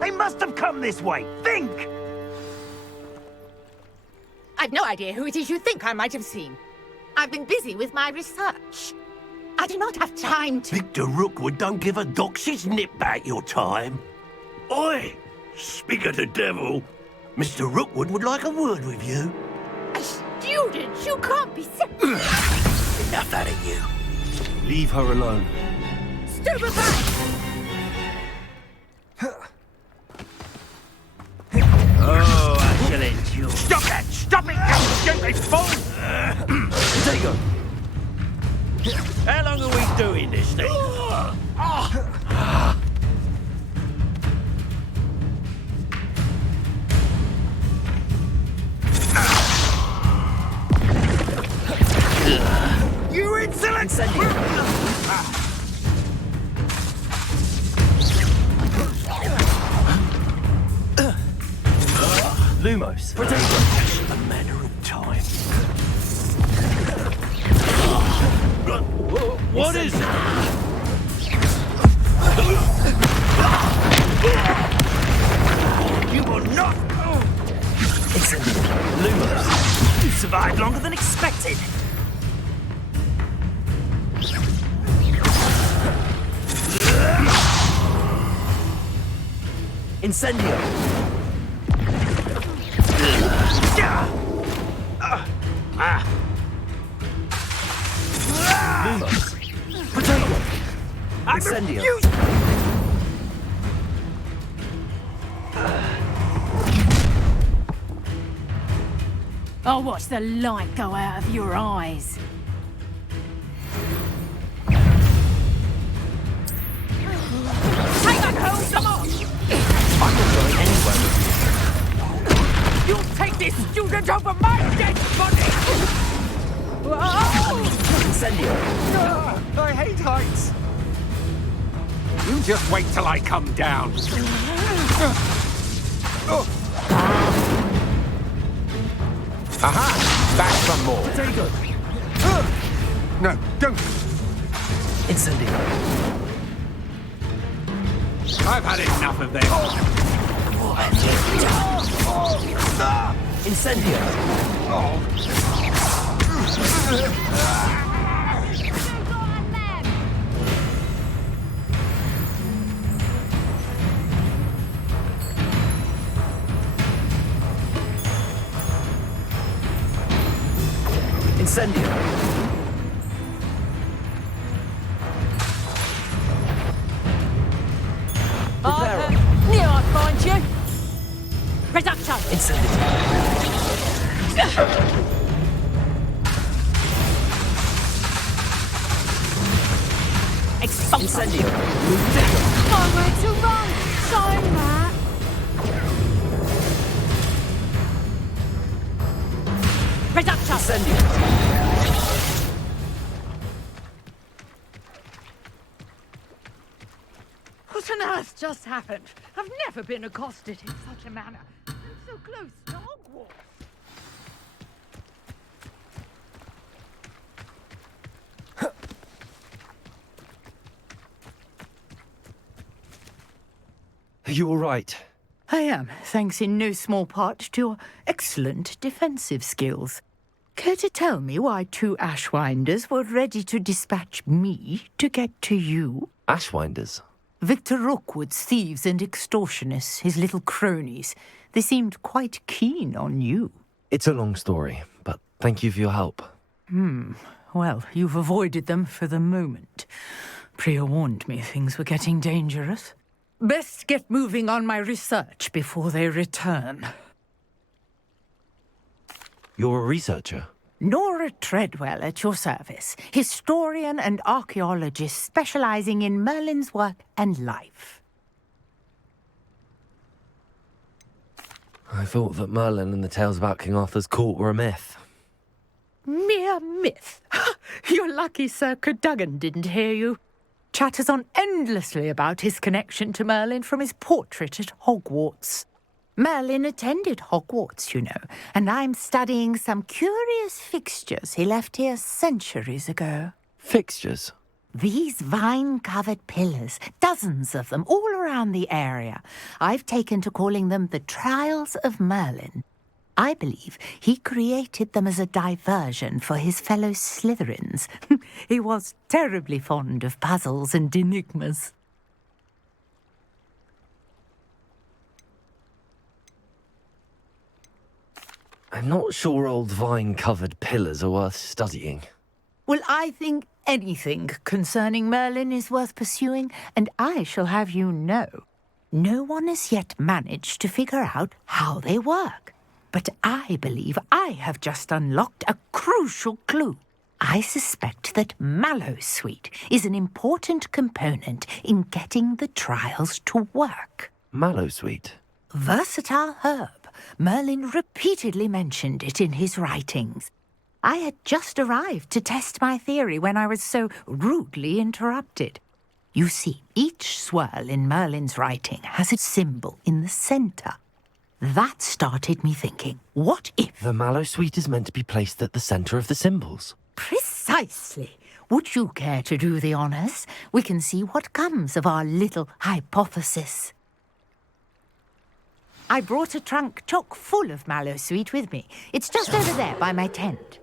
They must have come this way. Think! I've no idea who it is you think I might have seen. I've been busy with my research. I do not have time to... Victor Rookwood don't give a doxy's nip back your time. Oi! Speak of the devil. Mr. Rookwood would like a word with you. A student? You can't be... Enough out of you. Leave her alone. Stupefy! Oh, I shall endure. Stop that! Stop it, you stupid fool! There you go. How long are we doing this thing? You insolent! Lumos. Just a matter of time. What is it? You will not! It's Lumos. You survived longer than expected. Incendio. Lumos. Potato. Incendio. I'll watch the light go out of your eyes. Hang on, hold them on! I'm not going anywhere with you. You'll take this hate heights. You just wait till I come down. Aha! Back some more. Take it. No, don't. Incendio. I've had enough of this. Incendio. Incendio. Knew I'd find you. Reduction. Incendio. Incendio. Oh, where to run? Sorry, Matt. Reduction. Incendio. What on earth just happened? I've never been accosted in such a manner. I'm so close to Hogwarts. Are you all right? I am, thanks in no small part to your excellent defensive skills. Care to tell me why 2 Ashwinders were ready to dispatch me to get to you? Ashwinders? Victor Rookwood's thieves and extortionists, his little cronies. They seemed quite keen on you. It's a long story, but thank you for your help. Well, you've avoided them for the moment. Priya warned me things were getting dangerous. Best get moving on my research before they return. You're a researcher? Nora Treadwell at your service, historian and archaeologist specializing in Merlin's work and life. I thought that Merlin and the tales about King Arthur's court were a myth. Mere myth. You're lucky Sir Cadogan didn't hear you. Chatters on endlessly about his connection to Merlin from his portrait at Hogwarts. Merlin attended Hogwarts, you know, and I'm studying some curious fixtures he left here centuries ago. Fixtures? These vine-covered pillars, dozens of them, all around the area. I've taken to calling them the Trials of Merlin. I believe he created them as a diversion for his fellow Slytherins. He was terribly fond of puzzles and enigmas. I'm not sure old vine-covered pillars are worth studying. Well, I think anything concerning Merlin is worth pursuing, and I shall have you know, no one has yet managed to figure out how they work. But I believe I have just unlocked a crucial clue. I suspect that Mallowsweet is an important component in getting the trials to work. Mallowsweet? Versatile herb. Merlin repeatedly mentioned it in his writings. I had just arrived to test my theory when I was so rudely interrupted. You see, each swirl in Merlin's writing has a symbol in the centre. That started me thinking, what if... The Mallowsweet is meant to be placed at the centre of the symbols. Precisely. Would you care to do the honours? We can see what comes of our little hypothesis. I brought a trunk chock full of Mallowsweet with me. It's just over there by my tent.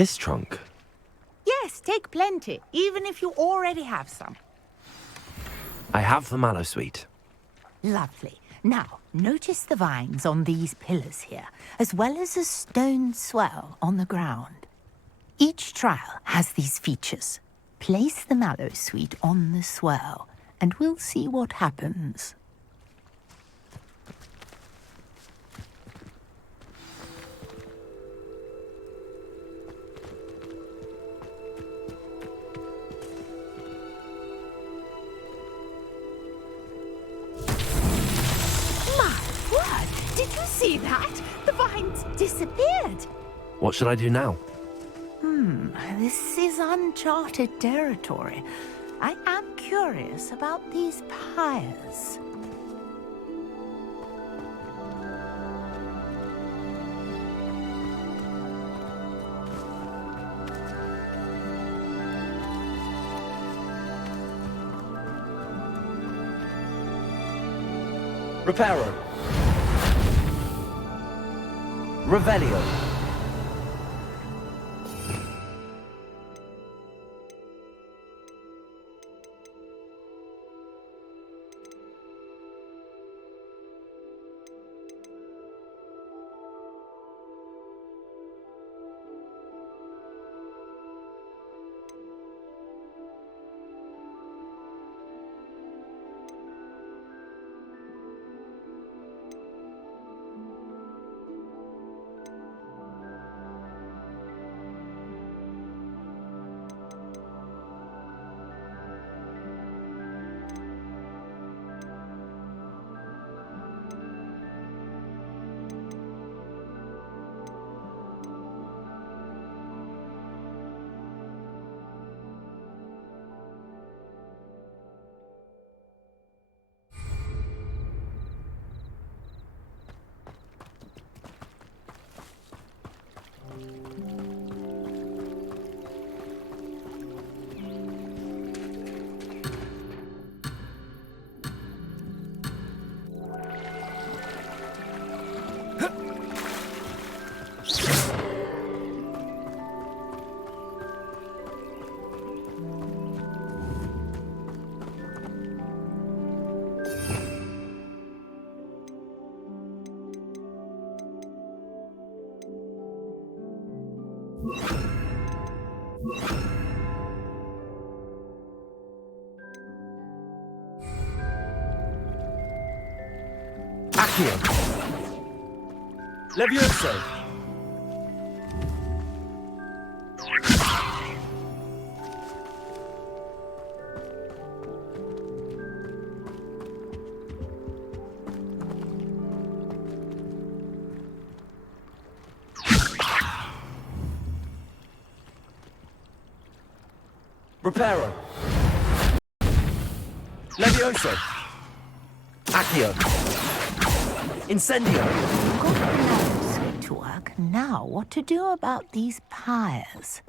This trunk? Yes, Take plenty, even if you already have some. I have the mallow sweet. Lovely. Now, notice the vines on these pillars here, as well as a stone swell on the ground. Each trial has these features. Place the mallow sweet on the swell, and we'll see what happens. Did you see that? The vines disappeared. What should I do now? This is uncharted territory. I am curious about these pyres. Reparo. Revelio. Accio. Levioso. Reparo. Levioso. Accio. Incendio. Got the mallow sweet to work. Now, what to do about these pyres?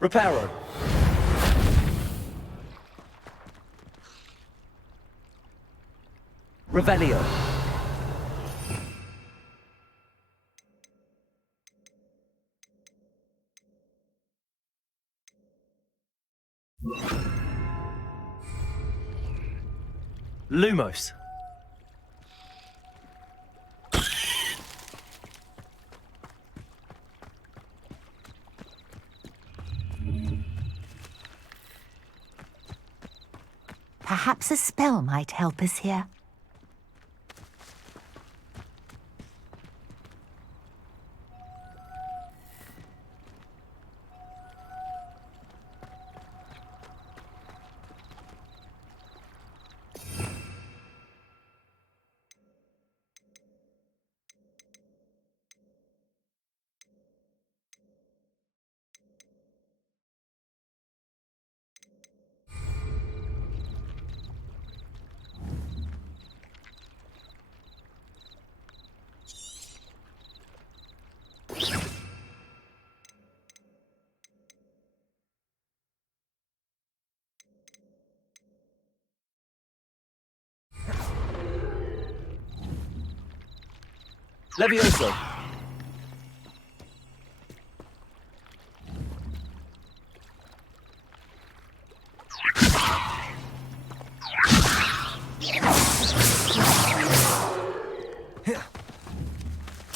Reparo. Revelio. Lumos. Perhaps a spell might help us here. Levioso!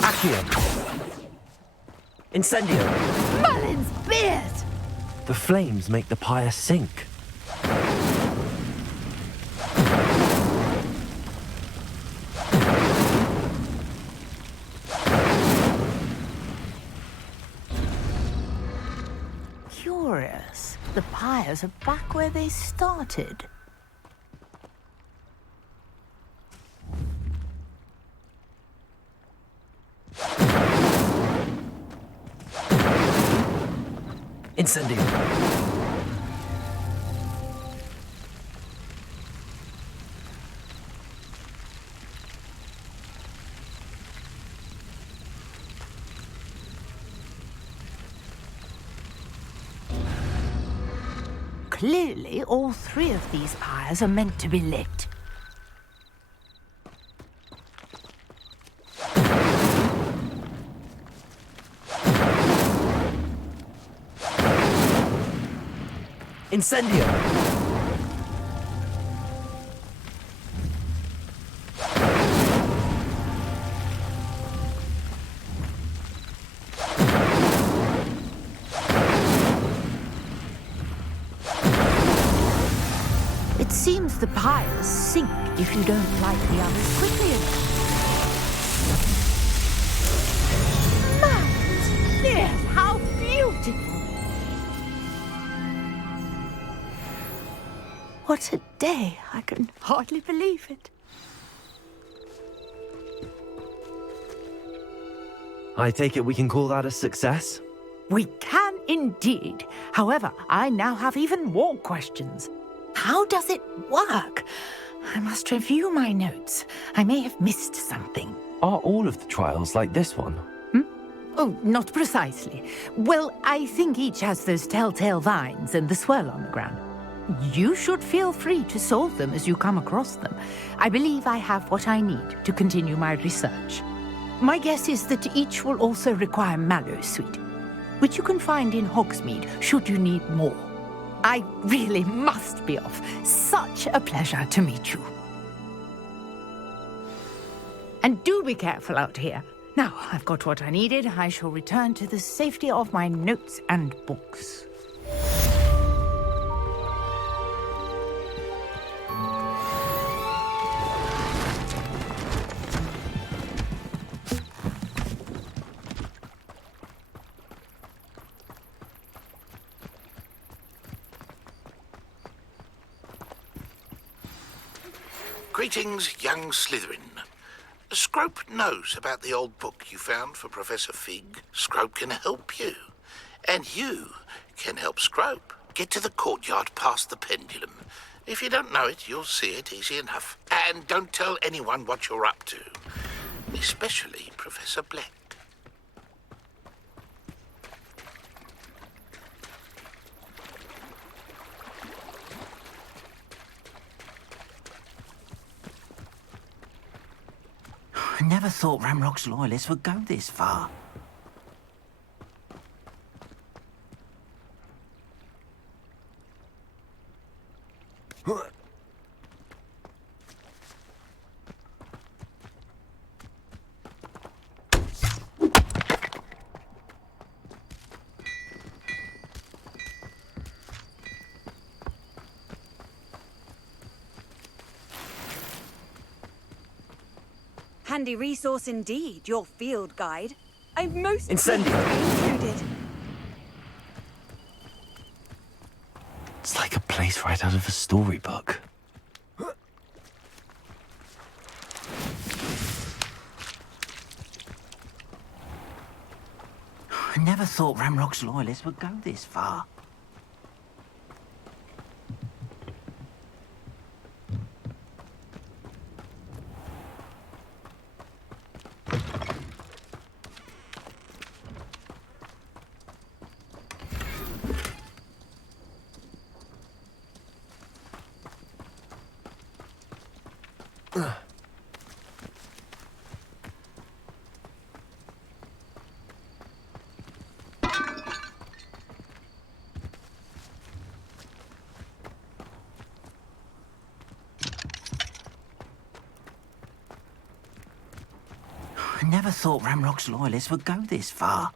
Accio! Incendio! Merlin's beard! The flames make the pyre sink. Curious. The pyres are back where they started. Incendio! Clearly, all three of these pyres are meant to be lit. Incendio! It seems the pyres sink if you don't light the others quickly enough. Merlin's beard, how beautiful! What a day! I can hardly believe it. I take it we can call that a success? We can indeed. However, I now have even more questions. How does it work? I must review my notes. I may have missed something. Are all of the trials like this one? Oh, not precisely. Well, I think each has those telltale vines and the swirl on the ground. You should feel free to solve them as you come across them. I believe I have what I need to continue my research. My guess is that each will also require mallow sweet, which you can find in Hogsmeade should you need more. I really must be off. Such a pleasure to meet you. And do be careful out here. Now, I've got what I needed. I shall return to the safety of my notes and books. Greetings, young Slytherin. Scrope knows about the old book you found for Professor Fig. Scrope can help you. And you can help Scrope. Get to the courtyard past the pendulum. If you don't know it, you'll see it easy enough. And don't tell anyone what you're up to. Especially Professor Black. I never thought Ramrock's loyalists would go this far. Handy resource indeed, your field guide. I'm most Incendio! included. It's like a place right out of a storybook. I never thought Ramrock's loyalists would go this far. I never thought Ramrock's loyalists would go this far.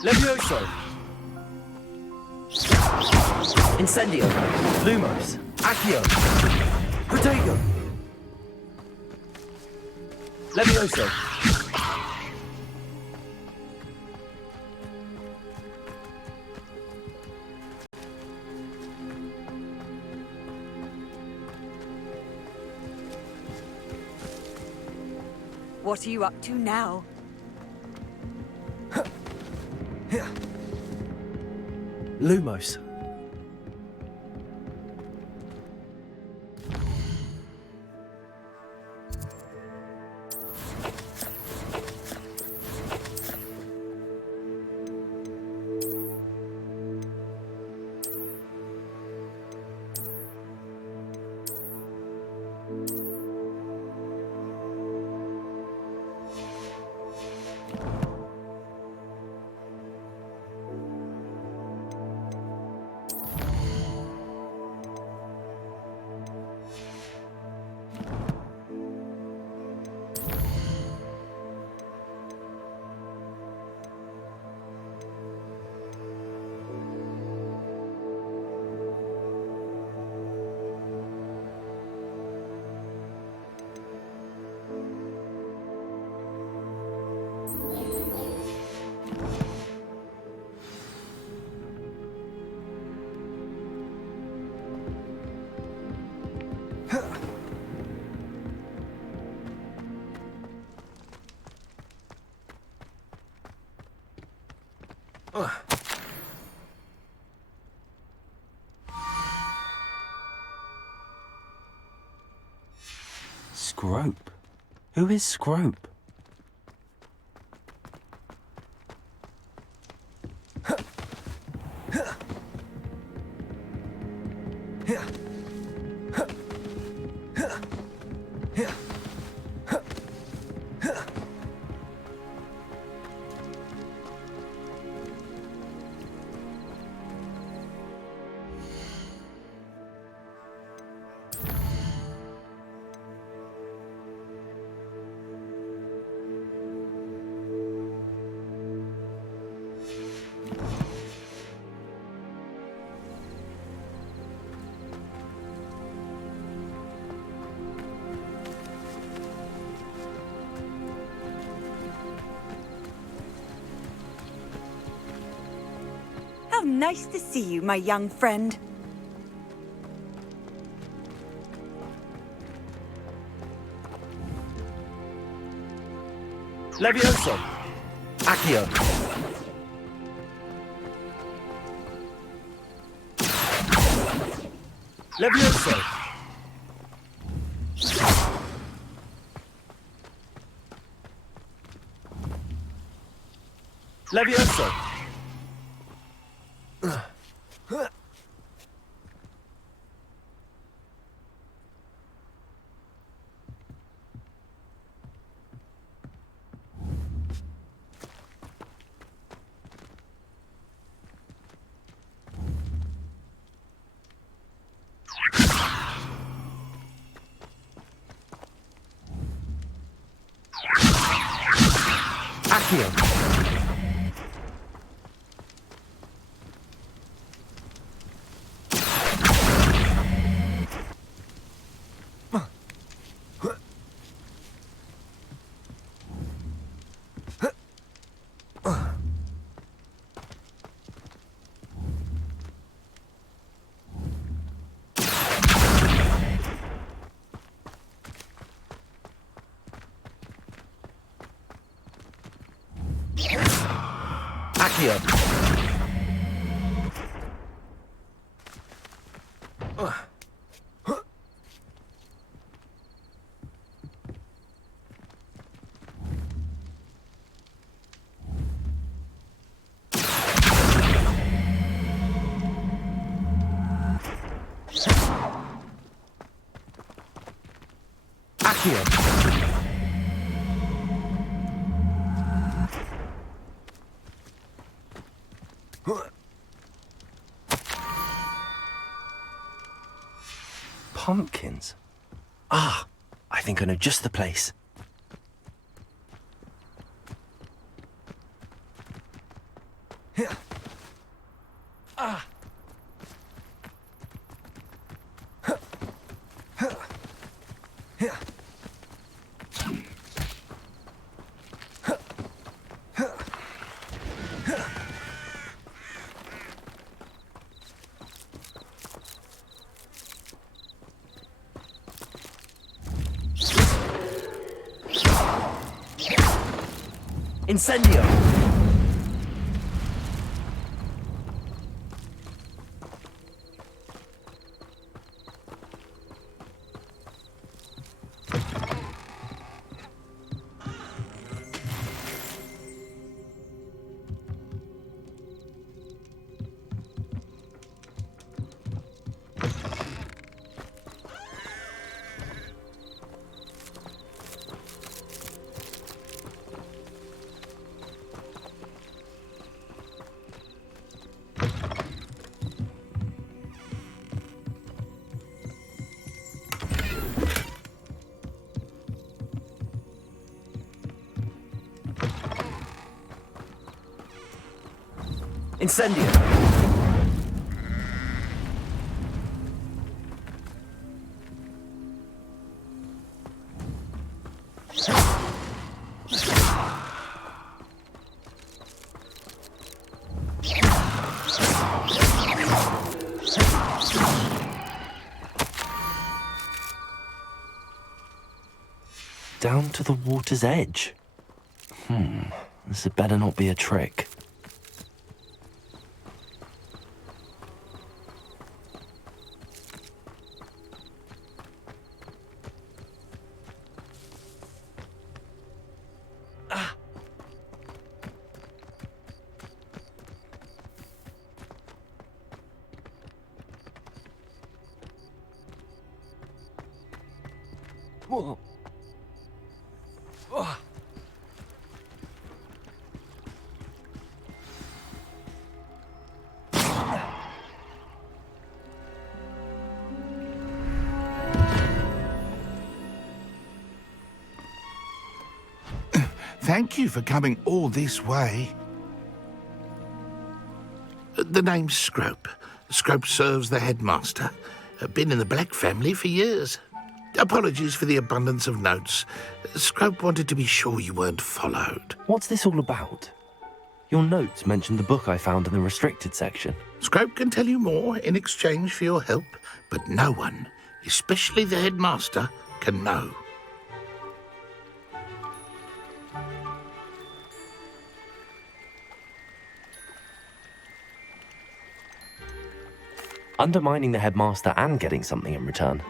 Levioso! Incendio! Lumos! Accio! Protego! Levioso! What are you up to now? Lumos. Scrope? Who is Scrope? How nice to see you, my young friend. Levioso! Accio! Levioso! Levioso! Accio! Accio. Accio. Pumpkins? Ah, I think I know just the place. Incendio! Incendio! Down to the water's edge. This had better not be a trick. Whoa. Oh. Thank you for coming all this way. The name's Scrope. Scrope serves the headmaster. Been in the Black family for years. Apologies for the abundance of notes. Scrope wanted to be sure you weren't followed. What's this all about? Your notes mentioned the book I found in the restricted section. Scrope can tell you more in exchange for your help, but no one, especially the headmaster, can know. Undermining the headmaster and getting something in return.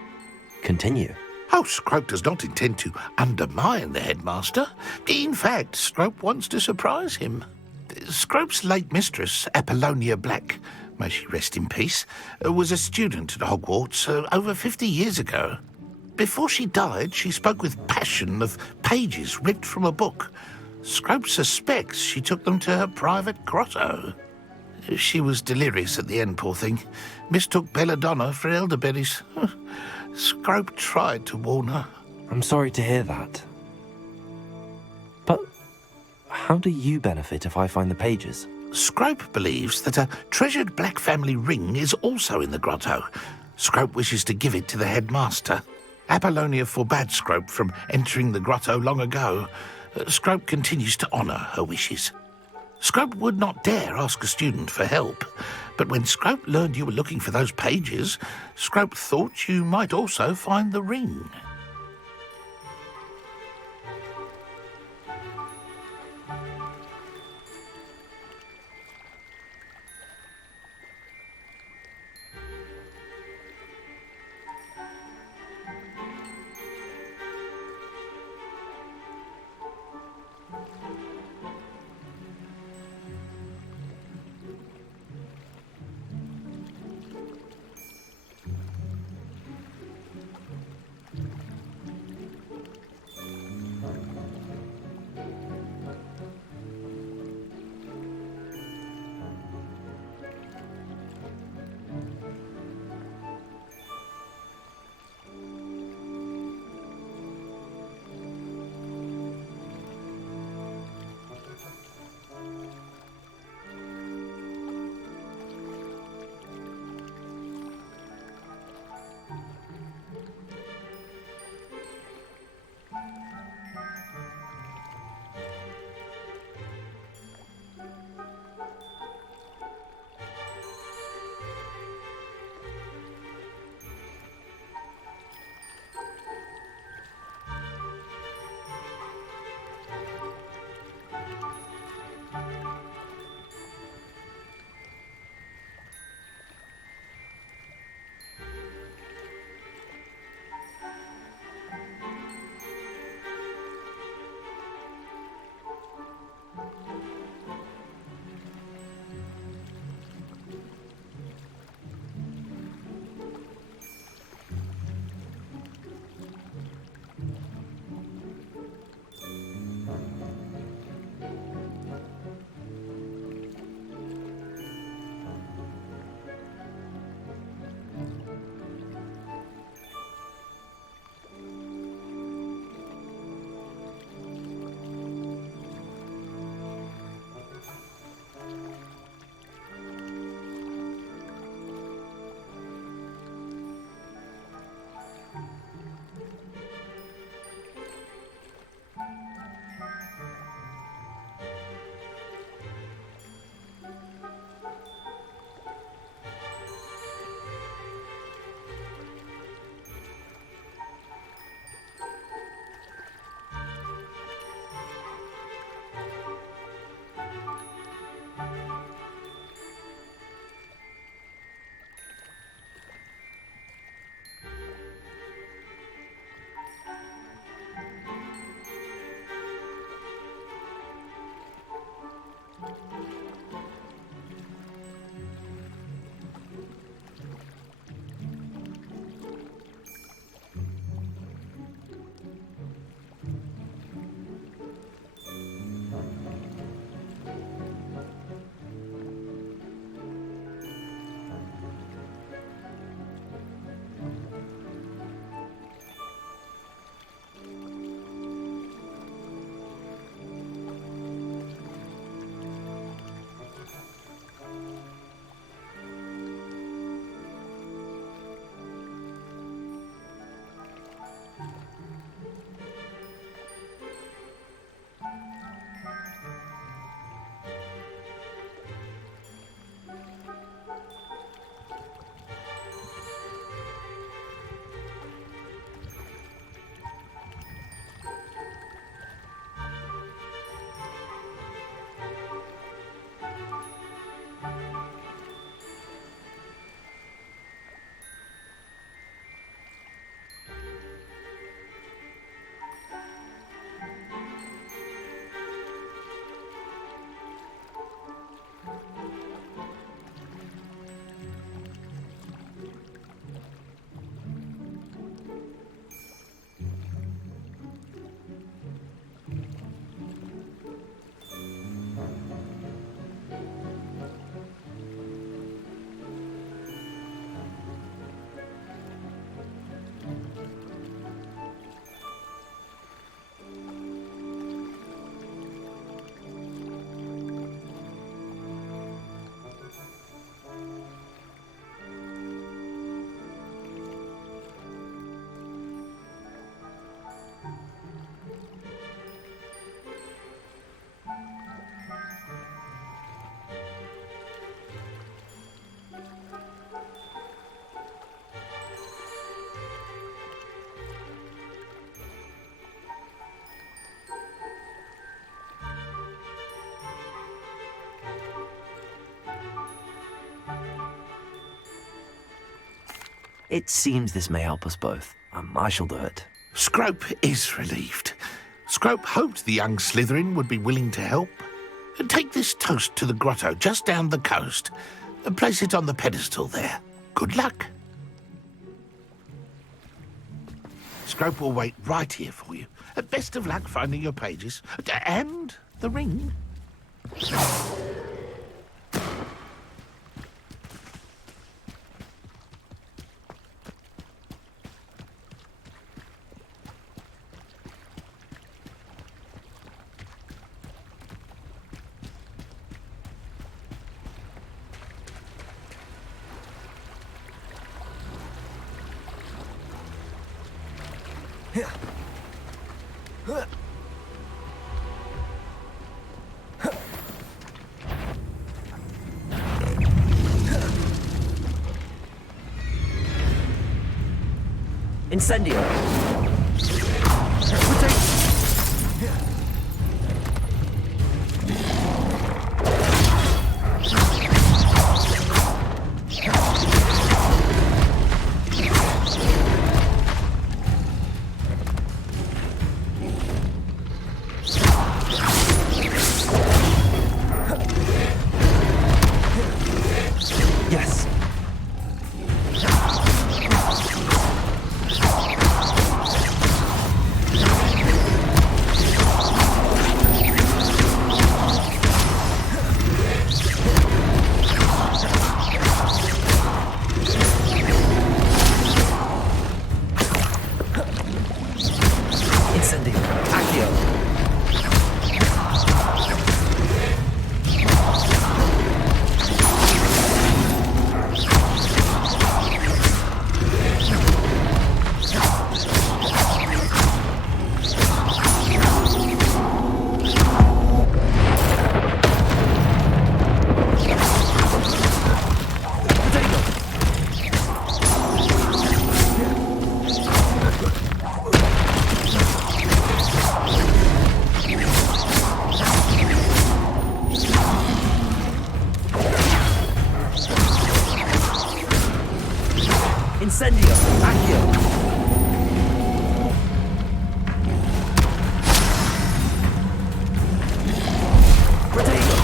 Continue. Oh, Scrope does not intend to undermine the headmaster. In fact, Scrope wants to surprise him. Scrope's late mistress, Apollonia Black, may she rest in peace, was a student at Hogwarts over 50 years ago. Before she died, she spoke with passion of pages ripped from a book. Scrope suspects she took them to her private grotto. She was delirious at the end, poor thing. Mistook belladonna for elderberries. Scrope tried to warn her. I'm sorry to hear that. But how do you benefit if I find the pages? Scrope believes that a treasured Black family ring is also in the grotto. Scrope wishes to give it to the headmaster. Apollonia forbade Scrope from entering the grotto long ago. Scrope continues to honour her wishes. Scrope would not dare ask a student for help, but when Scrope learned you were looking for those pages, Scrope thought you might also find the ring. It seems this may help us both. I shall do it. Scrope is relieved. Scrope hoped the young Slytherin would be willing to help. Take this toast to the grotto just down the coast and place it on the pedestal there. Good luck. Scrope will wait right here for you. Best of luck finding your pages. And the ring. Incendio! Yes. Incendio! Accio! Protego!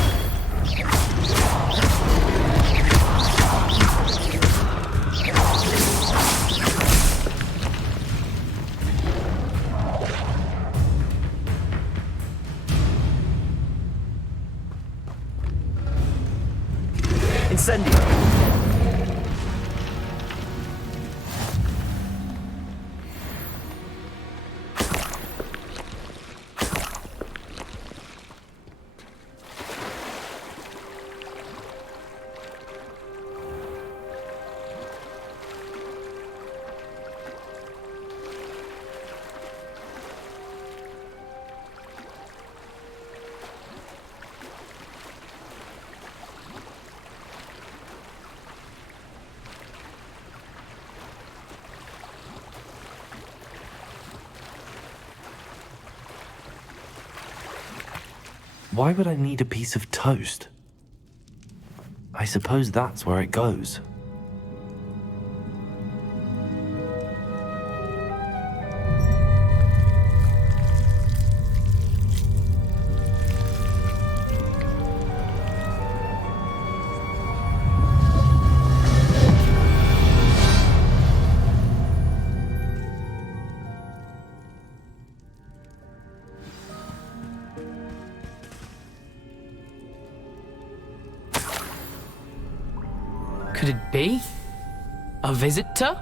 Incendio! Why would I need a piece of toast? I suppose that's where it goes. Could it be? A visitor?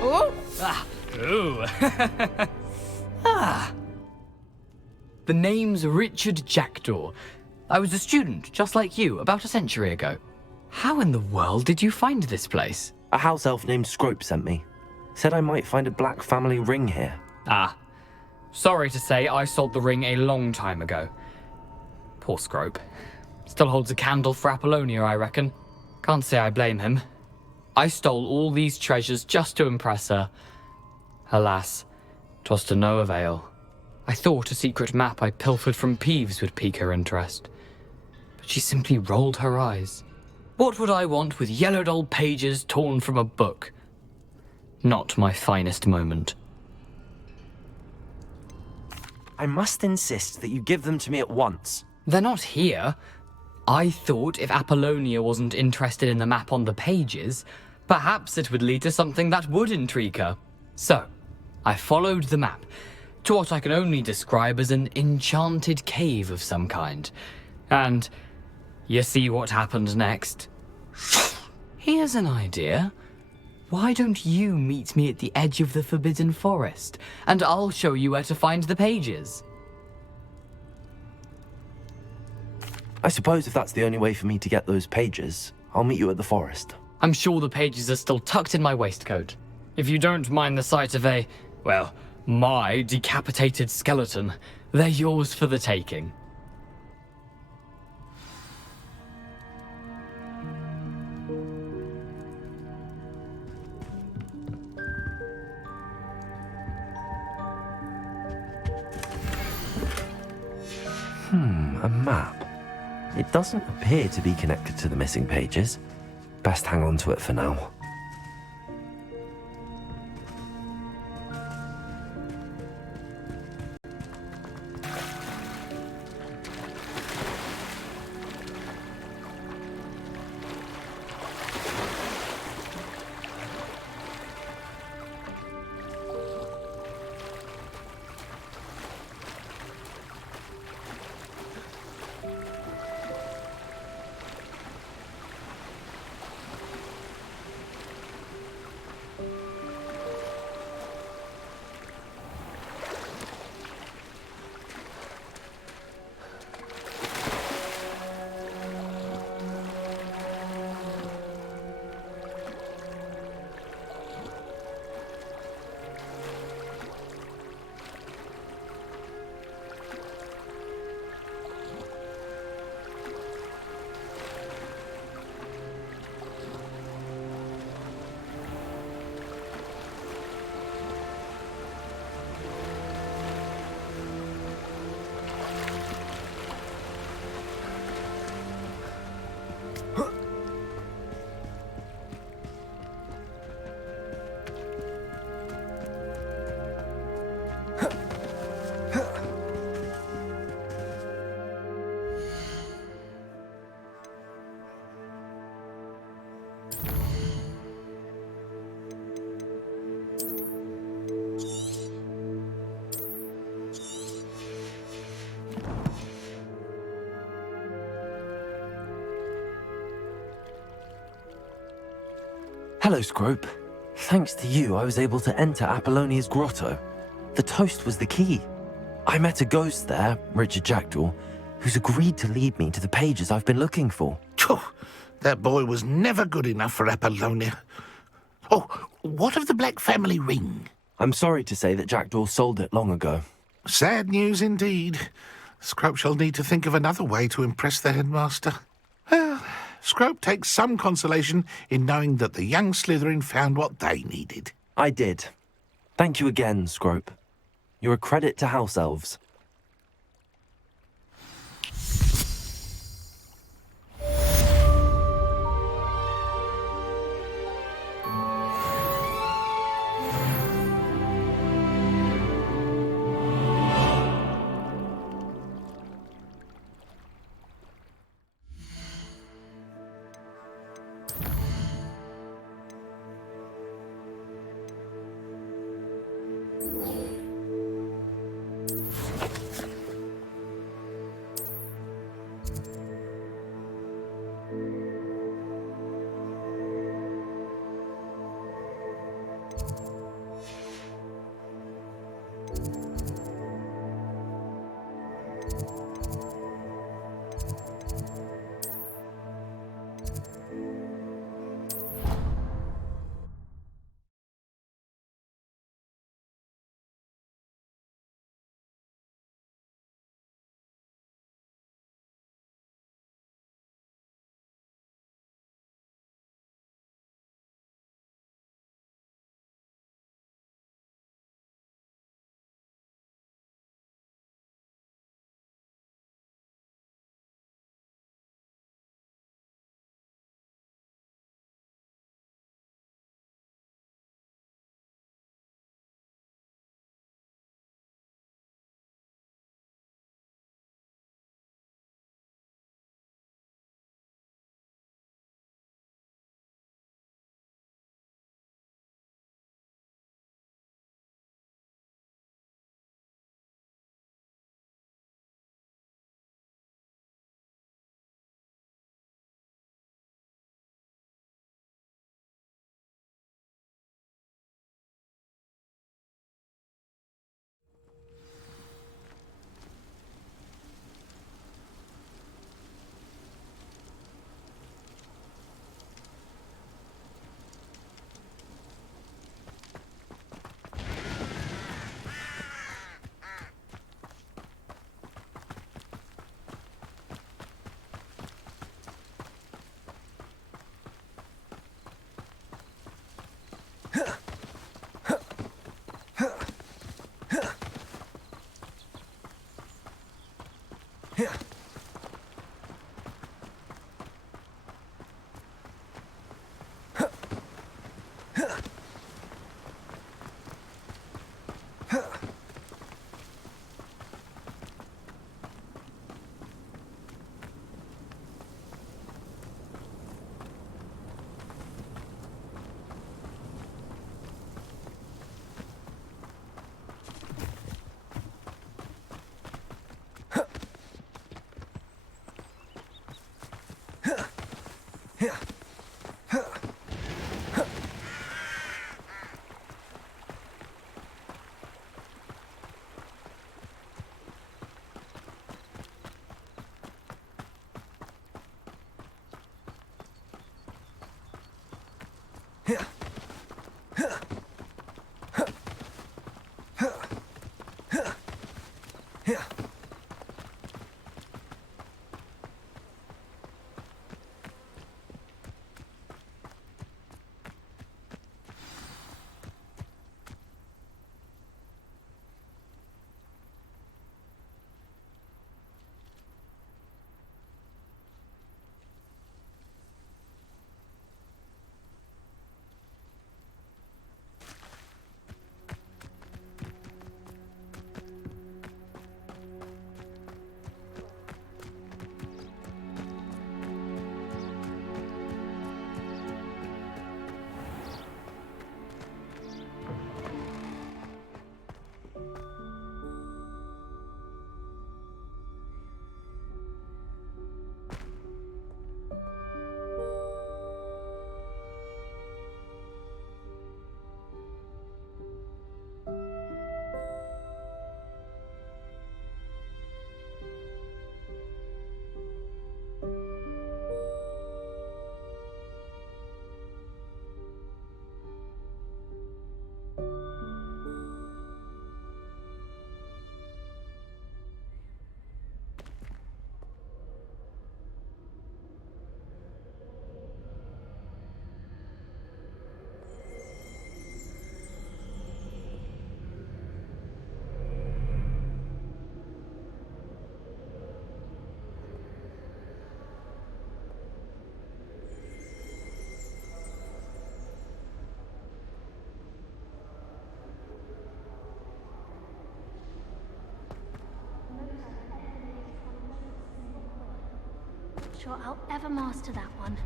Oh! Ah! Ooh! Ah! The name's Richard Jackdaw. I was a student, just like you, about a century ago. How in the world did you find this place? A house elf named Scrope sent me. Said I might find a black family ring here. Ah. Sorry to say, I sold the ring a long time ago. Poor Scrope. Still holds a candle for Apollonia, I reckon. Can't say I blame him. I stole all these treasures just to impress her. Alas, 'twas to no avail. I thought a secret map I pilfered from Peeves would pique her interest. But she simply rolled her eyes. What would I want with yellowed old pages torn from a book? Not my finest moment. I must insist that you give them to me at once. They're not here. I thought if Apollonia wasn't interested in the map on the pages, perhaps it would lead to something that would intrigue her. So, I followed the map to what I can only describe as an enchanted cave of some kind. And you see what happened next? Here's an idea. Why don't you meet me at the edge of the Forbidden Forest, and I'll show you where to find the pages? I suppose if that's the only way for me to get those pages, I'll meet you at the forest. I'm sure the pages are still tucked in my waistcoat. If you don't mind the sight of my decapitated skeleton, they're yours for the taking. A map. It doesn't appear to be connected to the missing pages. Best hang on to it for now. Hello, Scrope. Thanks to you, I was able to enter Apollonia's grotto. The toast was the key. I met a ghost there, Richard Jackdaw, who's agreed to lead me to the pages I've been looking for. Phew, that boy was never good enough for Apollonia. Oh, what of the Black family ring? I'm sorry to say that Jackdaw sold it long ago. Sad news indeed. Scrope shall need to think of another way to impress the headmaster. Well, Scrope takes some consolation in knowing that the young Slytherin found what they needed. I did. Thank you again, Scrope. You're a credit to House Elves. sure I'll ever master that one.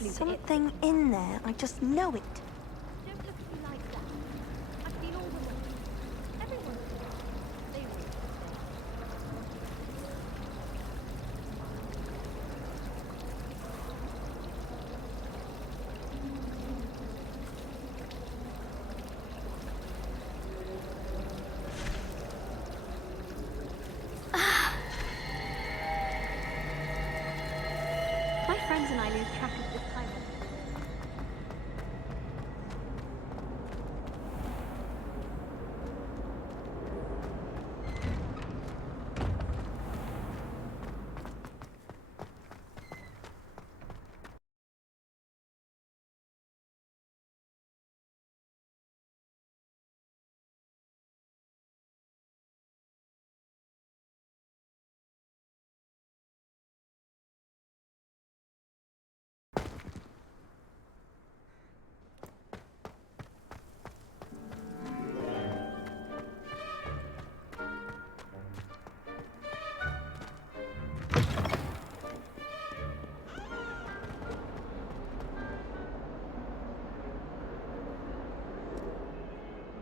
There's something in there. I just know it. Don't look at me like that. I've been all the way. Everyone. They were. My friends and I lose track of the time.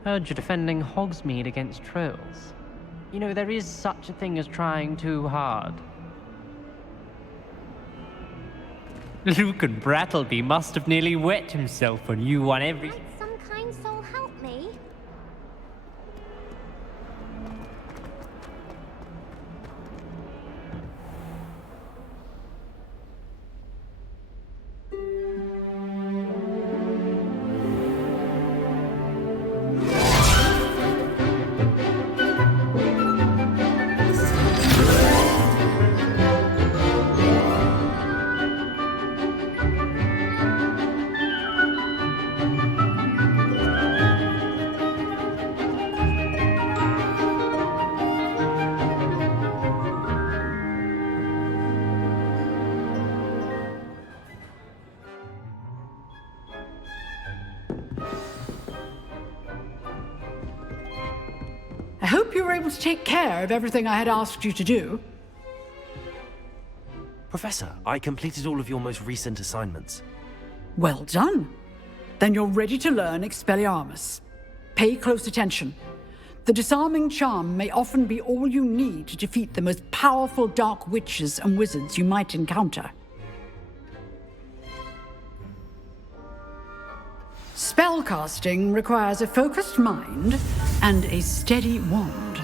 Heard you're defending Hogsmeade against trolls. You know, there is such a thing as trying too hard. Lucan Brattleby must have nearly wet himself when you won every... Might some kind soul help me? I hope you were able to take care of everything I had asked you to do. Professor, I completed all of your most recent assignments. Well done. Then you're ready to learn Expelliarmus. Pay close attention. The disarming charm may often be all you need to defeat the most powerful dark witches and wizards you might encounter. Spellcasting requires a focused mind and a steady wand.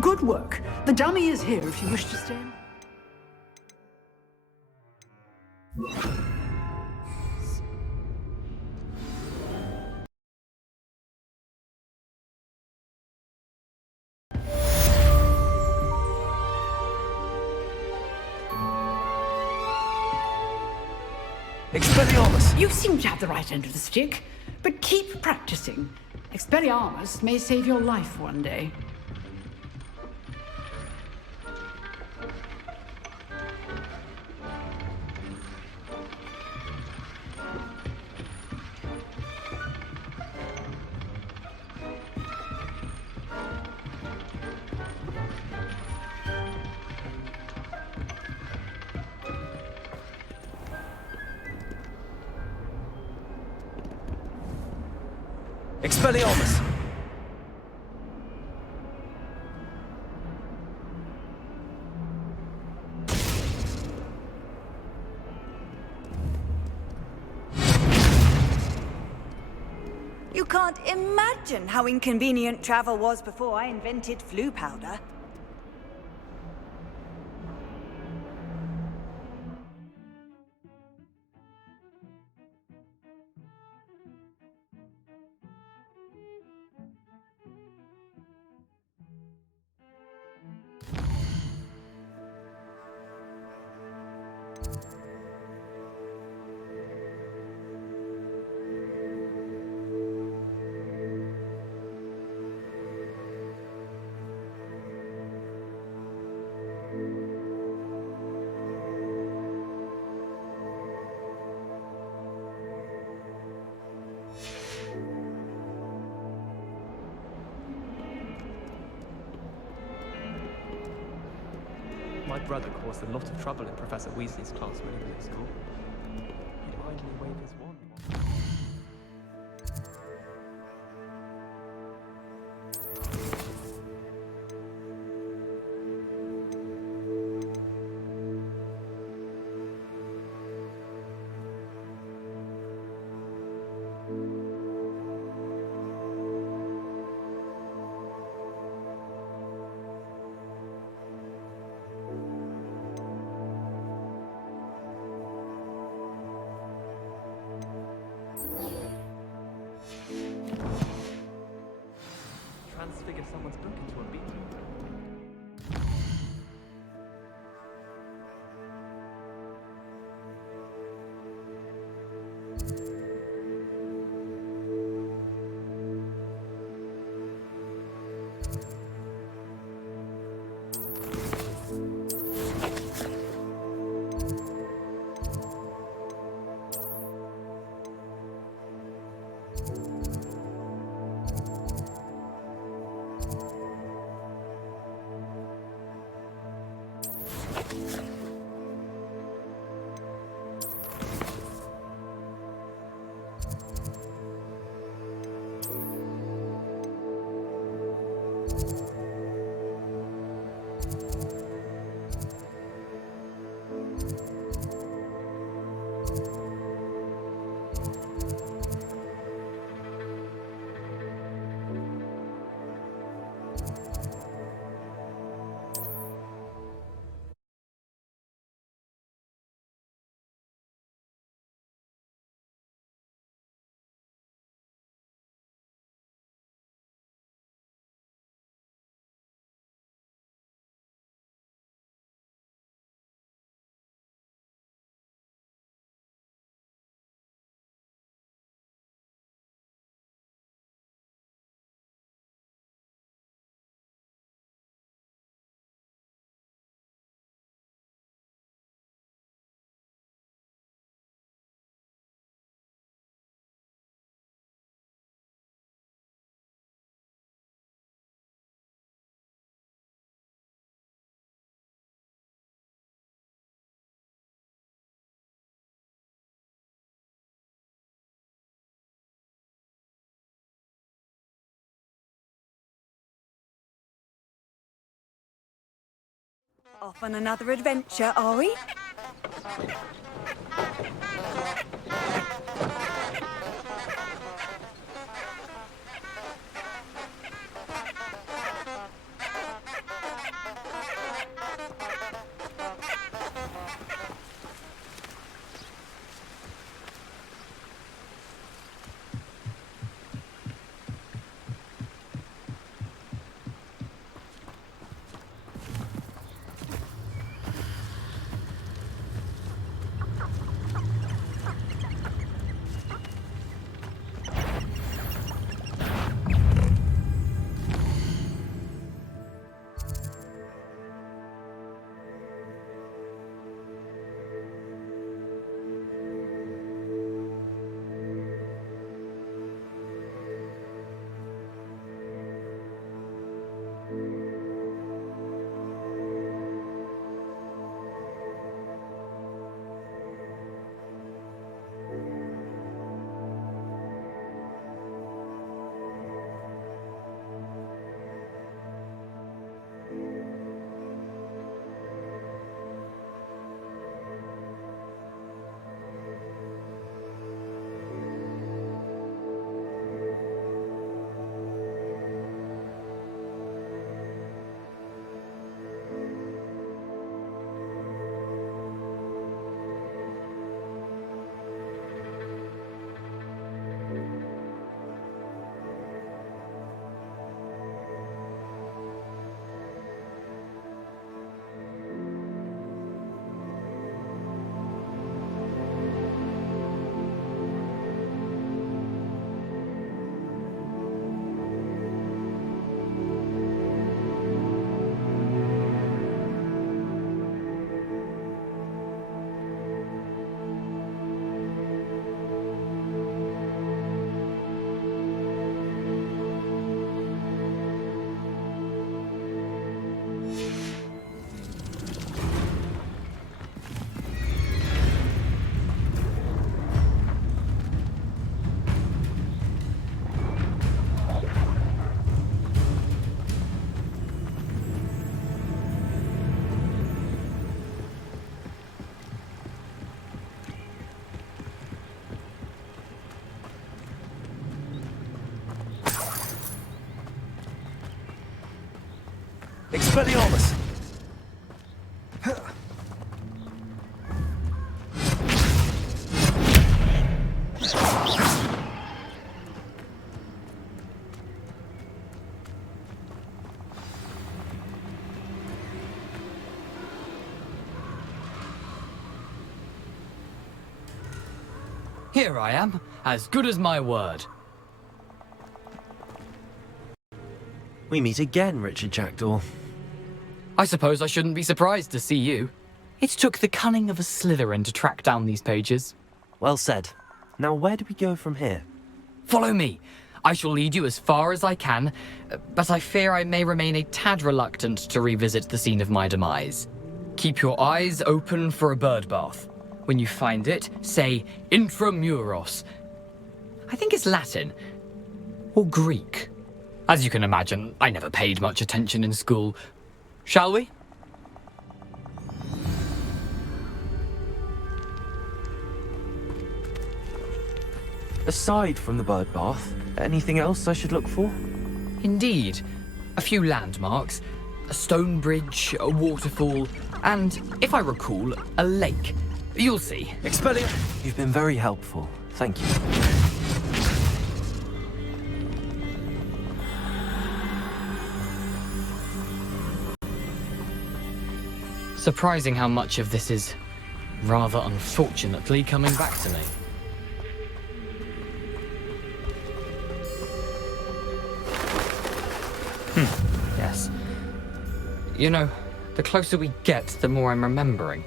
Good work. The dummy is here if you wish to stay. Expelliarmus! You seem to have the right end of the stick, but keep practicing. Expelliarmus may save your life one day. Expelliarmus! You can't imagine how inconvenient travel was before I invented flu powder. My brother caused a lot of trouble in Professor Weasley's class when he was at school. He'd idly wave his wand. Transfigure someone's book into a beetle. Off on another adventure, are we? Expelliarmus! Here I am, as good as my word. We meet again, Richard Jackdaw. I suppose I shouldn't be surprised to see you. It took the cunning of a Slytherin to track down these pages. Well said. Now where do we go from here? Follow me. I shall lead you as far as I can, but I fear I may remain a tad reluctant to revisit the scene of my demise. Keep your eyes open for a bird bath. When you find it, say intramuros. I think it's Latin. Or Greek. As you can imagine, I never paid much attention in school. Shall we? Aside from the bird bath, anything else I should look for? Indeed. A few landmarks, a stone bridge, a waterfall, and, if I recall, a lake. You'll see. Expelliarmus! You've been very helpful. Thank you. Surprising how much of this is, rather unfortunately, coming back to me. Yes. You know, the closer we get, the more I'm remembering.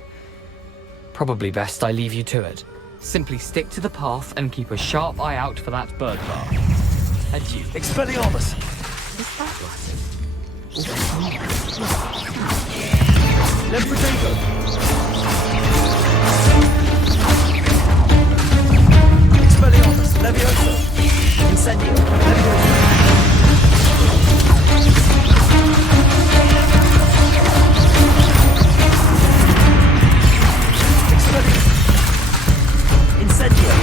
Probably best I leave you to it. Simply stick to the path and keep a sharp eye out for that bird bath. Adieu. Expelliarmus! Is that Latin? Levitato! Expelliarmus! Levioso! Incendio! Levioso! Incendio!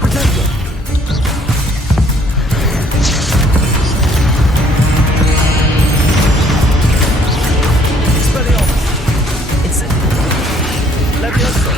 Protego! Expelliarmus! Incendio! Levioso!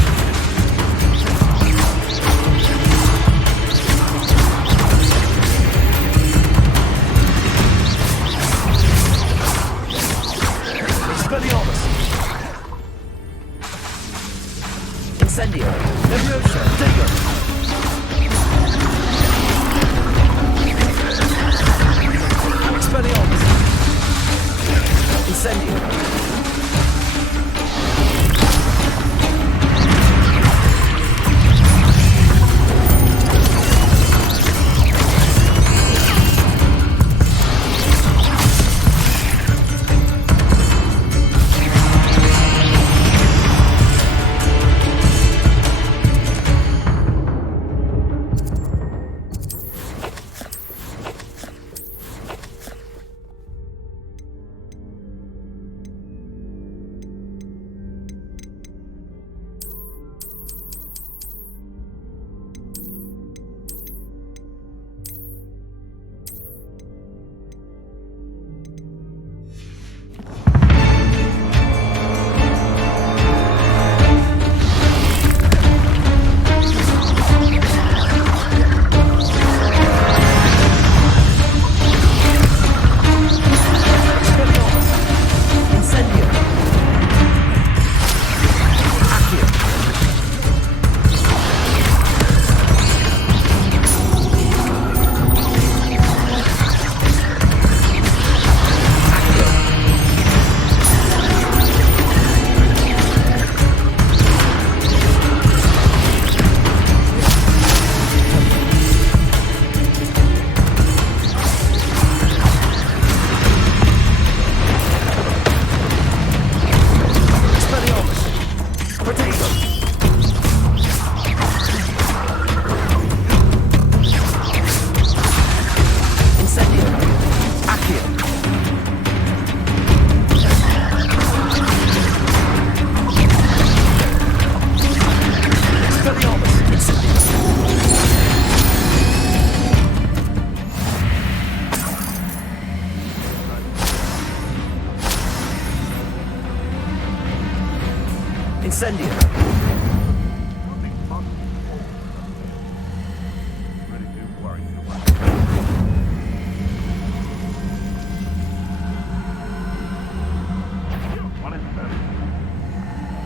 Incendio!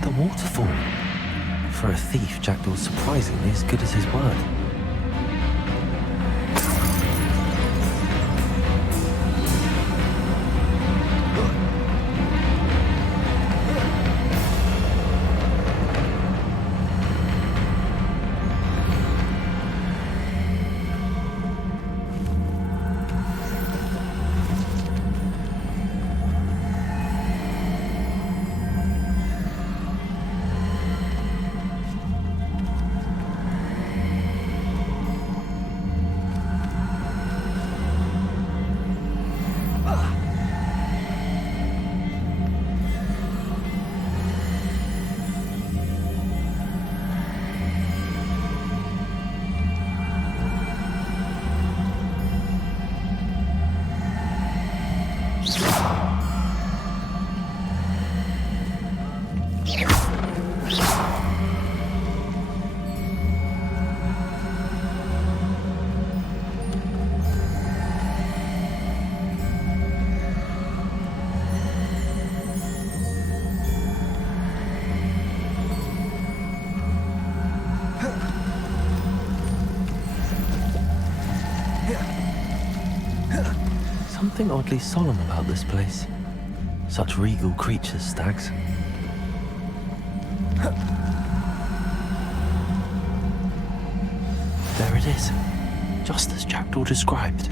The waterfall. For a thief, Jackdaw's surprisingly as good as his word. Something oddly solemn about this place. Such regal creatures, stags. There it is, just as Jackdaw described.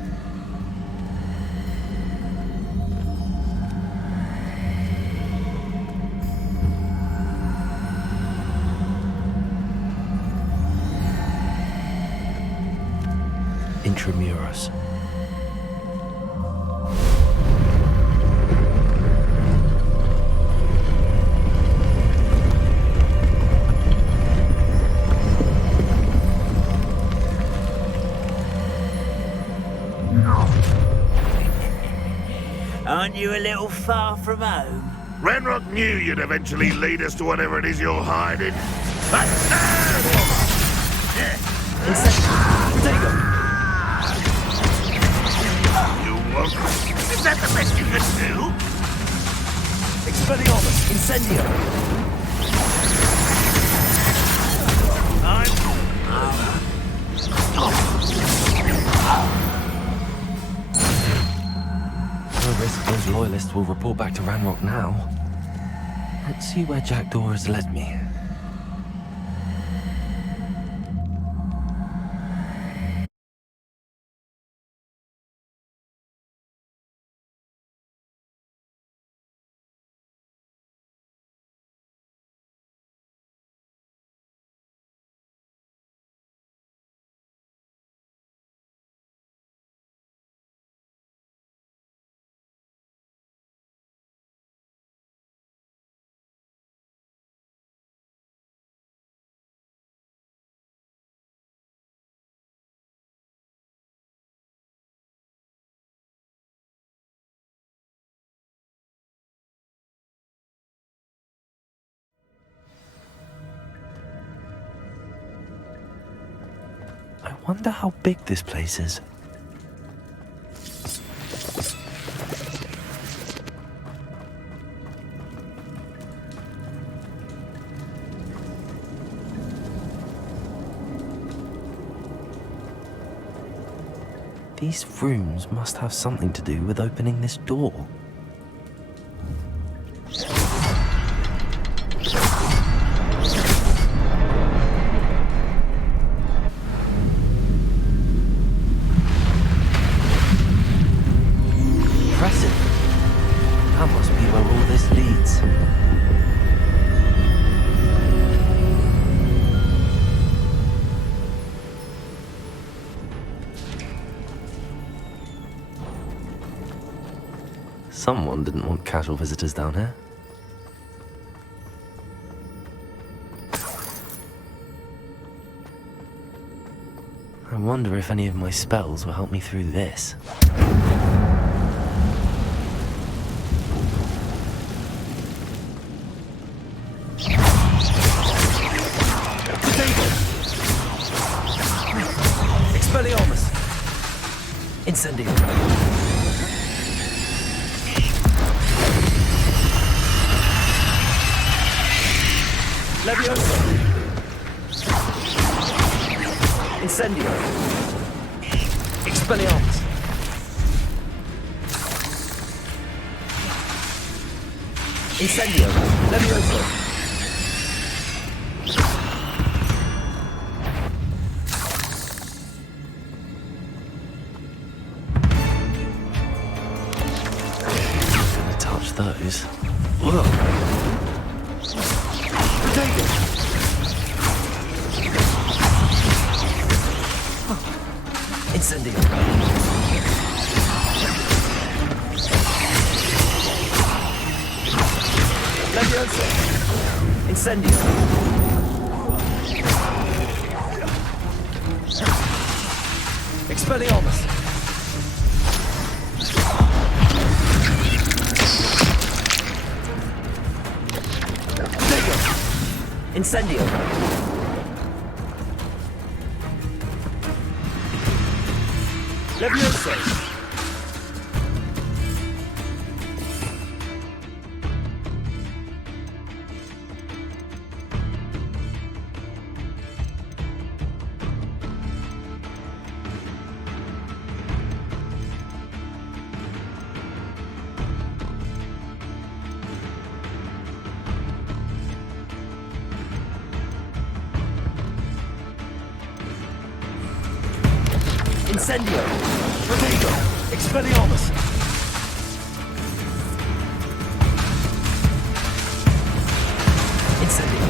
Intramuros. Aren't you a little far from home? Ranrock knew you'd eventually lead us to whatever it is you're hiding. You won't. Is that the best you can do? Expelliarmus, Incendio! No risk those loyalists will report back to Ranrock now. Let's see where Jackdaw has led me. I wonder how big this place is. These rooms must have something to do with opening this door. That must be where all this leads. Someone didn't want casual visitors down here. I wonder if any of my spells will help me through this. Incendio. Levioso. Incendio. Expelliarmus. Incendio. Levioso. Gonna touch those. Look. Incendio. Levioso. Incendio. Expelliarmus. Incendio. Levioso. Incendio. Protego. Expelliarmus. Incendio.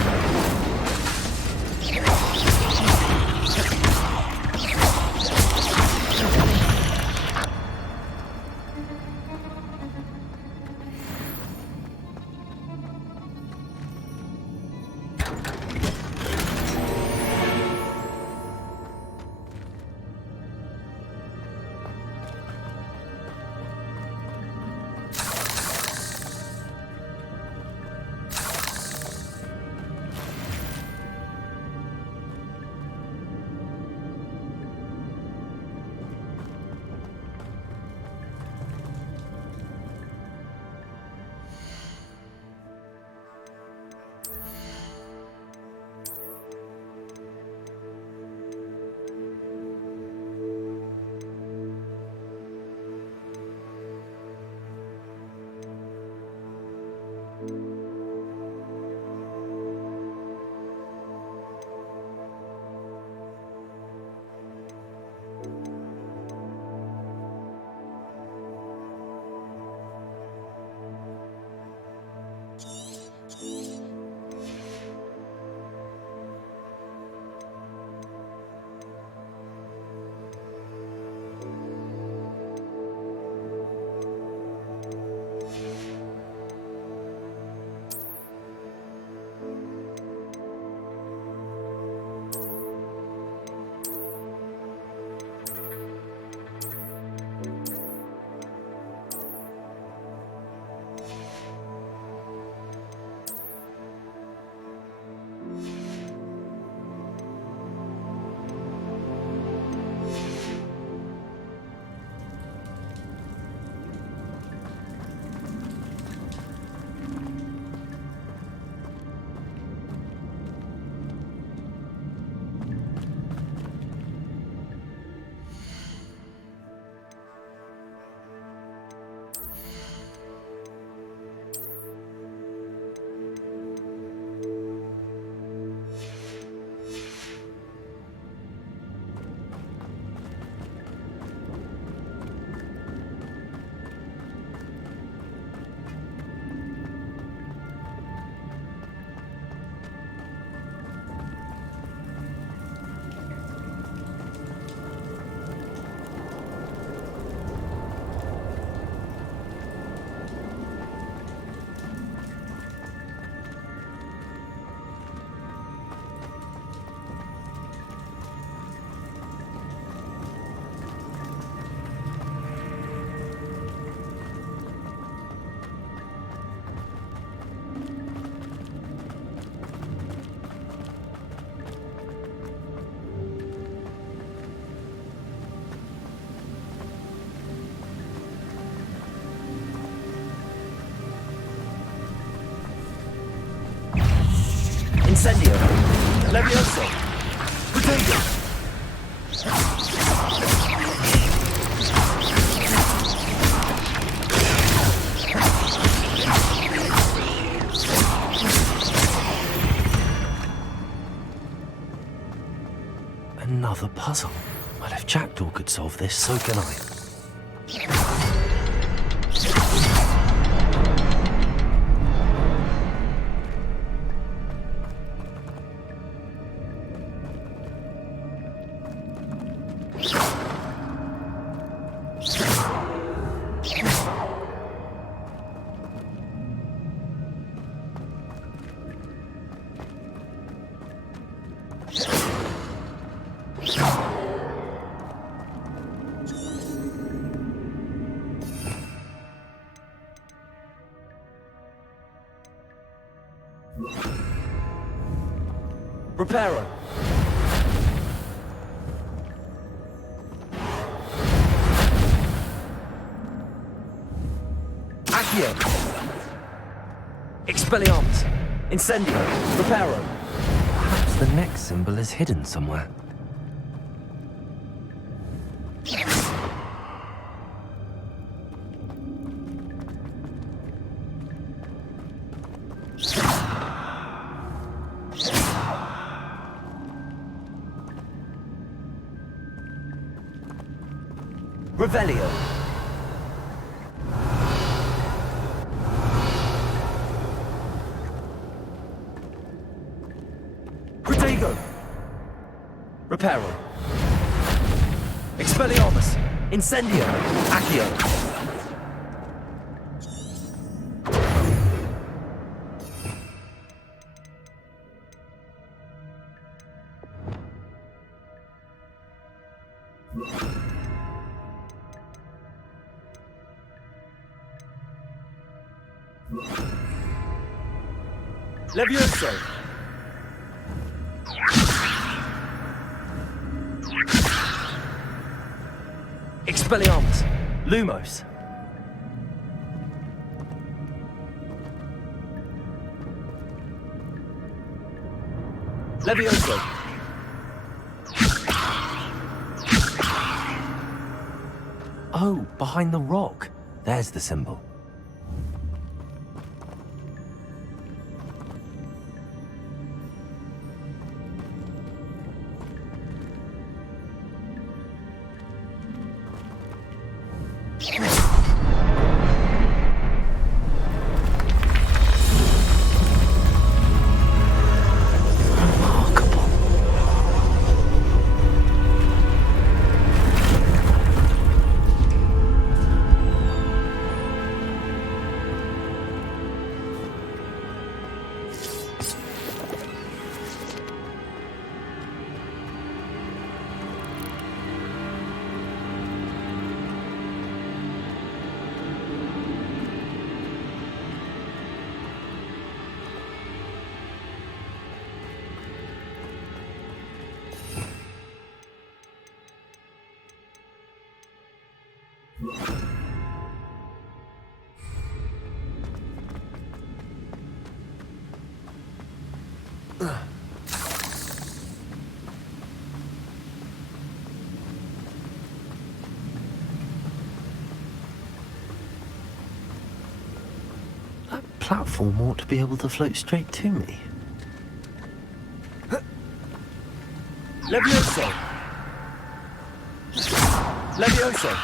Incendio! Levioso! Potato! Another puzzle. Well, if Jackdaw could solve this, so can I. Reparo. Accio. Expelliarmus. Incendio. Reparo. Perhaps the next symbol is hidden somewhere. Revelio. Protego. Reparo. Expelliarmus. Incendio. Accio. Levioso! Expelliarmus! Lumos! Levioso! Oh, behind the rock. There's the symbol. That platform ought to be able to float straight to me. Levioso! Levioso!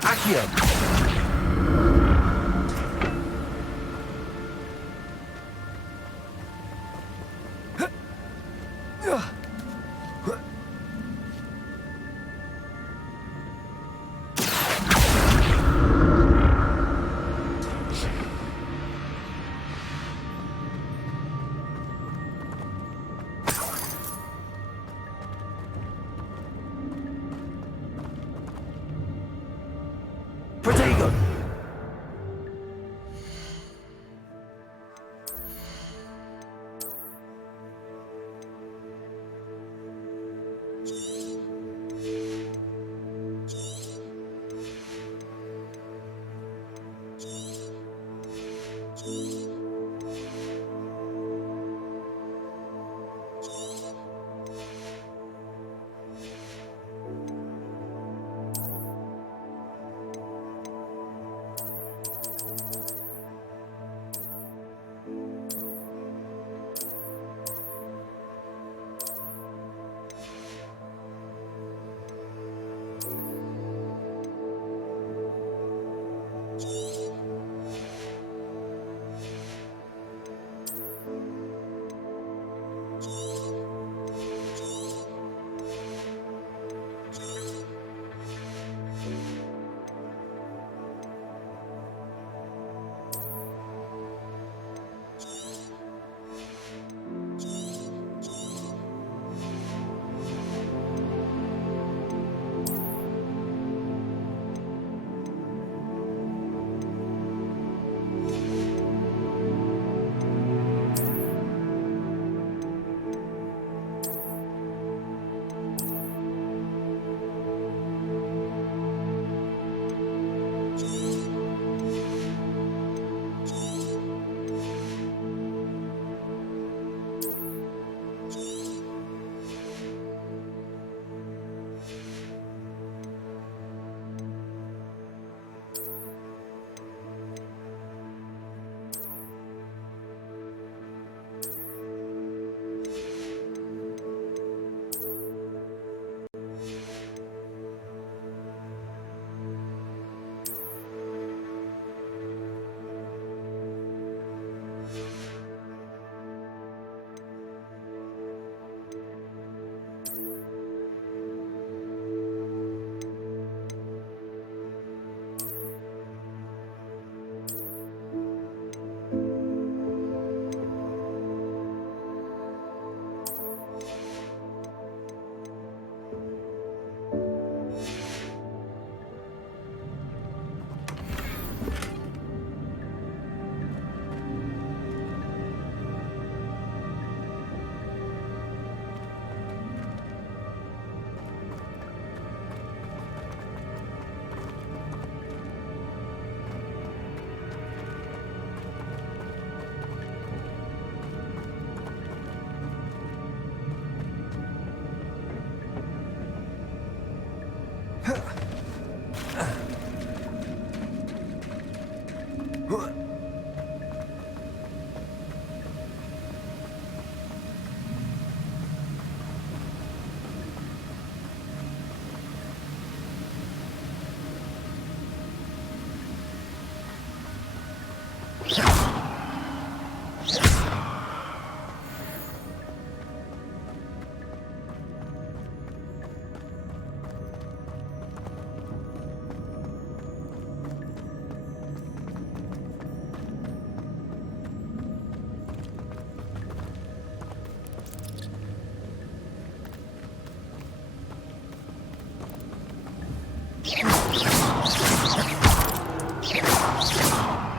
Accio! Protego!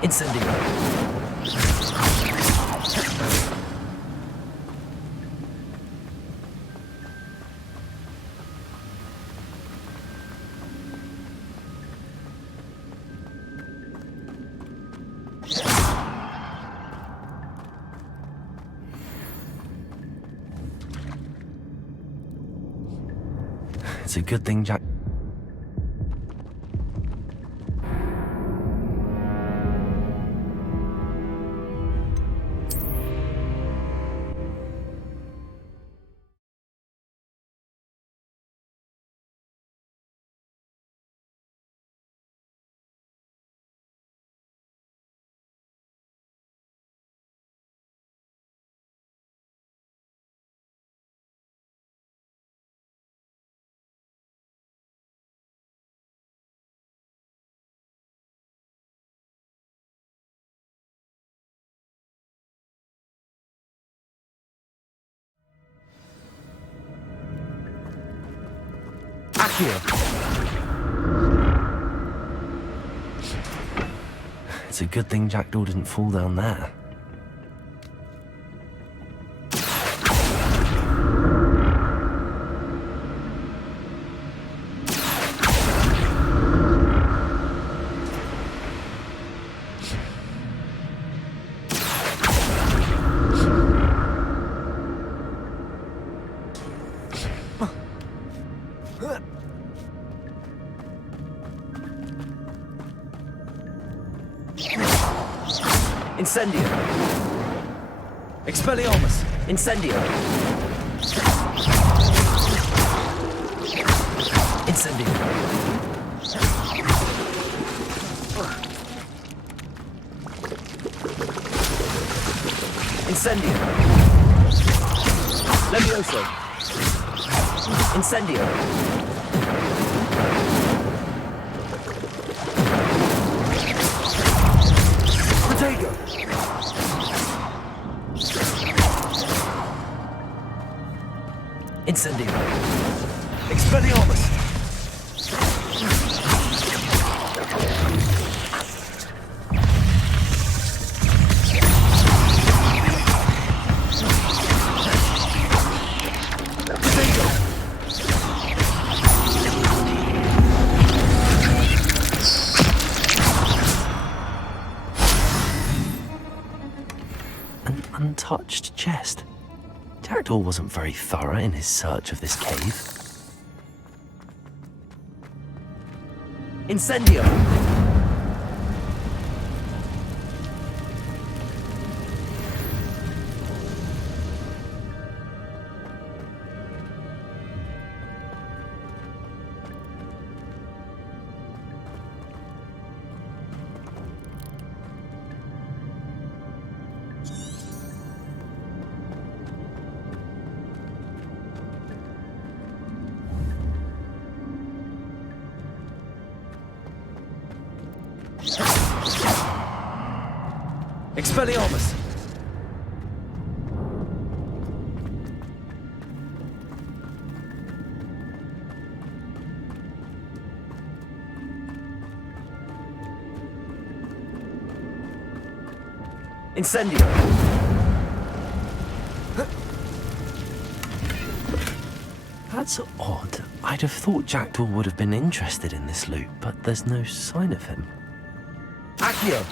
Incendio. It's a good thing Jack... It's a good thing Jackdaw didn't fall down there. Incendio! Expelliarmus! Incendio! Incendio! Incendio! Levioso! Incendio! Protego! Incendio! Expelliarmus! An untouched chest. Jackdaw wasn't very thorough in his search of this cave. Incendio! Expelliarmus! Incendio! That's odd. I'd have thought Jackdaw would have been interested in this loot, but there's no sign of him. Accio!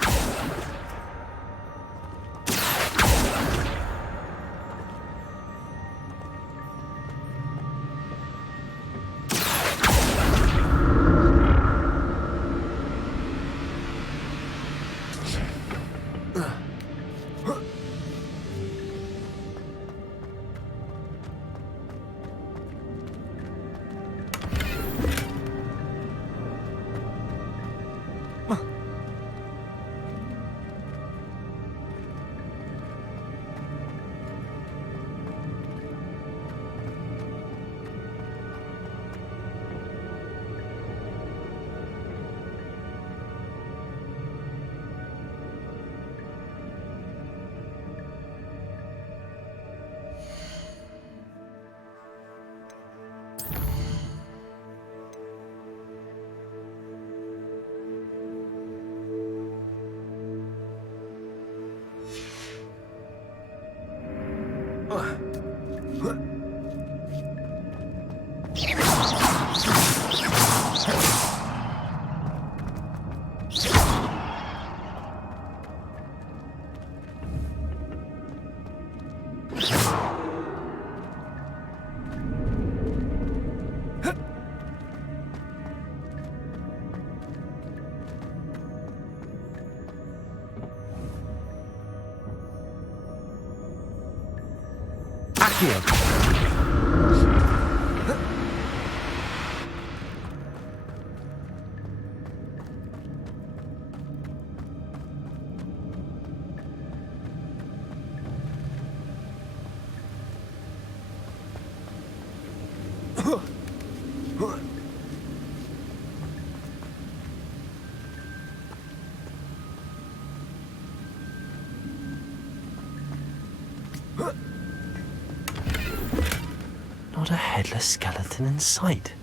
Not a headless skeleton in sight.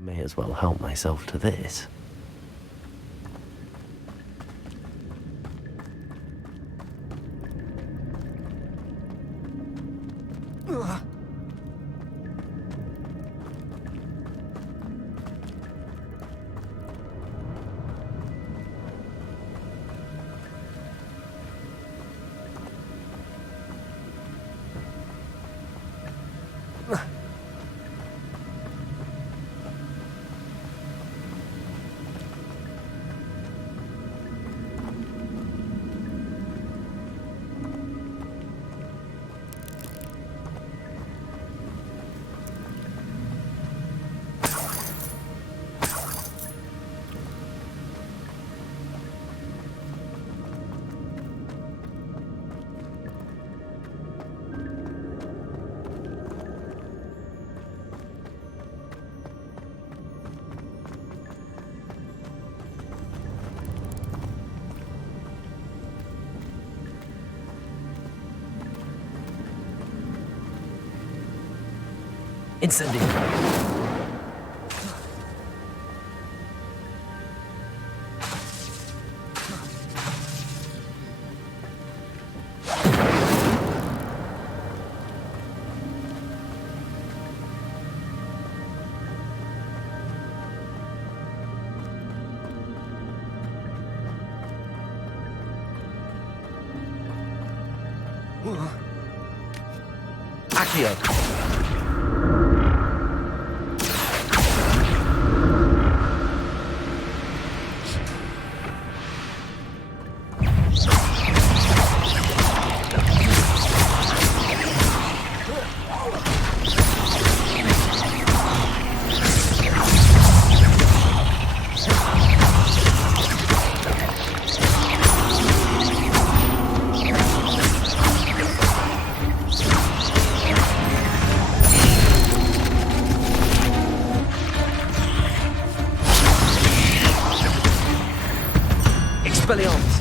May as well help myself to this. Incendio. Accio. Expelliarmus.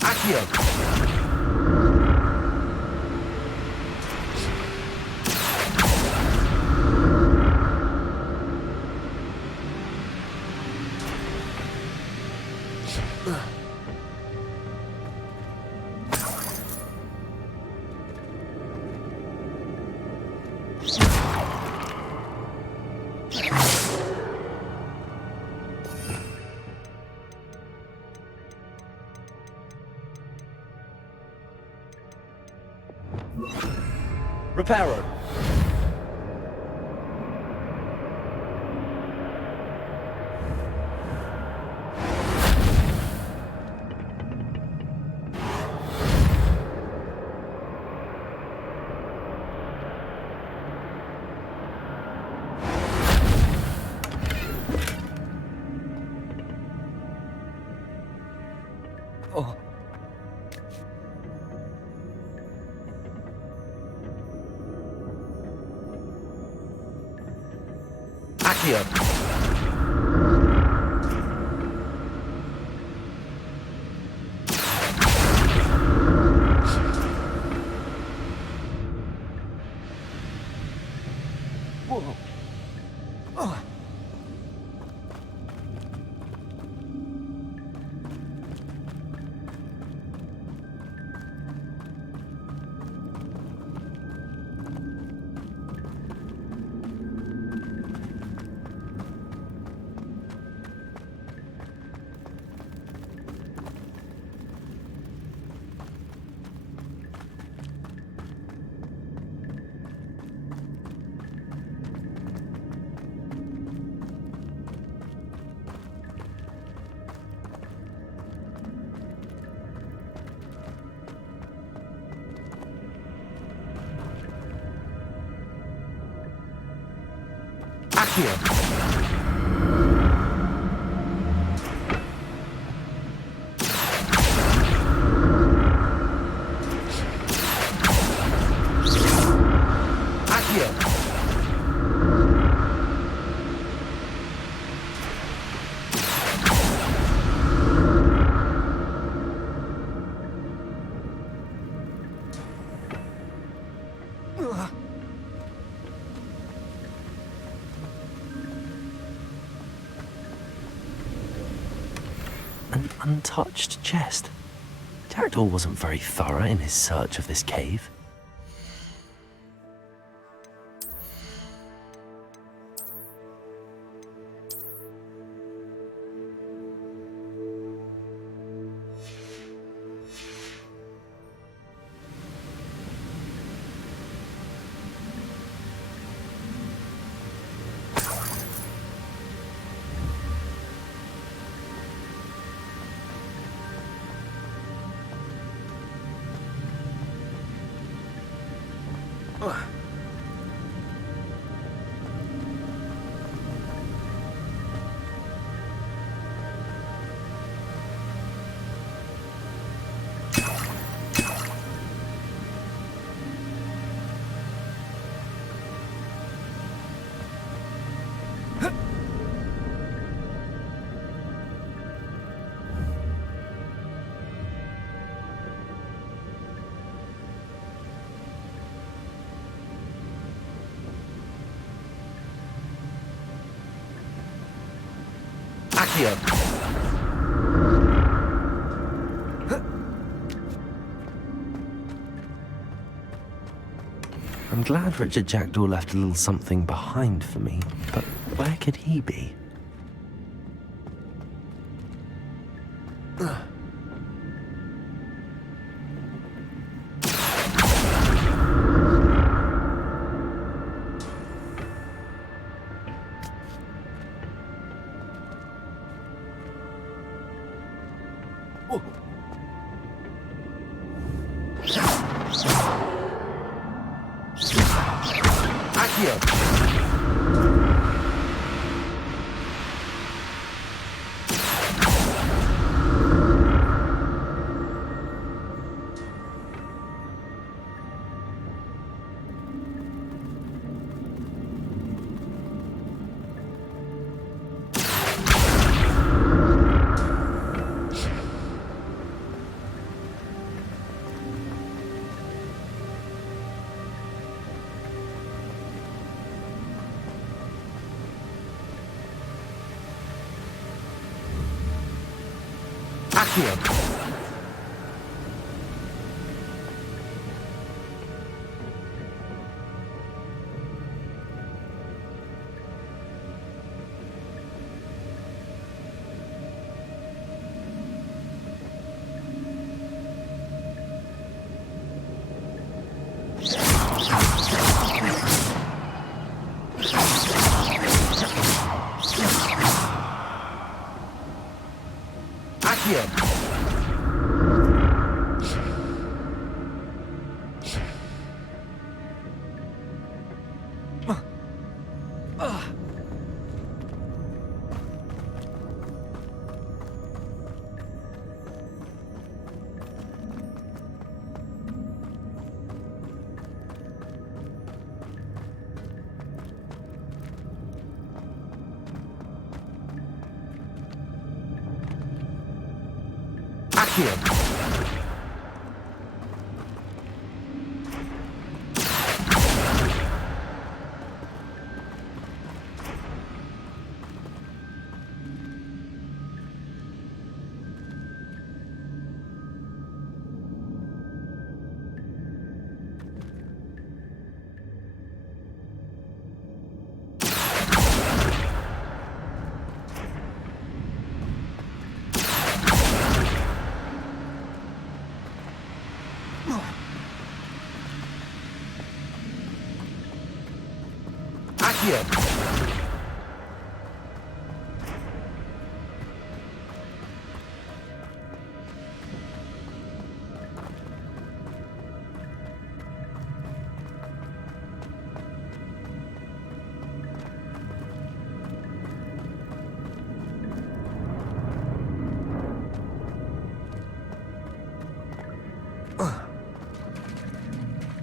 Accio! Reparo. Oh. Accio. Whoa. Oh. Accio. An untouched chest. Jackdaw wasn't very thorough in his search of this cave. Accio. I'm glad Richard Jackdaw left a little something behind for me, but where could he be? Accio.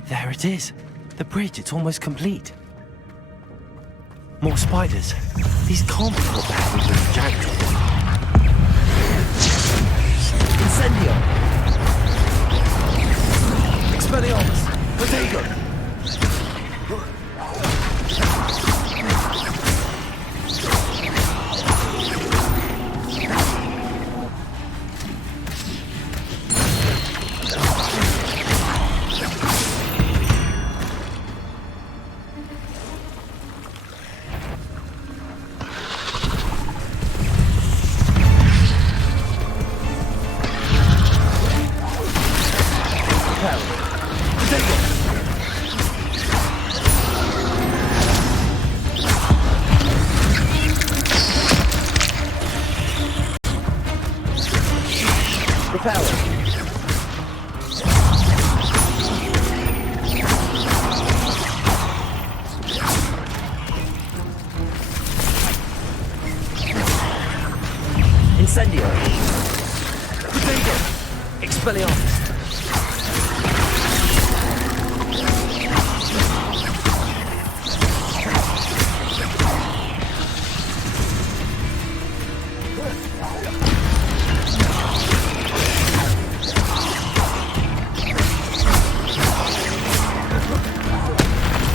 There it is. The bridge, it's almost complete. More spiders. These can't be what they're having with the jackdaw. Incendio! Expelliarmus! Protego! Incendio! Protego! Expelliarmus!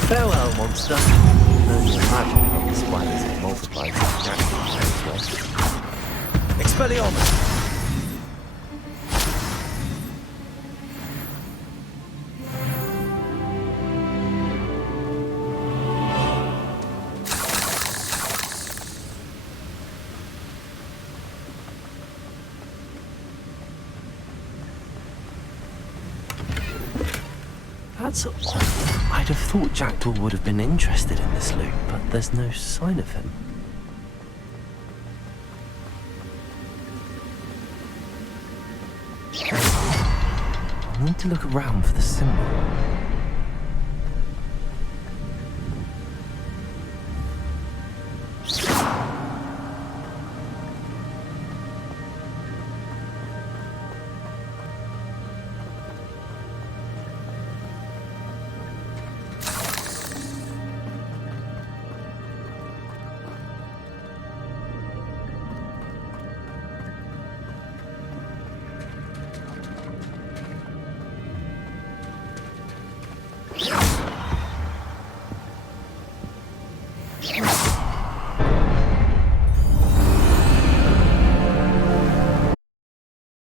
Farewell, monster. Learn to imagine how the spiders have multiplied substantially this way. Expelliarmus! That's odd. I'd have thought Jackdaw would have been interested in this loot, but there's no sign of him. I need to look around for the symbol.